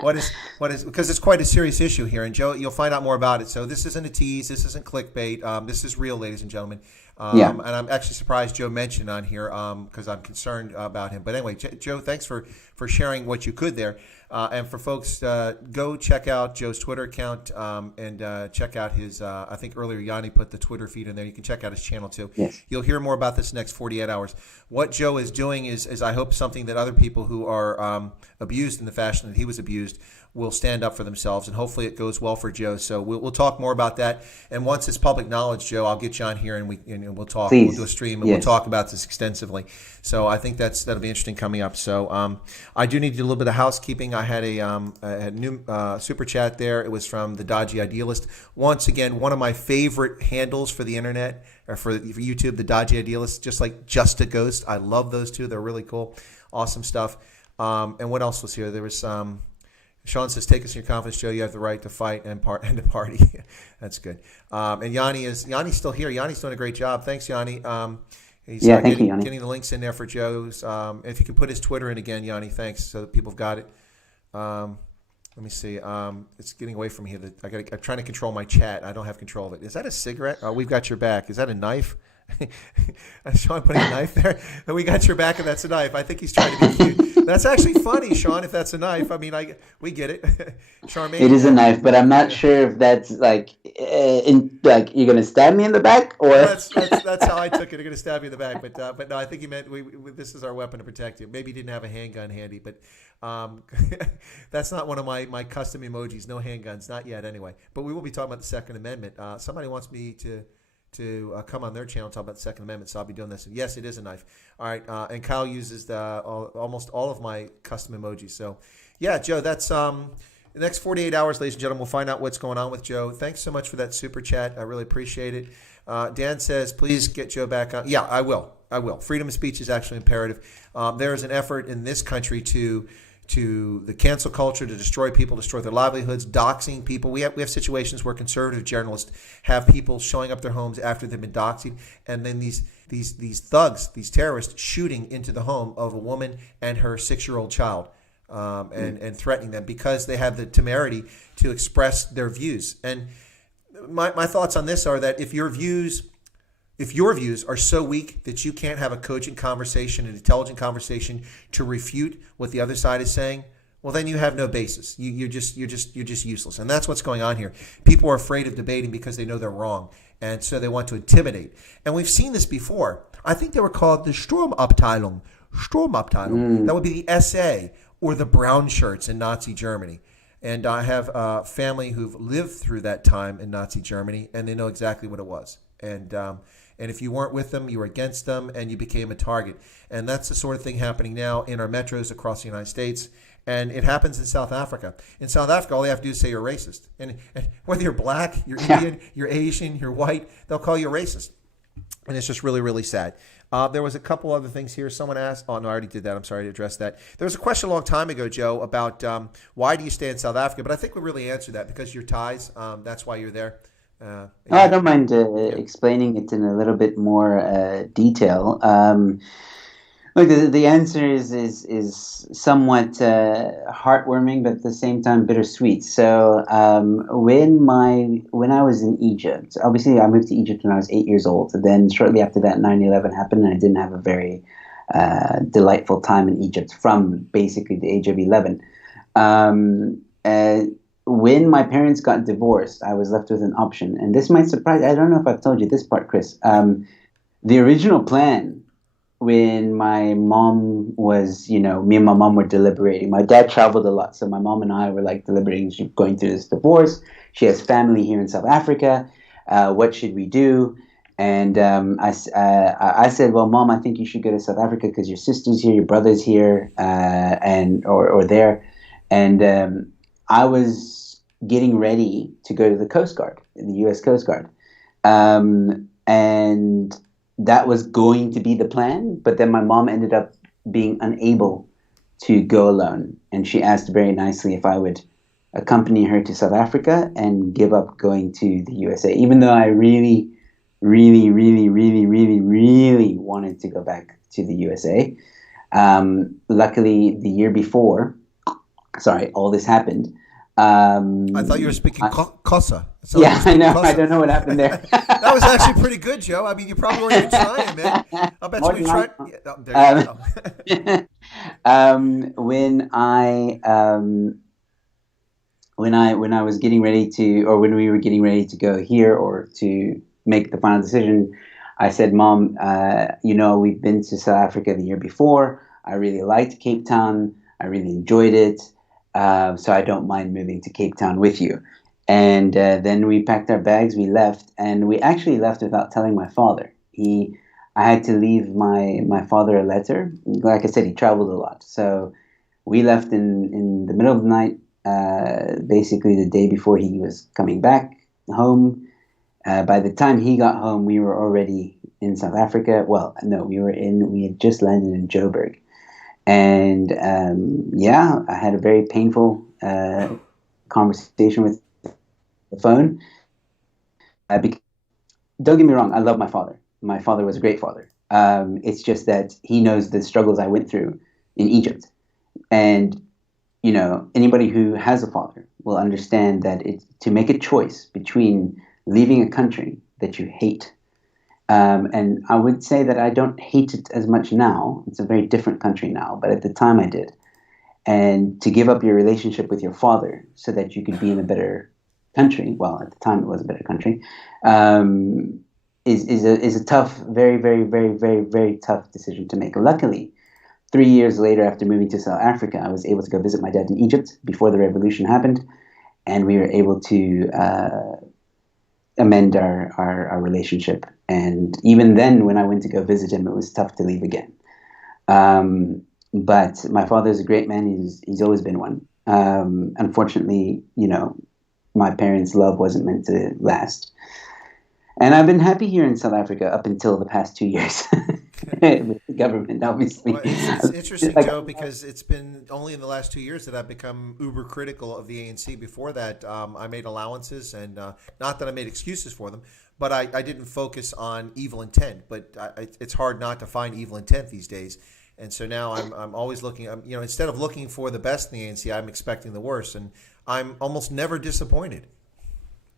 what is because it's quite a serious issue here, and Joe, you'll find out more about it. So this isn't a tease. This isn't clickbait. This is real, ladies and gentlemen. And I'm actually surprised Joe mentioned on here because I'm concerned about him. But anyway, Joe, thanks for sharing what you could there. And for folks, go check out Joe's Twitter account and check out his, I think earlier Yanni put the Twitter feed in there. You can check out his channel too. Yes. You'll hear more about this next 48 hours. What Joe is doing is I hope something that other people who are abused in the fashion that he was abused will stand up for themselves, and hopefully it goes well for Joe. So we'll talk more about that. And once it's public knowledge, Joe, I'll get you on here and we'll talk. Please. We'll do a stream and we'll talk about this extensively. So I think that'll be interesting coming up. So I do need to do a little bit of housekeeping. I had a new super chat there. It was from the Dodgy Idealist. Once again, one of my favorite handles for the internet or for YouTube, the Dodgy Idealist, just like Just a Ghost. I love those two. They're really cool. Awesome stuff. And what else was here? There was Sean says, take us in your confidence, Joe. You have the right to fight and to party. That's good. And Yanni's still here. Yanni's doing a great job. Thanks, Yanni. He's thank you, Yanni. Getting the links in there for Joe's. If you can put his Twitter in again, Yanni, thanks, so that people have got it. Let me see. It's getting away from here. I'm trying to control my chat. I don't have control of it. Is that a cigarette? Oh, we've got your back. Is that a knife? Sean putting a knife there. And we got your back, and that's a knife. I think he's trying to be cute. That's actually funny, Sean. If that's a knife, I mean, we get it. Charmaine. It is a knife, but I'm not sure if that's like you're gonna stab me in the back, or that's how I took it. You're gonna stab me in the back, but no, I think he meant this is our weapon to protect you. Maybe he didn't have a handgun handy, but that's not one of my custom emojis. No handguns, not yet, anyway. But we will be talking about the Second Amendment. Somebody wants me to come on their channel and talk about the Second Amendment, so I'll be doing this. And yes, it is a knife. All right, and Kyle uses almost all of my custom emojis. So, yeah, Joe, that's the next 48 hours, ladies and gentlemen. We'll find out what's going on with Joe. Thanks so much for that super chat. I really appreciate it. Dan says, please get Joe back on. Yeah, I will. Freedom of speech is actually imperative. There is an effort in this country to the cancel culture, to destroy people, destroy their livelihoods, doxing people. We have situations where conservative journalists have people showing up their homes after they've been doxed, and then these thugs, these terrorists, shooting into the home of a woman and her 6-year-old child, and threatening them because they have the temerity to express their views. And my thoughts on this are that if your views are so weak that you can't have a cogent conversation, an intelligent conversation to refute what the other side is saying, well, then you have no basis. You're just useless. And that's what's going on here. People are afraid of debating because they know they're wrong. And so they want to intimidate. And we've seen this before. I think they were called the Sturmabteilung. That would be the SA or the brown shirts in Nazi Germany. And I have family who've lived through that time in Nazi Germany, and they know exactly what it was. And if you weren't with them, you were against them, and you became a target. And that's the sort of thing happening now in our metros across the United States. And it happens in South Africa. In South Africa, all they have to do is say you're racist. And whether you're black, you're Indian, you're Asian, you're white, they'll call you a racist. And it's just really, really sad. There was a couple other things here. Someone asked, oh, no, I already did that. I'm sorry to address that. There was a question a long time ago, Joe, about why do you stay in South Africa? But I think we really answered that because your ties, that's why you're there. I don't mind explaining it in a little bit more detail. Look, the answer is somewhat heartwarming, but at the same time bittersweet. So when I was in Egypt, obviously I moved to Egypt when I was 8 years old. And then shortly after that, 9/11 happened, and I didn't have a very delightful time in Egypt from basically the age of 11. When my parents got divorced, I was left with an option. And this might surprise, I don't know if I've told you this part, Chris. The original plan, when my mom was, me and my mom were deliberating. My dad traveled a lot, so my mom and I were like deliberating. She's going through this divorce. She has family here in South Africa. What should we do? And I said, well, Mom, I think you should go to South Africa because your sister's here, your brother's here, or there. And I was getting ready to go to the Coast Guard, the U.S. Coast Guard. And that was going to be the plan, but then my mom ended up being unable to go alone. And she asked very nicely if I would accompany her to South Africa and give up going to the USA, even though I really, really, really, really, really, really wanted to go back to the USA. Luckily, the year before, all this happened. I thought you were speaking Xhosa. Yeah, I know. Xhosa. I don't know what happened there. That was actually pretty good, Joe. I mean, you probably weren't even trying, man. I bet you tried. Yeah, there you go. When I was getting ready to, or when we were getting ready to go here or to make the final decision, I said, Mom, we've been to South Africa the year before. I really liked Cape Town. I really enjoyed it. So I don't mind moving to Cape Town with you. And then we packed our bags, we left, and we actually left without telling my father. I had to leave my father a letter. Like I said, he traveled a lot. So We left in the middle of the night, basically the day before he was coming back home. By the time he got home, we were already in South Africa. Well, no, we had just landed in Joburg. And yeah, I had a very painful conversation with the phone. Don't get me wrong, I love my father. My father was a great father. It's just that he knows the struggles I went through in Egypt. And, you know, anybody who has a father will understand that it's to make a choice between leaving a country that you hate. And I would say that I don't hate it as much now. It's a very different country now, but at the time I did. And to give up your relationship with your father so that you could be in a better country, well, at the time it was a better country, is a tough, very, very, very, very, very tough decision to make. Luckily, 3 years later, after moving to South Africa, I was able to go visit my dad in Egypt before the revolution happened, and we were able to amend our relationship. And even then, when I went to go visit him, it was tough to leave again. But my father is a great man. He's always been one. Unfortunately, you know, my parents' love wasn't meant to last. And I've been happy here in South Africa up until the past 2 years with the government, obviously. Well, it's interesting, Joe, because it's been only in the last 2 years that I've become uber critical of the ANC. Before that, I made allowances, and not that I made excuses for them, but I didn't focus on evil intent. But it's hard not to find evil intent these days. And so now I'm always looking, you know, instead of looking for the best in the ANC, I'm expecting the worst. And I'm almost never disappointed.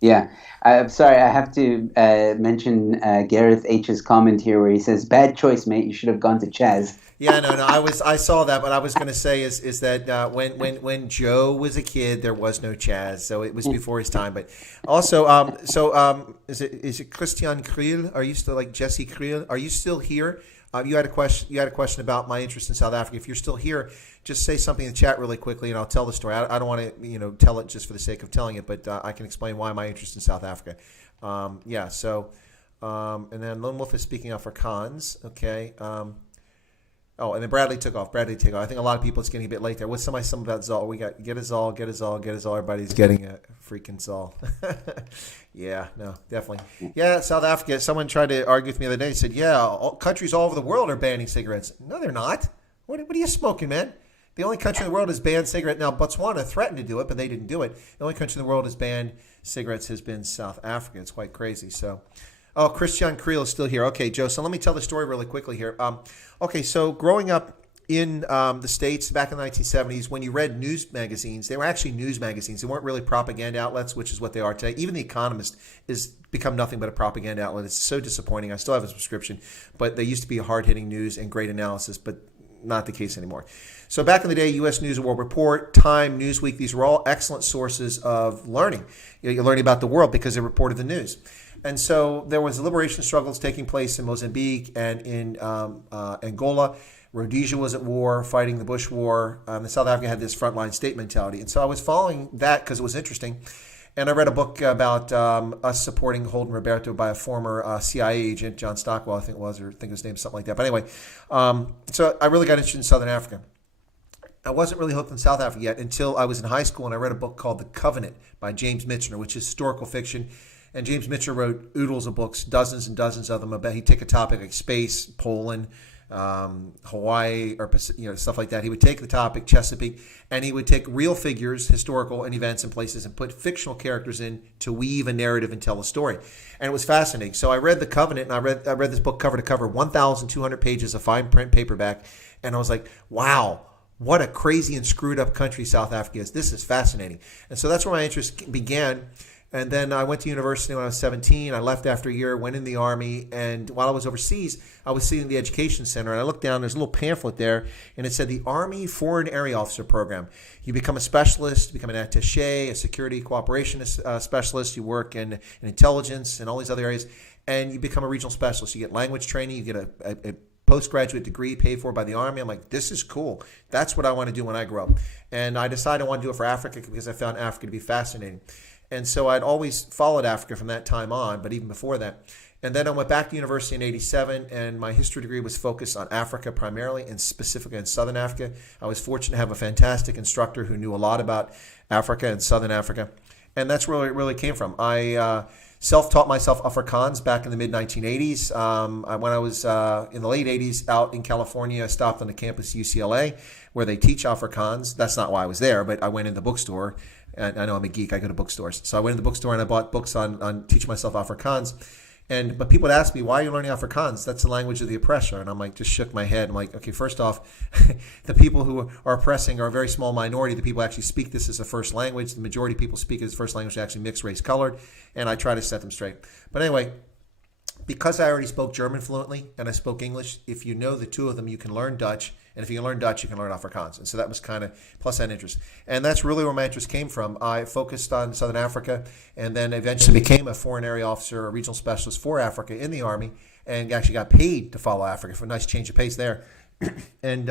Yeah, I'm sorry. I have to mention Gareth H's comment here, where he says, "Bad choice, mate. You should have gone to Chaz." Yeah, no. I saw that, but I was going to say is that when Joe was a kid, there was no Chaz, so it was before his time. But also, is it Christian Cyril? Are you still like Jesse Cyril? Are you still here? You had a question about my interest in South Africa. If you're still here, just say something in the chat really quickly, and I'll tell the story. I don't want to tell it just for the sake of telling it, but I can explain why my interest in South Africa. Yeah. So, and then Lone Wolf is speaking Afrikaans. Okay. Oh, and then Bradley took off. I think a lot of people, it's getting a bit late there. What's something about Zol? We got get a Zol. Everybody's getting a freaking Zol. Yeah, no, definitely. Yeah, South Africa. Someone tried to argue with me the other day. Said, yeah, countries all over the world are banning cigarettes. No, they're not. What are you smoking, man? The only country in the world has banned cigarettes. Now, Botswana threatened to do it, but they didn't do it. The only country in the world has banned cigarettes has been South Africa. It's quite crazy. So, oh, Christian Creel is still here. Okay, Joe, so let me tell the story really quickly here. Okay, so growing up in the States back in the 1970s, when you read news magazines, they were actually news magazines. They weren't really propaganda outlets, which is what they are today. Even The Economist has become nothing but a propaganda outlet. It's so disappointing. I still have a subscription, but they used to be hard-hitting news and great analysis, but not the case anymore. So back in the day, U.S. News and World Report, Time, Newsweek, these were all excellent sources of learning. You're learning about the world because they reported the news. And so there was liberation struggles taking place in Mozambique and in Angola. Rhodesia was at war, fighting the Bush War. And South Africa had this frontline state mentality. And so I was following that because it was interesting. And I read a book about us supporting Holden Roberto by a former CIA agent, John Stockwell, I think it was, or I think his name was something like that. But anyway, so I really got interested in Southern Africa. I wasn't really hooked on South Africa yet until I was in high school and I read a book called The Covenant by James Michener, which is historical fiction. And James Michener wrote oodles of books, dozens and dozens of them. About he'd take a topic like space, Poland, Hawaii, or stuff like that. He would take the topic Chesapeake, and he would take real figures, historical and events and places, and put fictional characters in to weave a narrative and tell a story. And it was fascinating. So I read The Covenant, and I read this book cover to cover, 1,200 pages of fine print paperback, and I was like, wow. What a crazy and screwed up country South Africa is. This is fascinating. And so that's where my interest began. And then I went to university when I was 17. I left after a year, went in the Army. And while I was overseas, I was sitting in the Education Center. And I looked down, there's a little pamphlet there. And it said the Army Foreign Area Officer Program. You become a specialist, become an attaché, a security cooperation specialist. You work in intelligence and all these other areas. And you become a regional specialist. You get language training. You get a postgraduate degree paid for by the Army. I'm like, this is cool. That's what I want to do when I grow up. And I decided I want to do it for Africa because I found Africa to be fascinating. And so I'd always followed Africa from that time on, but even before that. And then I went back to university in 87, and my history degree was focused on Africa primarily, and specifically in Southern Africa. I was fortunate to have a fantastic instructor who knew a lot about Africa and Southern Africa. And that's where it really came from. I self-taught myself Afrikaans back in the mid-1980s. When I was in the late 80s out in California, I stopped on the campus UCLA where they teach Afrikaans. That's not why I was there, but I went in the bookstore. And I know I'm a geek. I go to bookstores. So I went in the bookstore and I bought books on teaching myself Afrikaans. But people would ask me, why are you learning Afrikaans? That's the language of the oppressor. And I'm like, just shook my head. I'm like, okay, first off, the people who are oppressing are a very small minority. The people who actually speak this as a first language. The majority of people speak it as first language, actually mixed race colored. And I try to set them straight. But anyway, because I already spoke German fluently and I spoke English, if you know the two of them, you can learn Dutch. And if you can learn Dutch, you can learn Afrikaans. And so that was kind of, plus that interest. And that's really where my interest came from. I focused on Southern Africa and then eventually became a foreign area officer, a regional specialist for Africa in the Army, and actually got paid to follow Africa for a nice change of pace there. And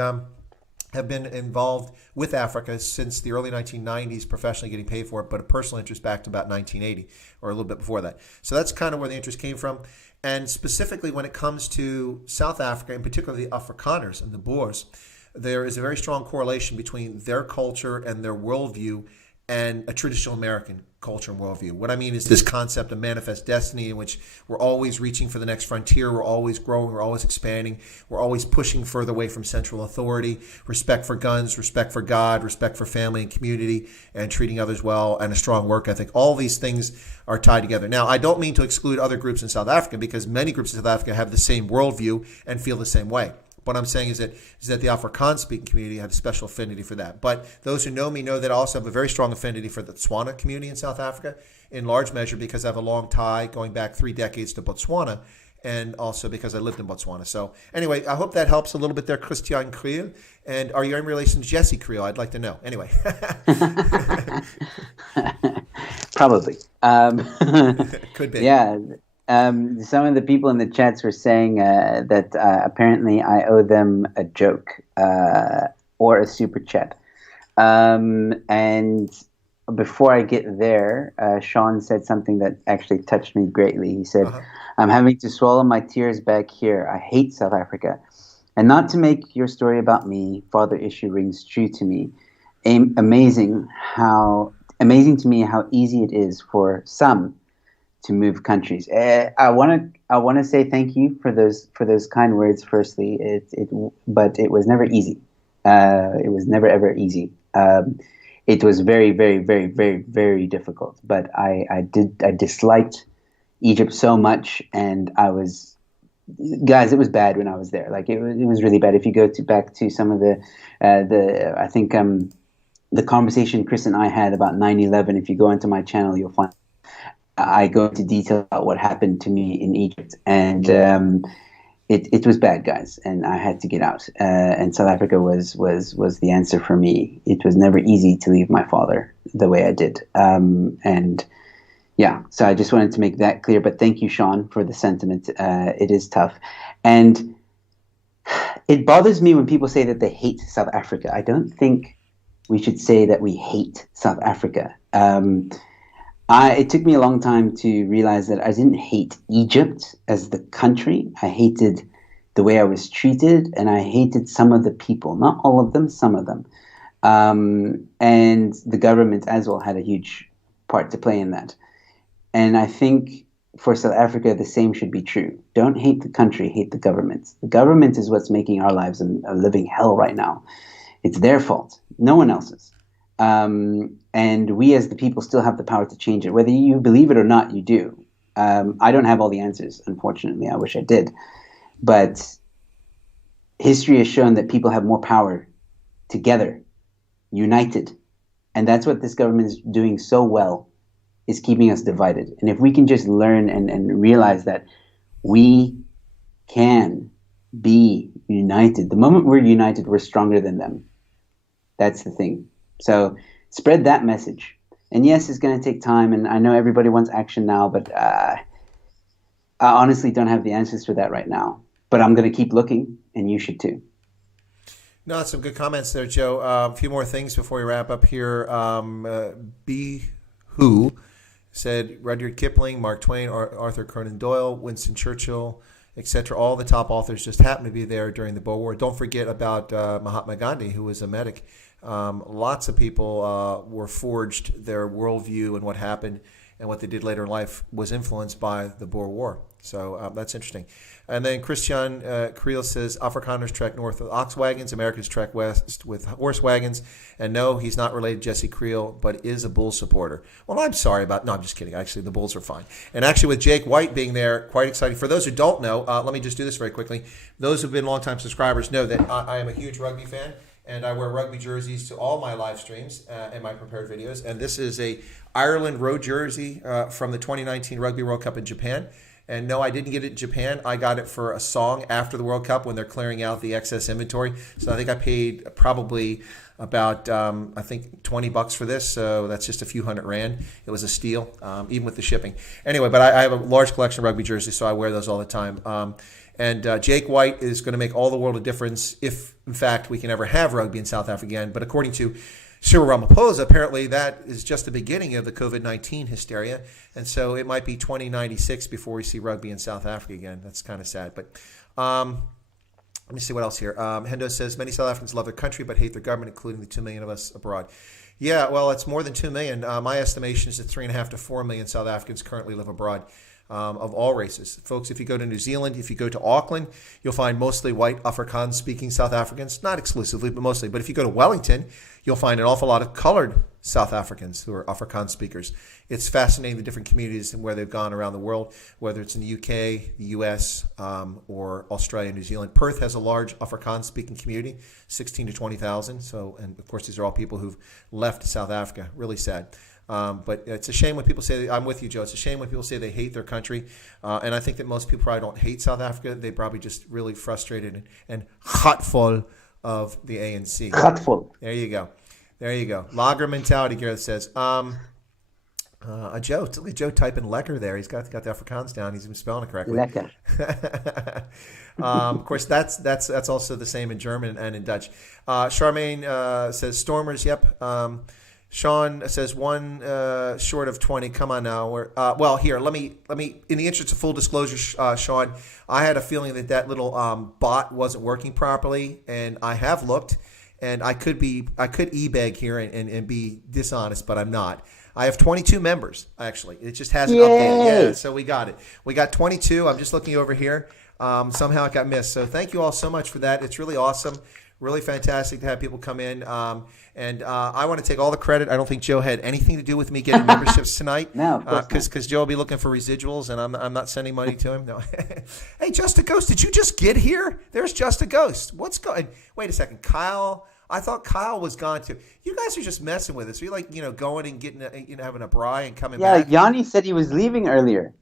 have been involved with Africa since the early 1990s, professionally getting paid for it, but a personal interest back to about 1980 or a little bit before that. So that's kind of where the interest came from. And specifically when it comes to South Africa, and particularly the Afrikaners and the Boers, there is a very strong correlation between their culture and their worldview and a traditional American culture and worldview. What I mean is this concept of manifest destiny in which we're always reaching for the next frontier, we're always growing, we're always expanding, we're always pushing further away from central authority, respect for guns, respect for God, respect for family and community, and treating others well, and a strong work ethic. All these things are tied together. Now, I don't mean to exclude other groups in South Africa because many groups in South Africa have the same worldview and feel the same way. What I'm saying is that the Afrikaans-speaking community had a special affinity for that. But those who know me know that I also have a very strong affinity for the Tswana community in South Africa, in large measure because I have a long tie going back 3 decades to Botswana, and also because I lived in Botswana. So anyway, I hope that helps a little bit there, Christian Cyril. And are you in relation to Jesse Cyril? I'd like to know. Anyway. Probably. Could be. Yeah. Some of the people in the chats were saying that apparently I owe them a joke or a super chat. And before I get there, Sean said something that actually touched me greatly. He said, I'm having to swallow my tears back here. I hate South Africa. And not to make your story about me, father issue rings true to me. Amazing to me how easy it is for some to move countries. I want to say thank you for those kind words. Firstly, but it was never easy. It was never ever easy. It was very, very, very, very, very difficult. But I disliked Egypt so much, and guys, it was bad when I was there. Like it was really bad. If you go back to some of the I think the conversation Chris and I had about 9/11. If you go into my channel, you'll find. I go into detail about what happened to me in Egypt, and it was bad, guys, and I had to get out. And South Africa was the answer for me. It was never easy to leave my father the way I did, and yeah. So I just wanted to make that clear. But thank you, Sean, for the sentiment. It is tough, and it bothers me when people say that they hate South Africa. I don't think we should say that we hate South Africa. It took me a long time to realize that I didn't hate Egypt as the country. I hated the way I was treated, and I hated some of the people. Not all of them, some of them. And the government as well had a huge part to play in that. And I think for South Africa, the same should be true. Don't hate the country, hate the government. The government is what's making our lives a living hell right now. It's their fault, no one else's. And we as the people still have the power to change it. Whether you believe it or not, you do. I don't have all the answers, unfortunately. I wish I did. But history has shown that people have more power together, united. And that's what this government is doing so well, is keeping us divided. And if we can just learn and realize that we can be united. The moment we're united, we're stronger than them. That's the thing. So spread that message. And yes, it's going to take time, and I know everybody wants action now, but I honestly don't have the answers for that right now. But I'm going to keep looking, and you should too. No, some good comments there, Joe. A few more things before we wrap up here. Be Who said Rudyard Kipling, Mark Twain, Arthur Conan Doyle, Winston Churchill, etc. All the top authors just happened to be there during the Boer War. Don't forget about Mahatma Gandhi, who was a medic. Lots of people were forged. Their worldview and what happened and what they did later in life was influenced by the Boer War. So that's interesting. And then Christian Cyril says, Afrikaners trek north with ox wagons, Americans trek west with horse wagons. And no, he's not related to Jesse Creel, but is a Bulls supporter. Well, I'm sorry about, no, I'm just kidding. Actually, the Bulls are fine. And actually with Jake White being there, quite exciting. For those who don't know, let me just do this very quickly. Those who've been longtime subscribers know that I am a huge rugby fan. And I wear rugby jerseys to all my live streams and my prepared videos. And this is a Ireland road jersey from the 2019 Rugby World Cup in Japan. And no, I didn't get it in Japan. I got it for a song after the World Cup when they're clearing out the excess inventory. So I think I paid probably about, I think, $20 for this. So that's just a few $100. It was a steal, even with the shipping. Anyway, but I have a large collection of rugby jerseys, so I wear those all the time. And Jake White is going to make all the world of difference if, in fact, we can ever have rugby in South Africa again. But according to Cyril Ramaphosa, apparently that is just the beginning of the COVID-19 hysteria. And so it might be 2096 before we see rugby in South Africa again. That's kind of sad. But let me see what else here. Hendo says, many South Africans love their country but hate their government, including the 2 million of us abroad. Yeah, well, it's more than 2 million. My estimation is that 3.5 to 4 million South Africans currently live abroad. Of all races. Folks, if you go to New Zealand, if you go to Auckland, you'll find mostly white Afrikaans-speaking South Africans, not exclusively, but mostly. But if you go to Wellington, you'll find an awful lot of colored South Africans who are Afrikaans speakers. It's fascinating the different communities and where they've gone around the world, whether it's in the UK, the US, or Australia, New Zealand. Perth has a large Afrikaans-speaking community, 16 to 20,000. So, and of course, these are all people who've left South Africa. Really sad. But it's a shame when people say, I'm with you, Joe, it's a shame when people say they hate their country. And I think that most people probably don't hate South Africa. They probably just really frustrated and hatful of the ANC. Hatful. There you go. There you go. Lager mentality, Gareth says. Joe, look at Joe typing lekker there. He's got the Afrikaans down. He's been spelling it correctly. Lekker. Of course, that's also the same in German and in Dutch. Charmaine says, Stormers, yep. Sean says one short of 20. Come on now. Well, here, let me. In the interest of full disclosure, Sean, I had a feeling that little bot wasn't working properly, and I have looked, and I could e-beg here and be dishonest, but I'm not. I have 22 members actually. It just hasn't updated. Yeah, so we got it. We got 22. I'm just looking over here. Somehow it got missed. So thank you all so much for that. It's really awesome. Really fantastic to have people come in. And I want to take all the credit. I don't think Joe had anything to do with me getting memberships tonight. No, because Joe will be looking for residuals, and I'm not sending money to him. No. Hey, Just a Ghost, did you just get here? There's Just a Ghost. What's going? Wait a second, Kyle. I thought Kyle was gone too. You guys are just messing with us. Are you like going and getting having a braai and coming back? Yeah, Yanni said he was leaving earlier.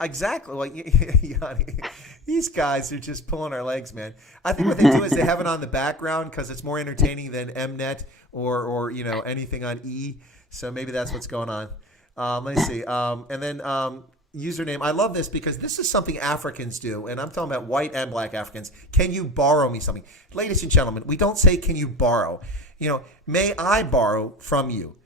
Exactly. Well, Yanni, these guys are just pulling our legs, man. I think what they do is they have it on the background because it's more entertaining than Mnet or anything on E. So maybe that's what's going on. Let me see. And then username. I love this because this is something Africans do, and I'm talking about white and black Africans. Can you borrow me something? Ladies and gentlemen, we don't say can you borrow. May I borrow from you?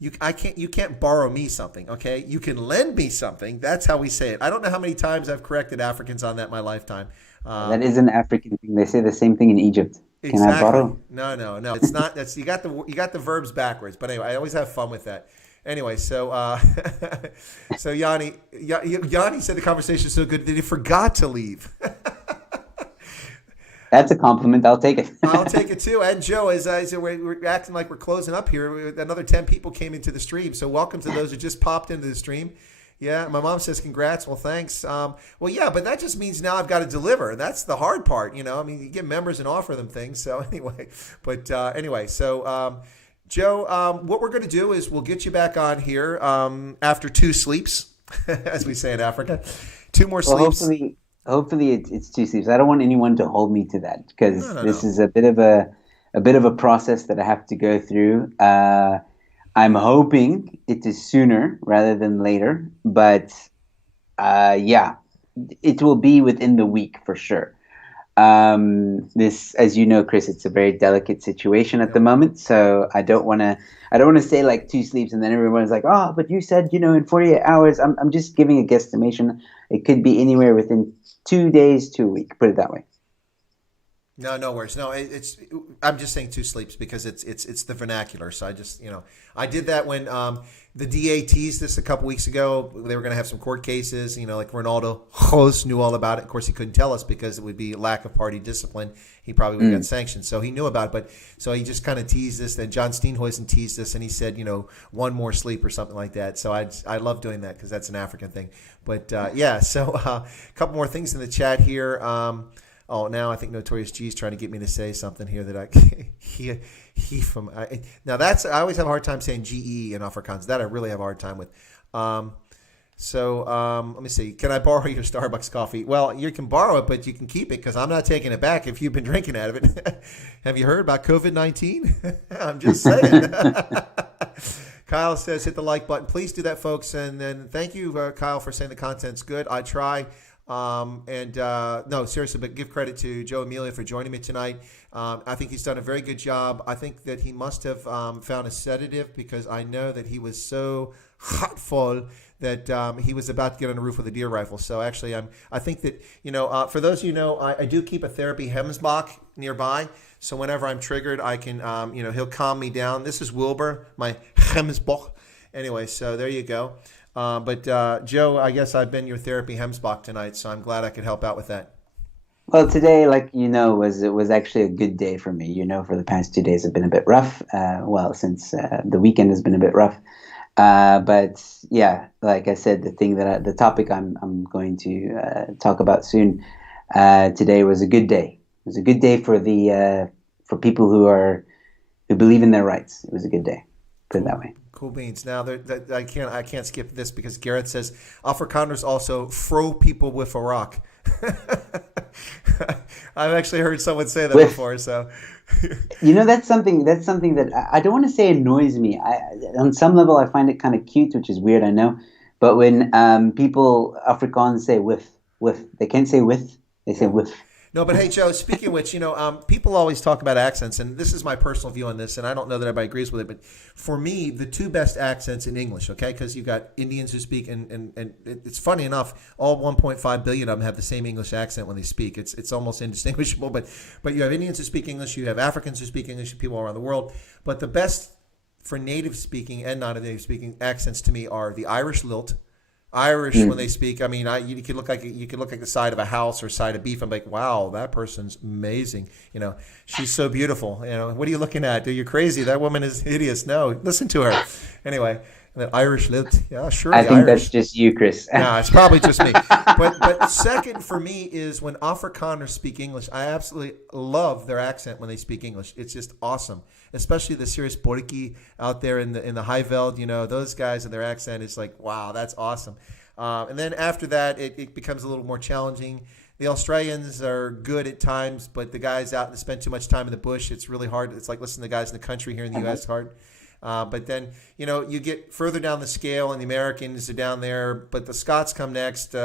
You can't borrow me something, okay? You can lend me something. That's how we say it. I don't know how many times I've corrected Africans on that in my lifetime. That is an African thing. They say the same thing in Egypt. Can I borrow? No. It's not. That's you got the verbs backwards. But anyway, I always have fun with that. Anyway, so so Yanni said the conversation is so good that he forgot to leave. That's a compliment. I'll take it. I'll take it too. And Joe, as we're acting like we're closing up here, another 10 people came into the stream. So welcome to those who just popped into the stream. Yeah, my mom says congrats. Well, thanks. Well, yeah, but that just means now I've got to deliver. That's the hard part, you get members and offer them things. So anyway, so Joe, what we're going to do is we'll get you back on here after 2 sleeps, as we say in Africa. 2 more sleeps. Hopefully it's 2 sleeps. I don't want anyone to hold me to that because this is a bit of a process that I have to go through. I'm hoping it is sooner rather than later, but yeah, it will be within the week for sure. This, as you know, Chris, it's a very delicate situation at the moment. So I don't want to say like 2 sleeps and then everyone's like, oh, but you said, in 48 hours. I'm just giving a guesstimation. It could be anywhere within 2 days to a week. Put it that way. No worries. No, I'm just saying 2 sleeps because it's the vernacular. So I just, I did that when the DA teased this a couple weeks ago. They were going to have some court cases, like Ronaldo Jose knew all about it. Of course, he couldn't tell us because it would be lack of party discipline. He probably would have got sanctioned. So he knew about it. But so he just kind of teased this. Then John Steenhuisen teased this and he said, 1 more sleep or something like that. So I love doing that because that's an African thing. But yeah, so a couple more things in the chat here. Now I think Notorious G is trying to get me to say something here that I always have a hard time saying GE in Afrikaans. That I really have a hard time with. Let me see. Can I borrow your Starbucks coffee? Well, you can borrow it, but you can keep it because I'm not taking it back if you've been drinking out of it. Have you heard about COVID-19? I'm just saying. Kyle says, hit the like button. Please do that, folks. And then thank you, Kyle, for saying the content's good. I try. No, seriously, but give credit to Joe Amelia for joining me tonight. I think he's done a very good job. I think that he must have found a sedative because I know that he was so hotful that he was about to get on the roof with a deer rifle. So actually, I think that, for those of you who know, I do keep a therapy Hemsbach nearby. So whenever I'm triggered, I can, he'll calm me down. This is Wilbur, my Hemsbach. Anyway, so there you go. But Joe, I guess I've been your therapy Hemsbach tonight, so I'm glad I could help out with that. Well, today, was actually a good day for me. For the past 2 days have been a bit rough. Since the weekend has been a bit rough. But yeah, like I said, the topic I'm going to talk about soon today was a good day. It was a good day for people who believe in their rights. It was a good day. Put it that way. Cool beans. Now, I can't skip this because Garrett says Afrikaners also throw people with a rock. I've actually heard someone say that before. So, that's something that I don't want to say annoys me. On some level, I find it kind of cute, which is weird, I know. But when people Afrikaans say with, they can't say with, they say with. No, but hey, Joe, speaking of which, people always talk about accents, and this is my personal view on this, and I don't know that everybody agrees with it, but for me, the 2 best accents in English, okay, because you've got Indians who speak, and it's funny enough, all 1.5 billion of them have the same English accent when they speak. It's almost indistinguishable, but you have Indians who speak English, you have Africans who speak English, people all around the world, but the best for native speaking and non-native speaking accents to me are the Irish lilt. Irish when they speak, I mean, you could look like the side of a house or side of beef. I'm like, wow, that person's amazing. She's so beautiful. What are you looking at? Are you crazy? That woman is hideous. No, listen to her. Anyway, that Irish lilt, yeah, sure. I think that's just you, Chris. No, it's probably just me. But second for me is when Afrikaners speak English. I absolutely love their accent when they speak English. It's just awesome. Especially the Sirius Boriki out there in the Highveld, those guys and their accent is like, wow, that's awesome. And then after that, it becomes a little more challenging. The Australians are good at times, but the guys out that spend too much time in the bush, it's really hard. It's like listening to the guys in the country here in the U.S. hard. But then, you get further down the scale, and the Americans are down there, but the Scots come next.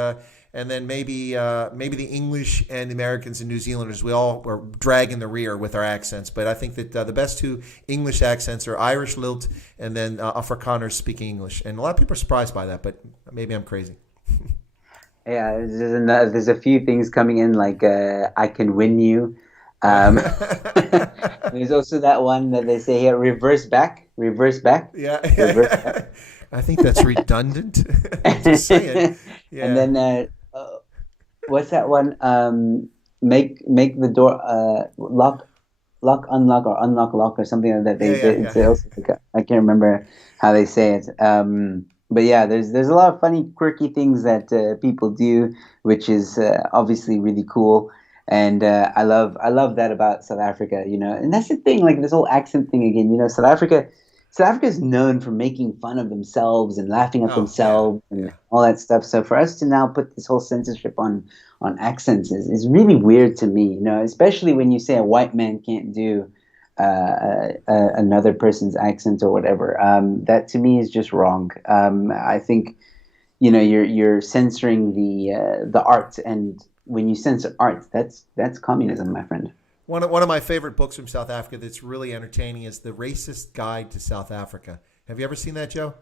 And then maybe the English and the Americans and New Zealanders, we all are dragging the rear with our accents. But I think that the best 2 English accents are Irish lilt and then Afrikaners speaking English. And a lot of people are surprised by that, but maybe I'm crazy. Yeah, there's a few things coming in like I can win you. There's also that one that they say here, reverse back. Yeah. Reverse back. I think that's redundant. Just saying. Yeah. And then what's that one? Make the door lock, unlock, or unlock, lock, or something like that. They also, I can't remember how they say it. But yeah, there's a lot of funny, quirky things that people do, which is obviously really cool. And I love that about South Africa, And that's the thing, like this whole accent thing again. South Africa is known for making fun of themselves and laughing at themselves and all that stuff. So for us to now put this whole censorship on accents is really weird to me, especially when you say a white man can't do another person's accent or whatever. That to me is just wrong. I think, you're censoring the art and when you censor art, that's communism, my friend. One of my favorite books from South Africa that's really entertaining is The Racist Guide to South Africa. Have you ever seen that, Joe?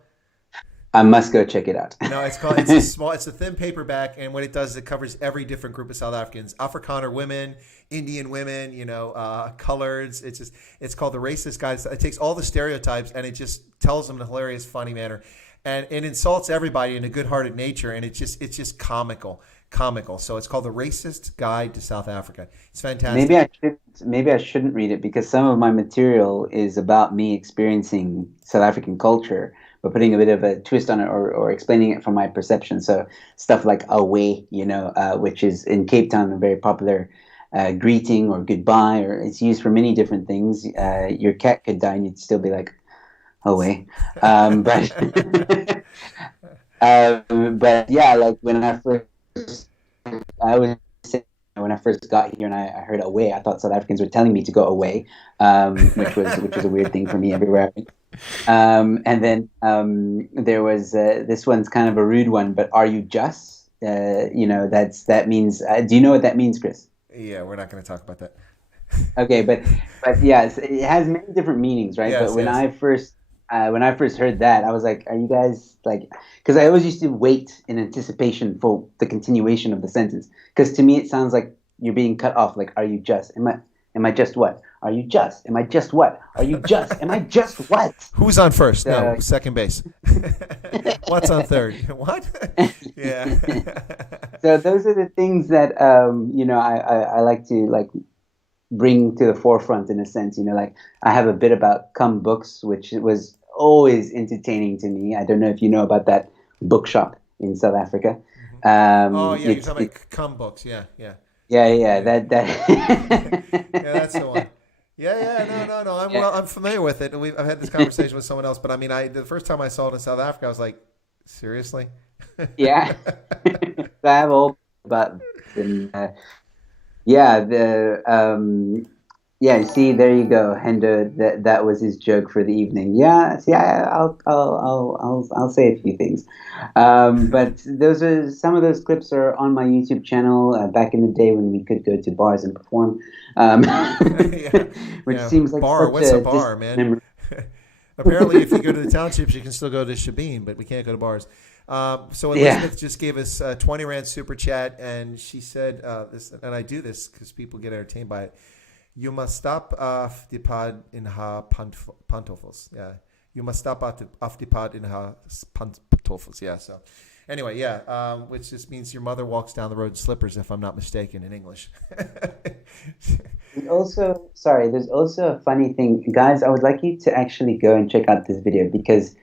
I must go check it out. No, it's a thin paperback, and what it does is it covers every different group of South Africans: Afrikaner women, Indian women, coloreds. It's called The Racist Guide. It takes all the stereotypes and it just tells them in a hilarious, funny manner, and it insults everybody in a good-hearted nature, and it's just comical. So it's called The Racist Guide to South Africa. It's fantastic. Maybe I shouldn't read it because some of my material is about me experiencing South African culture, but putting a bit of a twist on it or explaining it from my perception. So stuff like away, which is in Cape Town a very popular greeting or goodbye, or it's used for many different things. Your cat could die and you'd still be like, away. But yeah, like when I first got here and I heard away, I thought South Africans were telling me to go away, which was a weird thing for me everywhere I went. And then there was this one's kind of a rude one, but are you just? That means. Do you know what that means, Chris? Yeah, we're not going to talk about that. Okay, but yeah, it has many different meanings, right? Yes, but when I first heard that, I was like, are you guys like? Because I always used to wait in anticipation for the continuation of the sentence. Because to me, it sounds like you're being cut off. Like, are you just? Am I just what? Are you just? Am I just what? Are you just? Am I just what? Who's on first? No, second base. What's on third? What? Yeah. So those are the things that I like to bring to the forefront in a sense. Like I have a bit about Come Books, which was always entertaining to me. I don't know if you know about that bookshop in South Africa. You're talking about Come Books. Yeah. That. Yeah, that's the one. Yeah. No. I'm familiar with it. I've had this conversation with someone else, but I mean, the first time I saw it in South Africa, I was like, seriously? Yeah. So I have all about see, there you go, Hendo. That was his joke for the evening. Yeah, see, I'll say a few things, but some of those clips are on my YouTube channel. Back in the day when we could go to bars and perform, which seems like bar. What's a bar, man? Apparently, if you go to the townships, you can still go to Shabin, but we can't go to bars. So Elizabeth just gave us 20 Rand super chat, and she said this, and I do this because people get entertained by it. You must stop off the pod in her pantoffels. Yeah, you must stop off the pod in her pantoffels. Yeah. So, anyway, which just means your mother walks down the road in slippers, if I'm not mistaken, in English. There's also a funny thing, guys. I would like you to actually go and check out this video because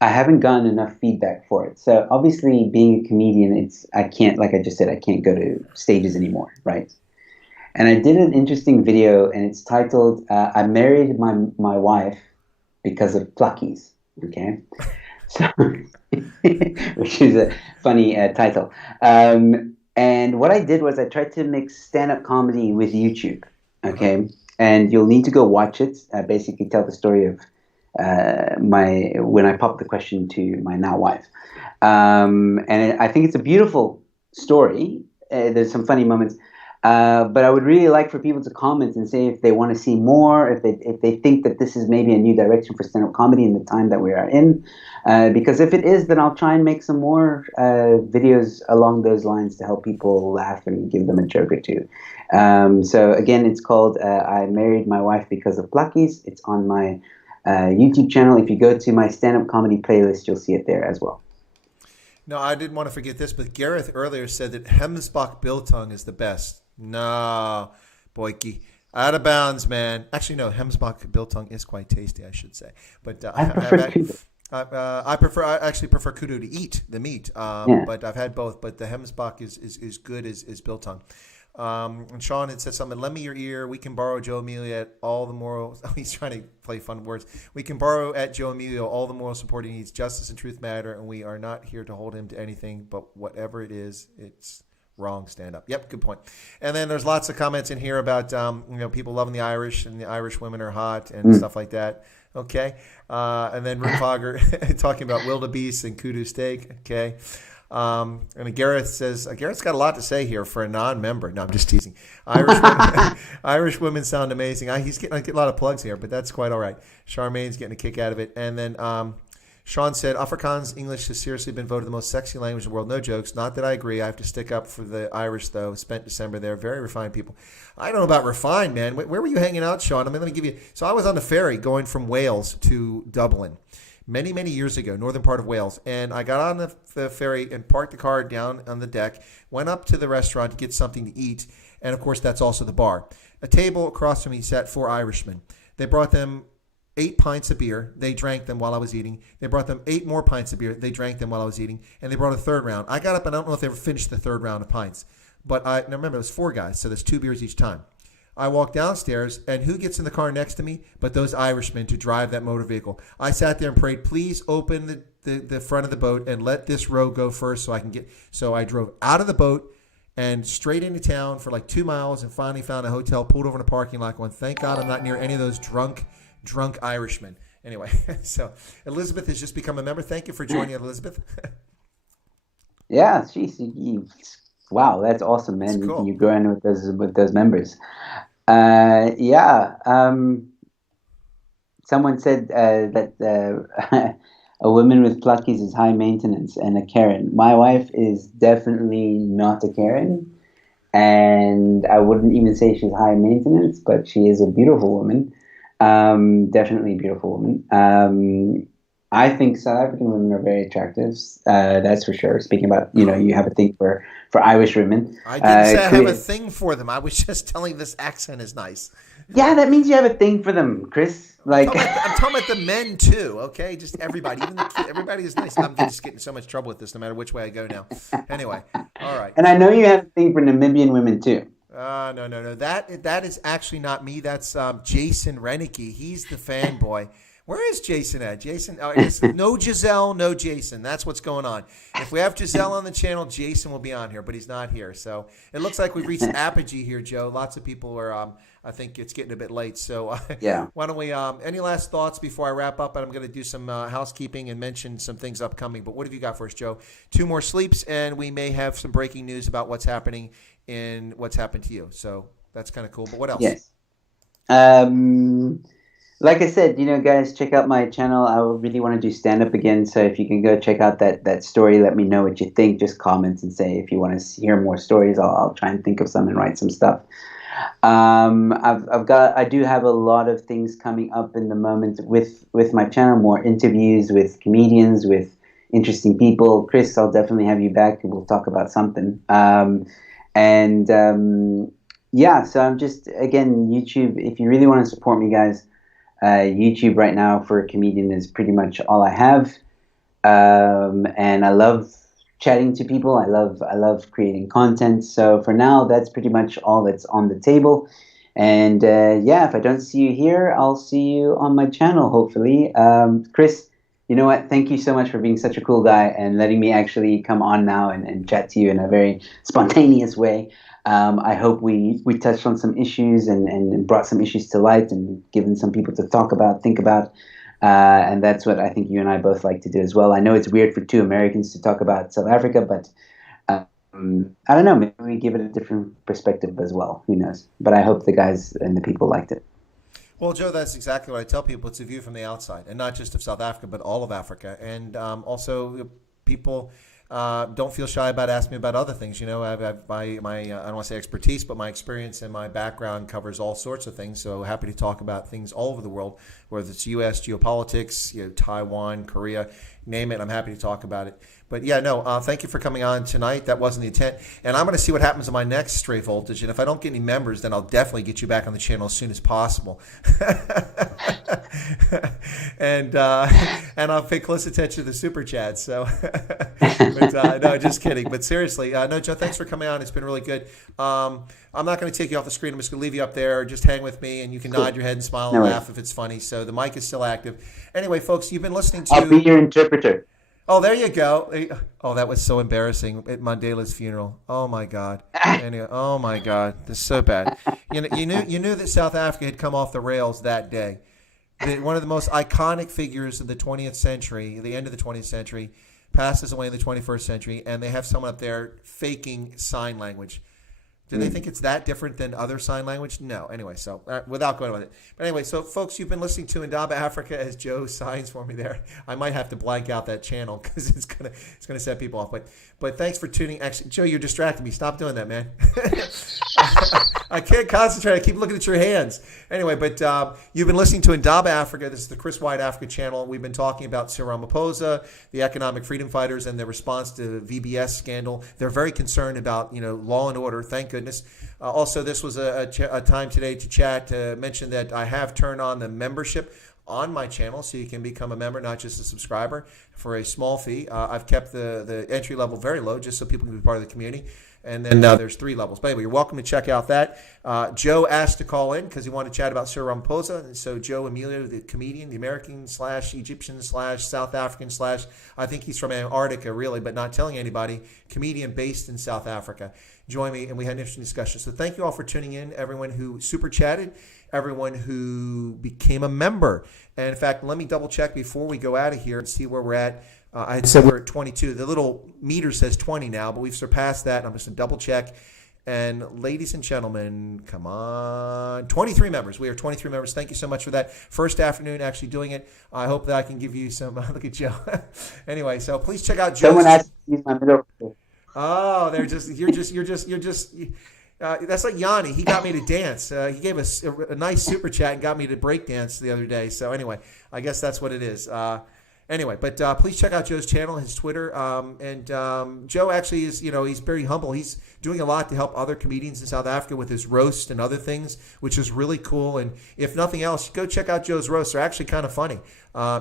I haven't gotten enough feedback for it. So obviously, being a comedian, I can't, like I just said, I can't go to stages anymore, right? And I did an interesting video, and it's titled "I Married My Wife Because of Pluckies." Okay, so which is a funny title. And what I did was I tried to mix stand-up comedy with YouTube. Okay, and you'll need to go watch it. Basically, tell the story of when I popped the question to my now wife, and I think it's a beautiful story. There's some funny moments. But I would really like for people to comment and say if they want to see more, if they think that this is maybe a new direction for stand-up comedy in the time that we are in. Because if it is, then I'll try and make some more videos along those lines to help people laugh and give them a joke or two. So again, it's called I Married My Wife Because of Pluckies. It's on my YouTube channel. If you go to my stand-up comedy playlist, you'll see it there as well. No, I didn't want to forget this, but Gareth earlier said that Hemsbach Biltong is the best. No, boyki. Out of bounds, man. Actually, no, Hemsbach Biltong is quite tasty, I should say. But I actually prefer kudu to eat the meat. But I've had both. But the Hemsbach is good as Biltong. And Sean had said something, lend me your ear. We can borrow Joe Emilio at all the moral. Oh, he's trying to play fun words. We can borrow at Joe Emilio all the moral support he needs. Justice and truth matter, and we are not here to hold him to anything, but whatever it is, it's wrong. Stand up. Yep, good point. And then there's lots of comments in here about people loving the Irish and the Irish women are hot and stuff like that. Okay, and then Ruth Fogger talking about wildebeest and kudu steak. Okay. And Gareth says, Gareth's got a lot to say here for a non-member. No, I'm just teasing. Irish women sound amazing. He's getting a lot of plugs here, but that's quite all right. Charmaine's getting a kick out of it. And then Sean said, Afrikaans English has seriously been voted the most sexy language in the world. No jokes. Not that I agree. I have to stick up for the Irish, though. Spent December there. Very refined people. I don't know about refined, man. Where were you hanging out, Sean? Let me give you. So I was on the ferry going from Wales to Dublin many, many years ago, northern part of Wales. And I got on the ferry and parked the car down on the deck, went up to the restaurant to get something to eat. And, of course, that's also the bar. A table across from me sat 4 Irishmen. They brought them 8 pints of beer. They drank them while I was eating. They brought them 8 more pints of beer. They drank them while I was eating. And they brought a third round. I got up, and I don't know if they ever finished the third round of pints. But now remember, it was 4 guys, so there's 2 beers each time. I walked downstairs, and who gets in the car next to me but those Irishmen to drive that motor vehicle? I sat there and prayed, please open the front of the boat and let this row go first so I can get. So I drove out of the boat and straight into town for like 2 miles and finally found a hotel, pulled over in a parking lot going, thank God I'm not near any of those drunk Irishmen. Anyway, so Elizabeth has just become a member. Thank you for joining, Elizabeth. Yeah, geez, wow, that's awesome, man. Cool. You go in with those members. Someone said that a woman with pluckies is high maintenance and a Karen. My wife is definitely not a Karen, and I wouldn't even say she's high maintenance, but she is a beautiful woman. Definitely a beautiful woman. I think South African women are very attractive. That's for sure. Speaking about, you have a thing for Irish women. I didn't say I have a thing for them. I was just telling you this accent is nice. Yeah, that means you have a thing for them, Chris. I'm talking about the men too. Okay, just everybody, even the kid, everybody is nice. I'm just getting so much trouble with this, no matter which way I go now. Anyway, all right. And I know you have a thing for Namibian women too. No. That is actually not me. That's Jason Renicky. He's the fanboy. Where is Jason at? Jason, no Giselle, no Jason. That's what's going on. If we have Giselle on the channel, Jason will be on here, but he's not here. So it looks like we've reached apogee here, Joe. Lots of people are, I think it's getting a bit late. So yeah. Why don't we, any last thoughts before I wrap up? And I'm going to do some housekeeping and mention some things upcoming. But what have you got for us, Joe? 2 more sleeps, and we may have some breaking news about what's happening in what's happened to you. So that's kind of cool. But what else? Yes. Like I said, guys, check out my channel. I really want to do stand-up again. So if you can go check out that story, let me know what you think. Just comment and say if you want to hear more stories. I'll try and think of some and write some stuff. I do have a lot of things coming up in the moment with my channel. More interviews with comedians, with interesting people. Chris, I'll definitely have you back. We'll talk about something. Yeah. So I'm just, again, YouTube. If you really want to support me, guys. YouTube right now for a comedian is pretty much all I have, and I love chatting to people. I love creating content. So for now, that's pretty much all that's on the table. And if I don't see you here, I'll see you on my channel, hopefully. Chris, you know what? Thank you so much for being such a cool guy and letting me actually come on now and chat to you in a very spontaneous way. I hope we touched on some issues and brought some issues to light and given some people to talk about, think about. And that's what I think you and I both like to do as well. I know it's weird for 2 Americans to talk about South Africa, but I don't know. Maybe we give it a different perspective as well. Who knows? But I hope the guys and the people liked it. Well, Joe, that's exactly what I tell people. It's a view from the outside, and not just of South Africa, but all of Africa. And also people... don't feel shy about asking me about other things. I don't want to say expertise, but my experience and my background covers all sorts of things. So happy to talk about things all over the world, whether it's U.S. geopolitics, Taiwan, Korea, name it. I'm happy to talk about it. But yeah, no, thank you for coming on tonight. That wasn't the intent. And I'm going to see what happens in my next Stray Voltage. And if I don't get any members, then I'll definitely get you back on the channel as soon as possible. and I'll pay close attention to the super chats. So, but no, just kidding. But seriously, no, Joe, thanks for coming on. It's been really good. I'm not going to take you off the screen. I'm just going to leave you up there. Just hang with me, and you can nod your head and smile and laugh if it's funny. So the mic is still active. Anyway, folks, you've been listening to... I'll be your interpreter. Oh, there you go. Oh, that was so embarrassing at Mandela's funeral. Oh my God. Anyway, oh my God, this is so bad. You knew that South Africa had come off the rails that day. One of the most iconic figures of the 20th century, the end of the 20th century, passes away in the 21st century, and they have someone up there faking sign language. Do they think it's that different than other sign language? No. Anyway, so without going on it. But anyway, so folks, you've been listening to Indaba Africa as Joe signs for me there. I might have to blank out that channel because it's gonna set people off. But thanks for tuning. Actually, Joe, you're distracting me. Stop doing that, man. I can't concentrate. I keep looking at your hands. Anyway, but you've been listening to Indaba Africa. This is the Chris White Africa channel. We've been talking about Cyril Ramaphosa, the economic freedom fighters, and their response to VBS scandal. They're very concerned about law and order. Thank goodness. Also, this was a time today to chat, to mention that I have turned on the membership on my channel, so you can become a member, not just a subscriber, for a small fee. I've kept the entry level very low, just so people can be part of the community. And then there's 3 levels. But anyway, you're welcome to check out that. Joe asked to call in because he wanted to chat about Cyril Ramaphosa. And so Joe Emilio, the comedian, the American/Egyptian/South African/ I think he's from Antarctica, really, but not telling anybody, comedian based in South Africa. Join me, and we had an interesting discussion. So thank you all for tuning in, everyone who super chatted, everyone who became a member. And in fact, let me double check before we go out of here and see where we're at. I had said we're at 22. The little meter says 20 now, but we've surpassed that. I'm just going to double check. And ladies and gentlemen, come on, 23 members. We are 23 members. Thank you so much for that. First afternoon actually doing it. I hope that I can give you some, look at Joe. Anyway, so please check out Joe's. Someone asked to use my middle finger. Oh, you're just. That's like Yanni. He got me to dance. He gave us a nice super chat and got me to break dance the other day. So anyway, I guess that's what it is. Anyway, but please check out Joe's channel, his Twitter. Joe actually is, he's very humble. He's doing a lot to help other comedians in South Africa with his roast and other things, which is really cool. And if nothing else, go check out Joe's roasts. They're actually kind of funny.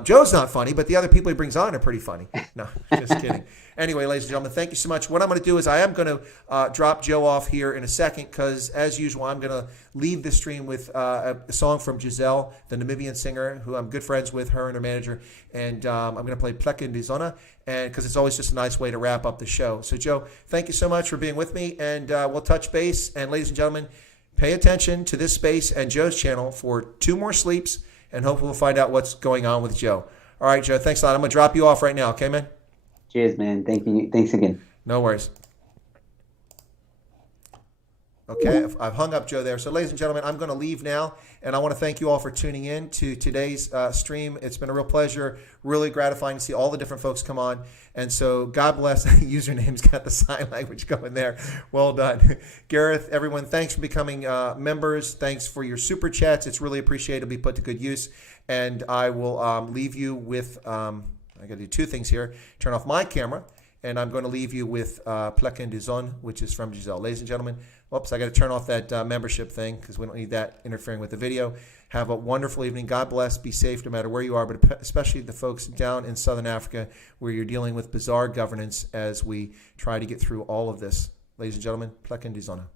Joe's not funny, but the other people he brings on are pretty funny. No, just kidding. Anyway, ladies and gentlemen, thank you so much. What I'm going to do is I am going to drop Joe off here in a second because, as usual, I'm going to leave the stream with a song from Giselle, the Namibian singer, who I'm good friends with, her and her manager. And I'm going to play Plek in die Zona, because it's always just a nice way to wrap up the show. So, Joe, thank you so much for being with me, and we'll touch base. And, ladies and gentlemen, pay attention to this space and Joe's channel for 2 more sleeps, and hopefully we'll find out what's going on with Joe. All right, Joe, thanks a lot. I'm going to drop you off right now, okay, man? Cheers, man. Thank you. Thanks again. No worries. Okay, I've hung up Joe there. So, ladies and gentlemen, I'm going to leave now, and I want to thank you all for tuning in to today's stream. It's been a real pleasure, really gratifying to see all the different folks come on. And so, God bless. Username's got the sign language going there. Well done. Gareth, everyone, thanks for becoming members. Thanks for your super chats. It's really appreciated to be put to good use. And I will leave you with, I got to do 2 things here. Turn off my camera, and I'm going to leave you with Plek in die Zona, which is from Giselle. Ladies and gentlemen, oops, I got to turn off that membership thing because we don't need that interfering with the video. Have a wonderful evening. God bless. Be safe no matter where you are, but especially the folks down in Southern Africa where you're dealing with bizarre governance as we try to get through all of this. Ladies and gentlemen, Plek in die Zona.